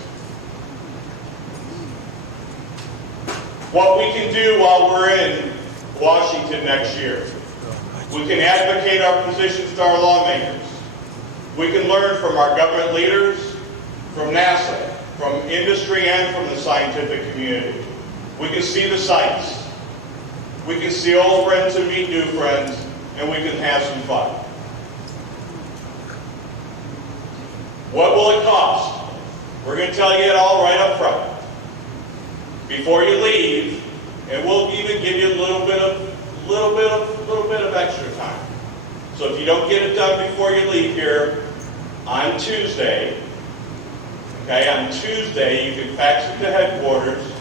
What we can do while we're in Washington next year, we can advocate our positions to our lawmakers. We can learn from our government leaders, from NASA, from industry, and from the scientific community. We can see the sights. we can see old friends and meet new friends, and we can have some fun. What will it cost? We're going to tell you it all right up front. Before you leave, and we'll even give you a little bit of extra time. So if you don't get it done before you leave here, on Tuesday, okay, on Tuesday you can fax it to headquarters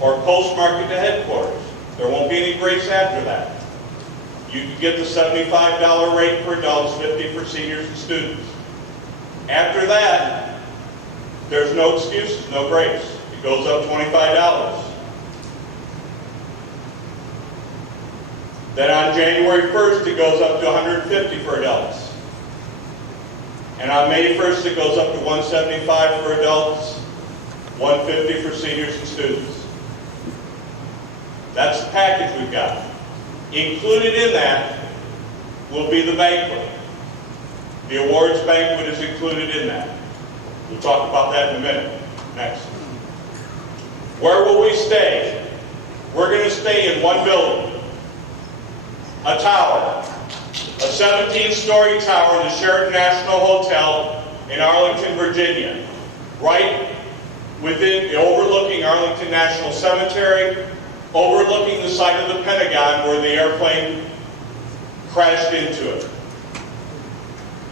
or postmark it to headquarters. There won't be any grace after that. You can get the $75 rate for adults, $50 for seniors and students. After that, there's no excuses, no grace. It goes up $25. Then on January 1st, it goes up to $150 for adults. And on May 1st, it goes up to $175 for adults, $150 for seniors and students. That's the package we've got. Included in that will be the banquet. The awards banquet is included in that. We'll talk about that in a minute. Next. Where will we stay? We're going to stay in one building. A tower. A 17-story tower in the Sheraton National Hotel in Arlington, Virginia. Right within, overlooking Arlington National Cemetery, overlooking the site of the Pentagon where the airplane crashed into it.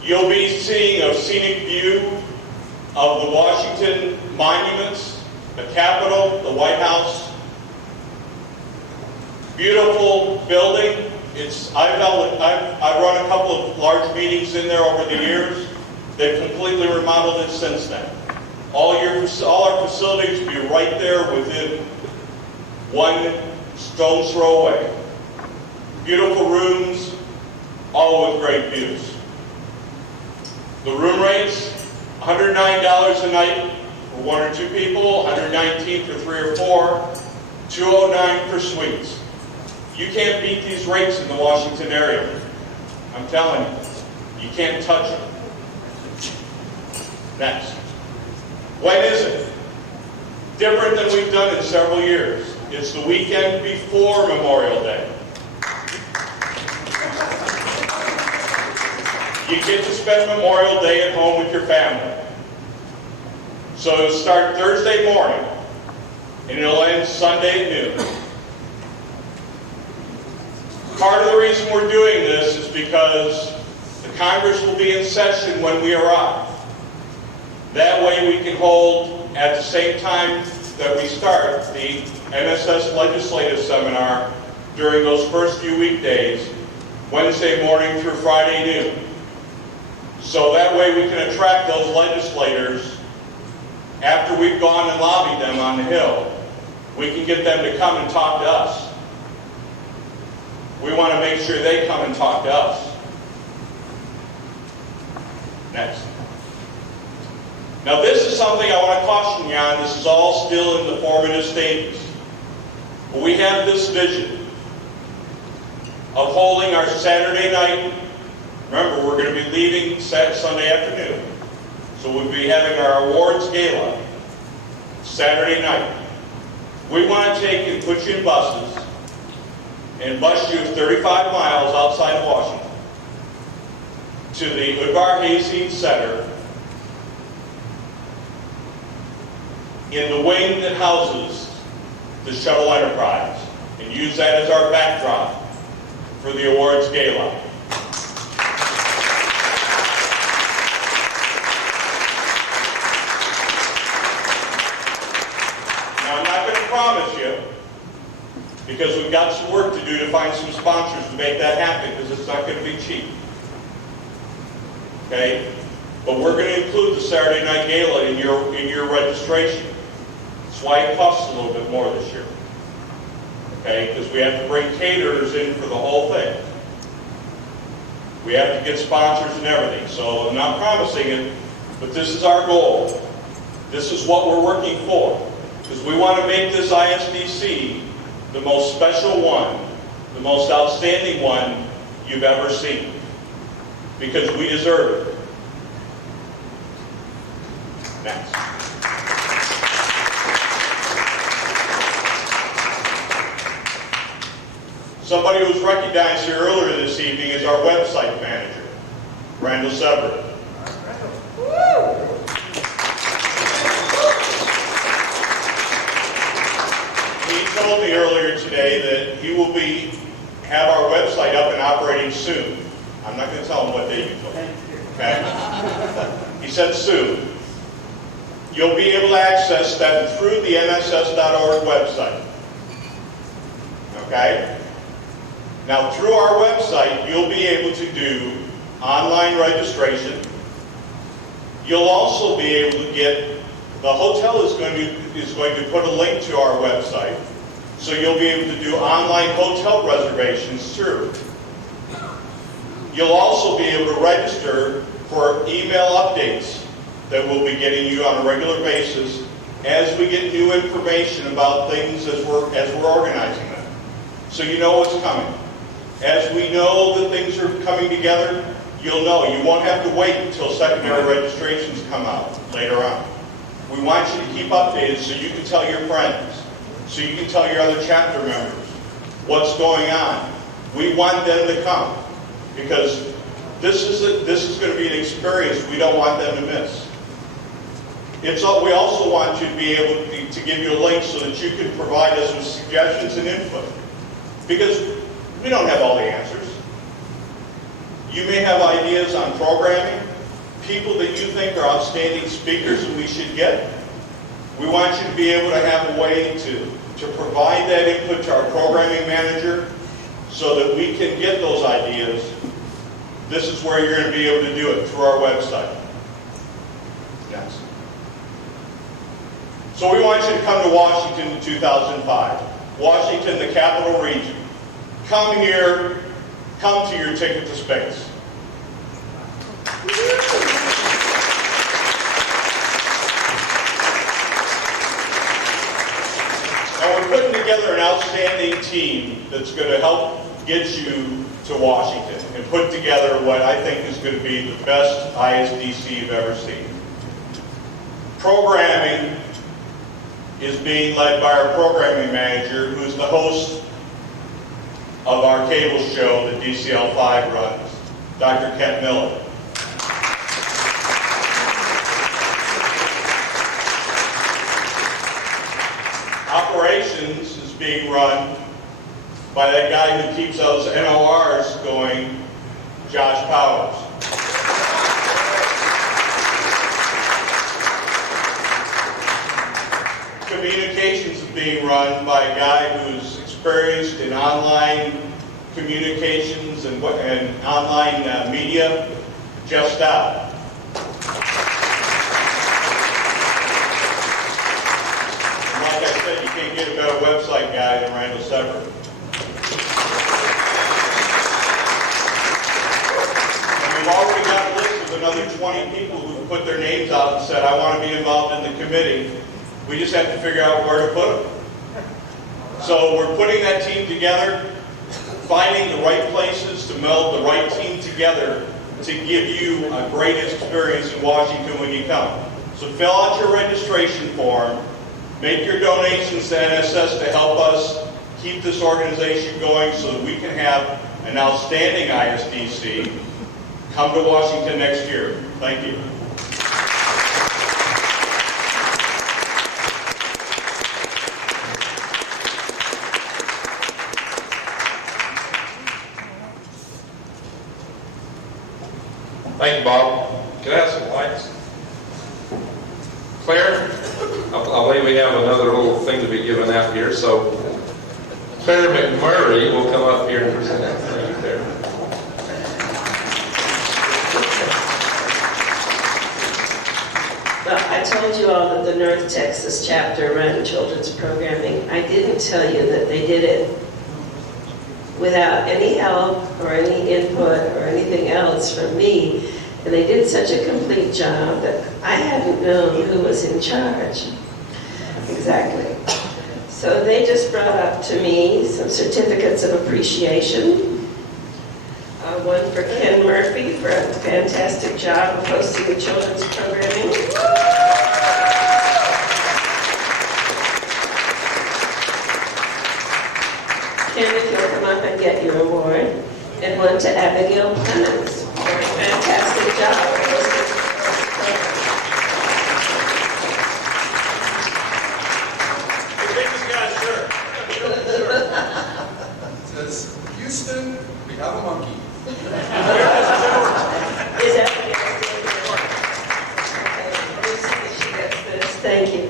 You'll be seeing a scenic view of the Washington monuments, the Capitol, the White House. Beautiful building. I've run a couple of large meetings in there over the years. They've completely remodeled it since then. All our facilities will be right there within one stone's throw away. Beautiful rooms, all with great views. The room rates, $109 a night for 1 or 2 people, $119 for 3 or 4, $209 for suites. You can't beat these rates in the Washington area. I'm telling you, you can't touch them. Next. When is it? Different than we've done in several years. It's the weekend before Memorial Day. You get to spend Memorial Day at home with your family. So it'll start Thursday morning, and it'll end Sunday at noon. Part of the reason we're doing this is because the Congress will be in session when we arrive. That way we can hold, at the same time that we start, the NSS legislative seminar during those first few weekdays, Wednesday morning through Friday noon. So that way we can attract those legislators after we've gone and lobbied them on the Hill. We can get them to come and talk to us. We want to make sure they come and talk to us. Next. Now this is something I want to caution you on. This is all still in the formative stages. But we have this vision of holding our Saturday night. Remember, we're going to be leaving Sunday afternoon. So we'll be having our awards gala Saturday night. We want to take and put you in buses and bus you 35 miles outside of Washington to the Udvar Hayseed Center in the wing that houses the Shuttle Enterprise, and use that as our backdrop for the awards gala. Now, I'm not going to promise you, because we've got some work to do to find some sponsors to make that happen, because it's not going to be cheap. Okay? But we're going to include the Saturday night gala in your registration. That's why it costs a little bit more this year. Okay? Because we have to bring caterers in for the whole thing. We have to get sponsors and everything. So I'm not promising it, but this is our goal. This is what we're working for. Because we want to make this ISDC the most special one, the most outstanding one you've ever seen. Because we deserve it. Next. Somebody who was recognized here earlier this evening is our website manager, Randall Sever. He told me earlier today that he will have our website up and operating soon. I'm not going to tell him what date he told me. Okay? He said soon. You'll be able to access that through the NSS.org website. Okay? Now, through our website, you'll be able to do online registration. You'll also be able to get, the hotel is going to put a link to our website, so you'll be able to do online hotel reservations through. You'll also be able to register for email updates that we'll be getting you on a regular basis as we get new information about things as we're organizing them. So you know what's coming. As we know that things are coming together, you'll know. You won't have to wait until secondary registrations come out later on. We want you to keep updated so you can tell your friends, so you can tell your other chapter members what's going on. We want them to come because this is going to be an experience we don't want them to miss. We also want you to be able to give you a link so that you can provide us with suggestions and input. Because we don't have all the answers. You may have ideas on programming, people that you think are outstanding speakers and we should get. We want you to be able to have a way to provide that input to our programming manager so that we can get those ideas. This is where you're going to be able to do it, through our website. Yes. So we want you to come to Washington in 2005. Washington, the capital region. Come here, come to your ticket to space. Now we're putting together an outstanding team that's going to help get you to Washington and put together what I think is going to be the best ISDC you've ever seen. Programming is being led by our programming manager, who's the host of our cable show that DCL5 runs, Dr. Kent Miller. Operations is being run by that guy who keeps those NORs going, Josh Powers. Communications is being run by a guy who's experienced in online communications and online media, Jeff Stout. And like I said, you can't get a better website guy than Randall Sever. And we've already got a list of another 20 people who put their names out and said, I want to be involved in the committee. We just have to figure out where to put them. So we're putting that team together, finding the right places to meld the right team together to give you a great experience in Washington when you come. So fill out your registration form, make your donations to NSS to help us keep this organization going so that we can have an outstanding ISDC. Come to Washington next year. Thank you. Thank you, Bob. Can I have some lights? Claire, I believe we have another little thing to be given out here, so Claire McMurray will come up here and present that. Thank you, Claire. Well, I told you all that the North Texas chapter ran children's programming. I didn't tell you that they did it without any help or any input or anything else from me. And they did such a complete job that I hadn't known who was in charge. Exactly. So they just brought up to me some certificates of appreciation. One for Ken Murphy for a fantastic job of hosting the children's programming. Ken, if you'll come up and get one to Abigail Clemens for a fantastic job. Says, Houston, we have a monkey. Is Abigail still there? Okay, let's see if she gets this. Thank you.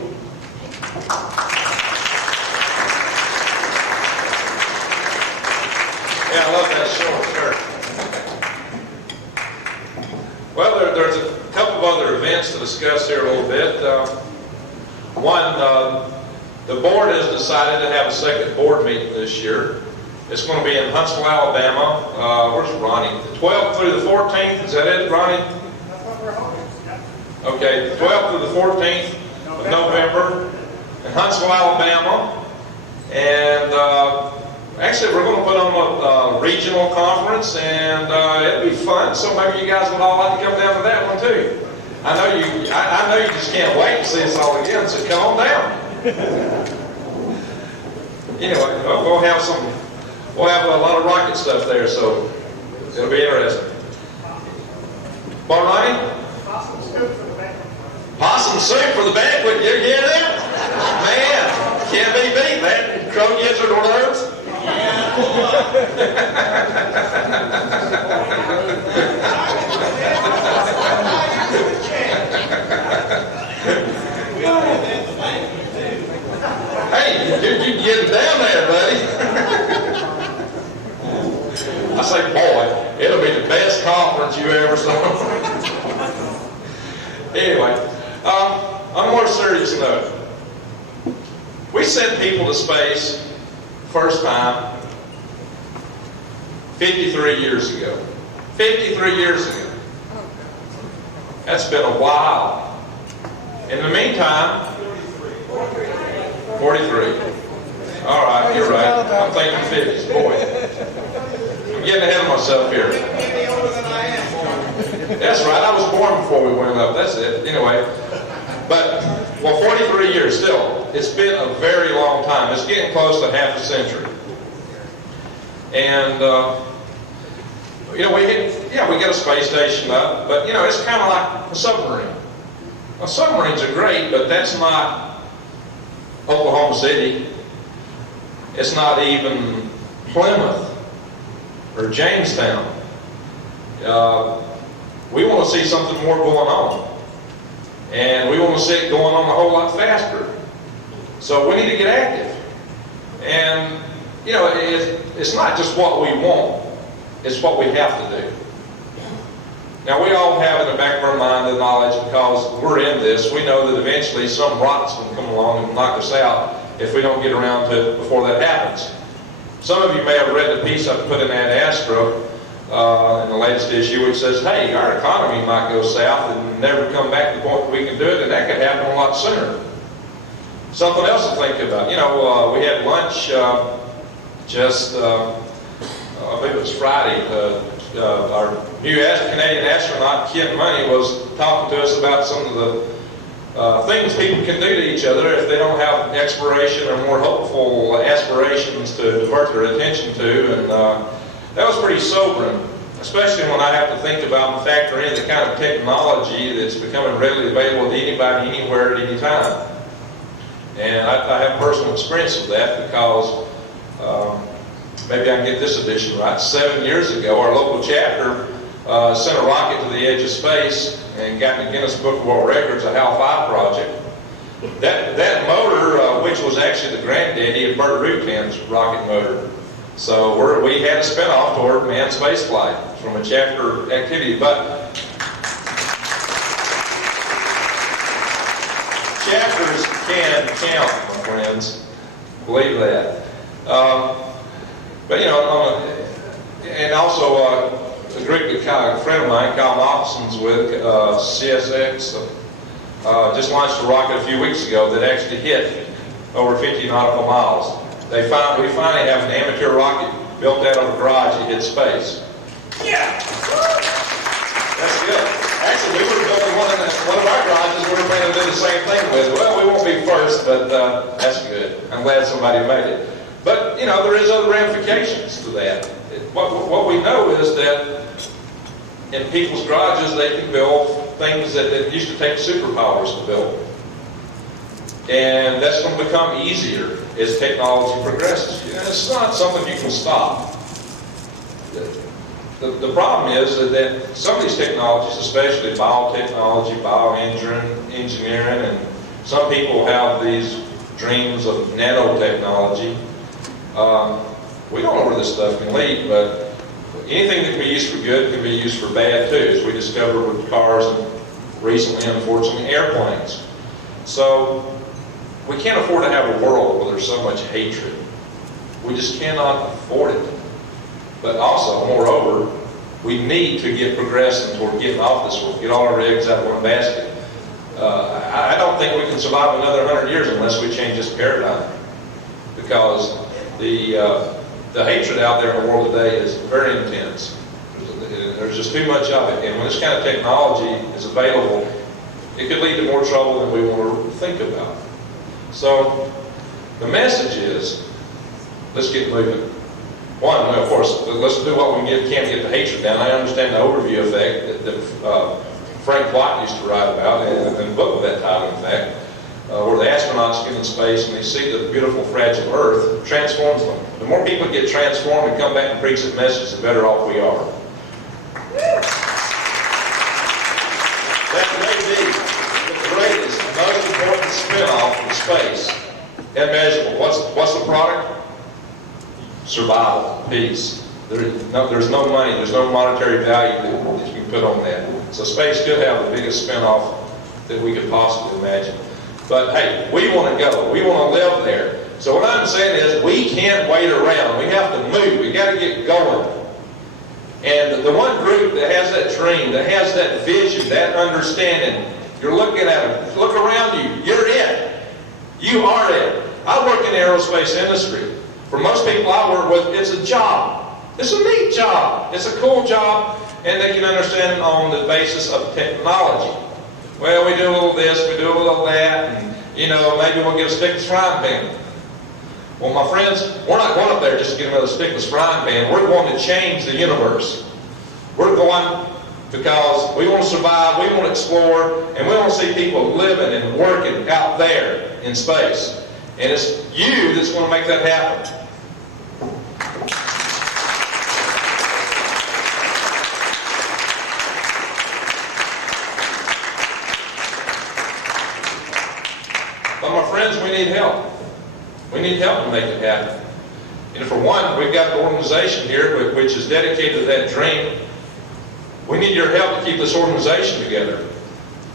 Yeah, I love that short skirt. Well, there's a couple of other events to discuss here a little bit. One, the board has decided to have a second board meeting this year. It's going to be in Huntsville, Alabama. Where's Ronnie? The 12th through the 14th, is that it, Ronnie? Okay, the 12th through the 14th of November in Huntsville, Alabama. And actually, we're going to put on a regional conference, and it'll be fun. So maybe you guys would all like to come down to that one too. I know you just can't wait to see us all again. So come on down. Anyway, we'll have a lot of rocket stuff there, so it'll be interesting. What, Ronnie? Possum soup for the banquet. Possum soup for the banquet. You get it? Man, can't be beat, man. Croquettes or hors d'oeuvres? Hey, you get down there, buddy. I say, boy, it'll be the best conference you ever saw. Anyway, on a more serious note, we sent people to space first time 53 years ago. 53 years ago. That's been a while. In the meantime, 43. All right, you're right. I'm thinking 50s. Boy, I'm getting ahead of myself here. That's right. I was born before we went up. That's it. Anyway, but 43 years still. It's been a very long time. It's getting close to half a century. And we get a space station up, but it's kind of like a submarine. Well, submarines are great, but that's not Oklahoma City. It's not even Plymouth or Jamestown. We want to see something more going on. And we want to see it going on a whole lot faster. So we need to get active. And, it's not just what we want, it's what we have to do. Now, we all have in the back of our mind the knowledge, because we're in this, we know that eventually some rocket's going to come along and knock us out if we don't get around to it before that happens. Some of you may have read the piece I put in that Astro in the latest issue, which says, hey, our economy might go south and never come back to the point that we can do it, and that could happen a lot sooner. Something else to think about. We had lunch I believe it was Friday. Our new Canadian astronaut, Ken Money, was talking to us about some of the things people can do to each other if they don't have exploration or more hopeful aspirations to divert their attention to. And that was pretty sobering, especially when I have to think about and factor in the kind of technology that's becoming readily available to anybody, anywhere, at any time. And I have personal experience with that because maybe I can get this edition right. 7 years ago, our local chapter sent a rocket to the edge of space and got the Guinness Book of World Records, a HAL 5 project. That motor, which was actually the granddaddy of Bert Rutan's rocket motor. So we had a spinoff toward manned space flight from a chapter activity. But chapters can count, my friends. Believe that. But and also a group that a friend of mine, Kyle Moxon's with, CSX, just launched a rocket a few weeks ago that actually hit over 50 nautical miles. We finally have an amateur rocket built out of a garage that hit space. Yeah! That's good. Actually, we were building one of our garages we were planning to do the same thing with. Well, we won't be first, but that's good. I'm glad somebody made it. But, there is other ramifications to that. What we know is that in people's garages, they can build things that used to take superpowers to build. And that's going to become easier as technology progresses. It's not something you can stop. The problem is that some of these technologies, especially biotechnology, bioengineering, and some people have these dreams of nanotechnology. We don't know where this stuff can lead, but anything that can be used for good can be used for bad too, as we discovered with cars and recently, unfortunately, airplanes. So we can't afford to have a world where there's so much hatred. We just cannot afford it. But also, moreover, we need to get progressing toward getting off this world, get all our eggs out of one basket. I don't think we can survive another 100 years unless we change this paradigm. Because the hatred out there in the world today is very intense. There's just too much of it. And when this kind of technology is available, it could lead to more trouble than we want to think about. So the message is, let's get moving. One, of course, let's do what we can get the hatred down. I understand the overview effect that Frank White used to write about in a book of that title, in fact, where the astronauts get in space and they see the beautiful, fragile Earth, transforms them. The more people get transformed and come back and preach that message, the better off we are. That may be the greatest, most important spin-off in space. Immeasurable. What's the product? Survival, peace. There's no money, there's no monetary value that you can put on that. So space could have the biggest spin-off that we could possibly imagine. But hey, we want to go. We want to live there. So what I'm saying is we can't wait around. We have to move. We got to get going. And the one group that has that dream, that has that vision, that understanding, you're looking at them. Look around you. You're it. You are it. I work in the aerospace industry. For most people I work with, it's a job. It's a neat job. It's a cool job, and they can understand it on the basis of technology. Well, we do a little this, we do a little that, and maybe we'll get a stickless frying pan. Well, my friends, we're not going up there just to get another stickless frying pan. We're going to change the universe. We're going because we want to survive, we want to explore, and we want to see people living and working out there in space. And it's you that's going to make that happen. But my friends, we need help. We need help to make it happen. And for one, we've got an organization here which is dedicated to that dream. We need your help to keep this organization together.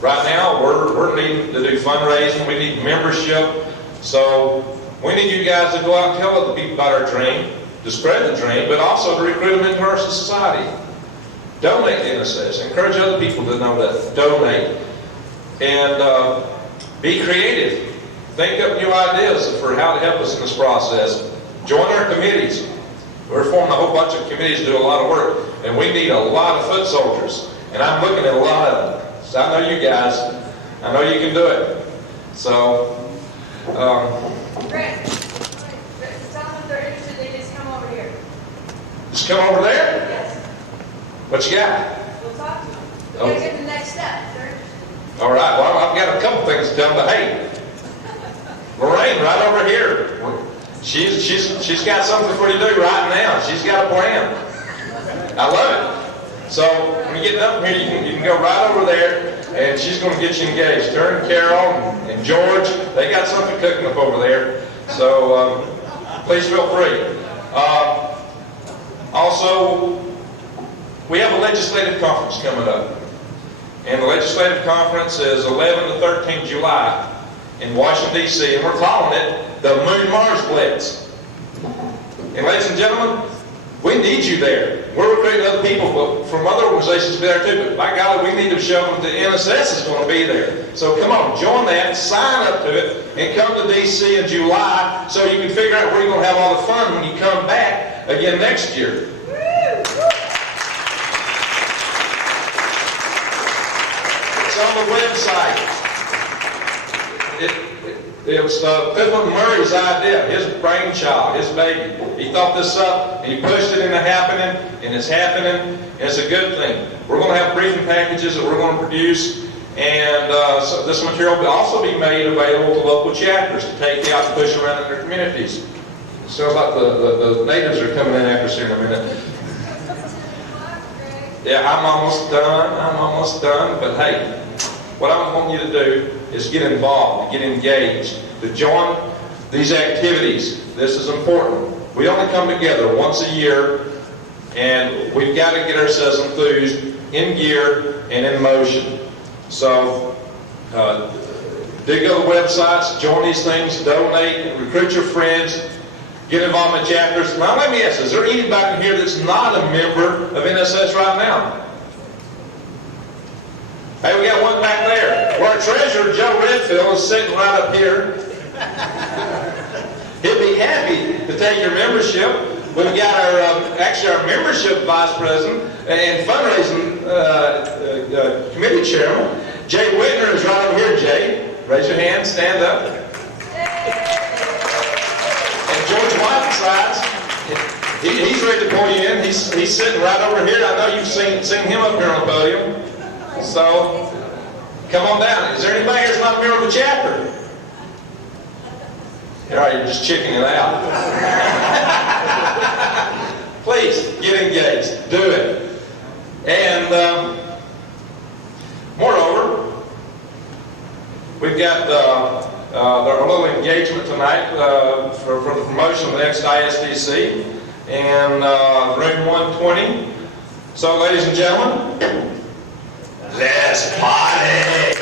Right now, we're needing to do fundraising. We need membership. So we need you guys to go out and tell other people about our dream, to spread the dream, but also to recruit them into our society. Donate to NSS. Encourage other people to know that. Donate. And be creative. Think up new ideas for how to help us in this process. Join our committees. We're forming a whole bunch of committees to do a lot of work, and we need a lot of foot soldiers. And I'm looking at a lot of them. So I know you guys. I know you can do it. So, Greg, tell them if they're interested, they just come over here. just come over there? Yes. What you got? We'll talk to them. We gotta get the next step. They're interested. All right. Well, I've got a couple things to tell them, but hey, Lorraine, right over here. She's got something for you to do right now. She's got a plan. I love it. So when you get up here, you can go right over there, and she's going to get you engaged. Her and Carol and George, they got something cooking up over there. So please feel free. Also, we have a legislative conference coming up. And the legislative conference is 11 to 13 July in Washington, D.C., and we're calling it the Moon-Mars Blitz. And ladies and gentlemen, we need you there. We're recruiting other people from other organizations to be there too, but by golly, we need to show them that NSS is going to be there. So come on, join that, sign up to it, and come to D.C. in July so you can figure out where you're going to have all the fun when you come back again next year. It's on the website. It was McMurray's idea, his brainchild, his baby. He thought this up, and he pushed it into happening, and it's happening, and it's a good thing. We're going to have briefing packages that we're going to produce, and so this material will also be made available to local chapters to take out and push around in their communities. Sounds like the natives are coming in after us here in a minute. Yeah, I'm almost done, but hey, what I want you to do is get involved, to get engaged, to join these activities. This is important. We only come together once a year, and we've got to get ourselves enthused, in gear, and in motion. So, dig up the websites, join these things, donate, recruit your friends, get involved in chapters. Now, let me ask, is there anybody in here that's not a member of NSS right now? Hey, we got one back there. Well, our treasurer, Joe Redfield, is sitting right up here. He'd be happy to take your membership. We've got our membership vice president and fundraising committee chairman, Jay Whitner, is right over here. Jay, raise your hand, stand up. And George Whitesides, he's ready to pull you in. He's sitting right over here. I know you've seen him up here on the podium. So, come on down. Is there anybody here that's not a member of the chapter? All right, you're just chickening it out. Please, get engaged. Do it. And, moreover, we've got our little engagement tonight for the promotion of the next ISDC in room 120. So, ladies and gentlemen, let's party!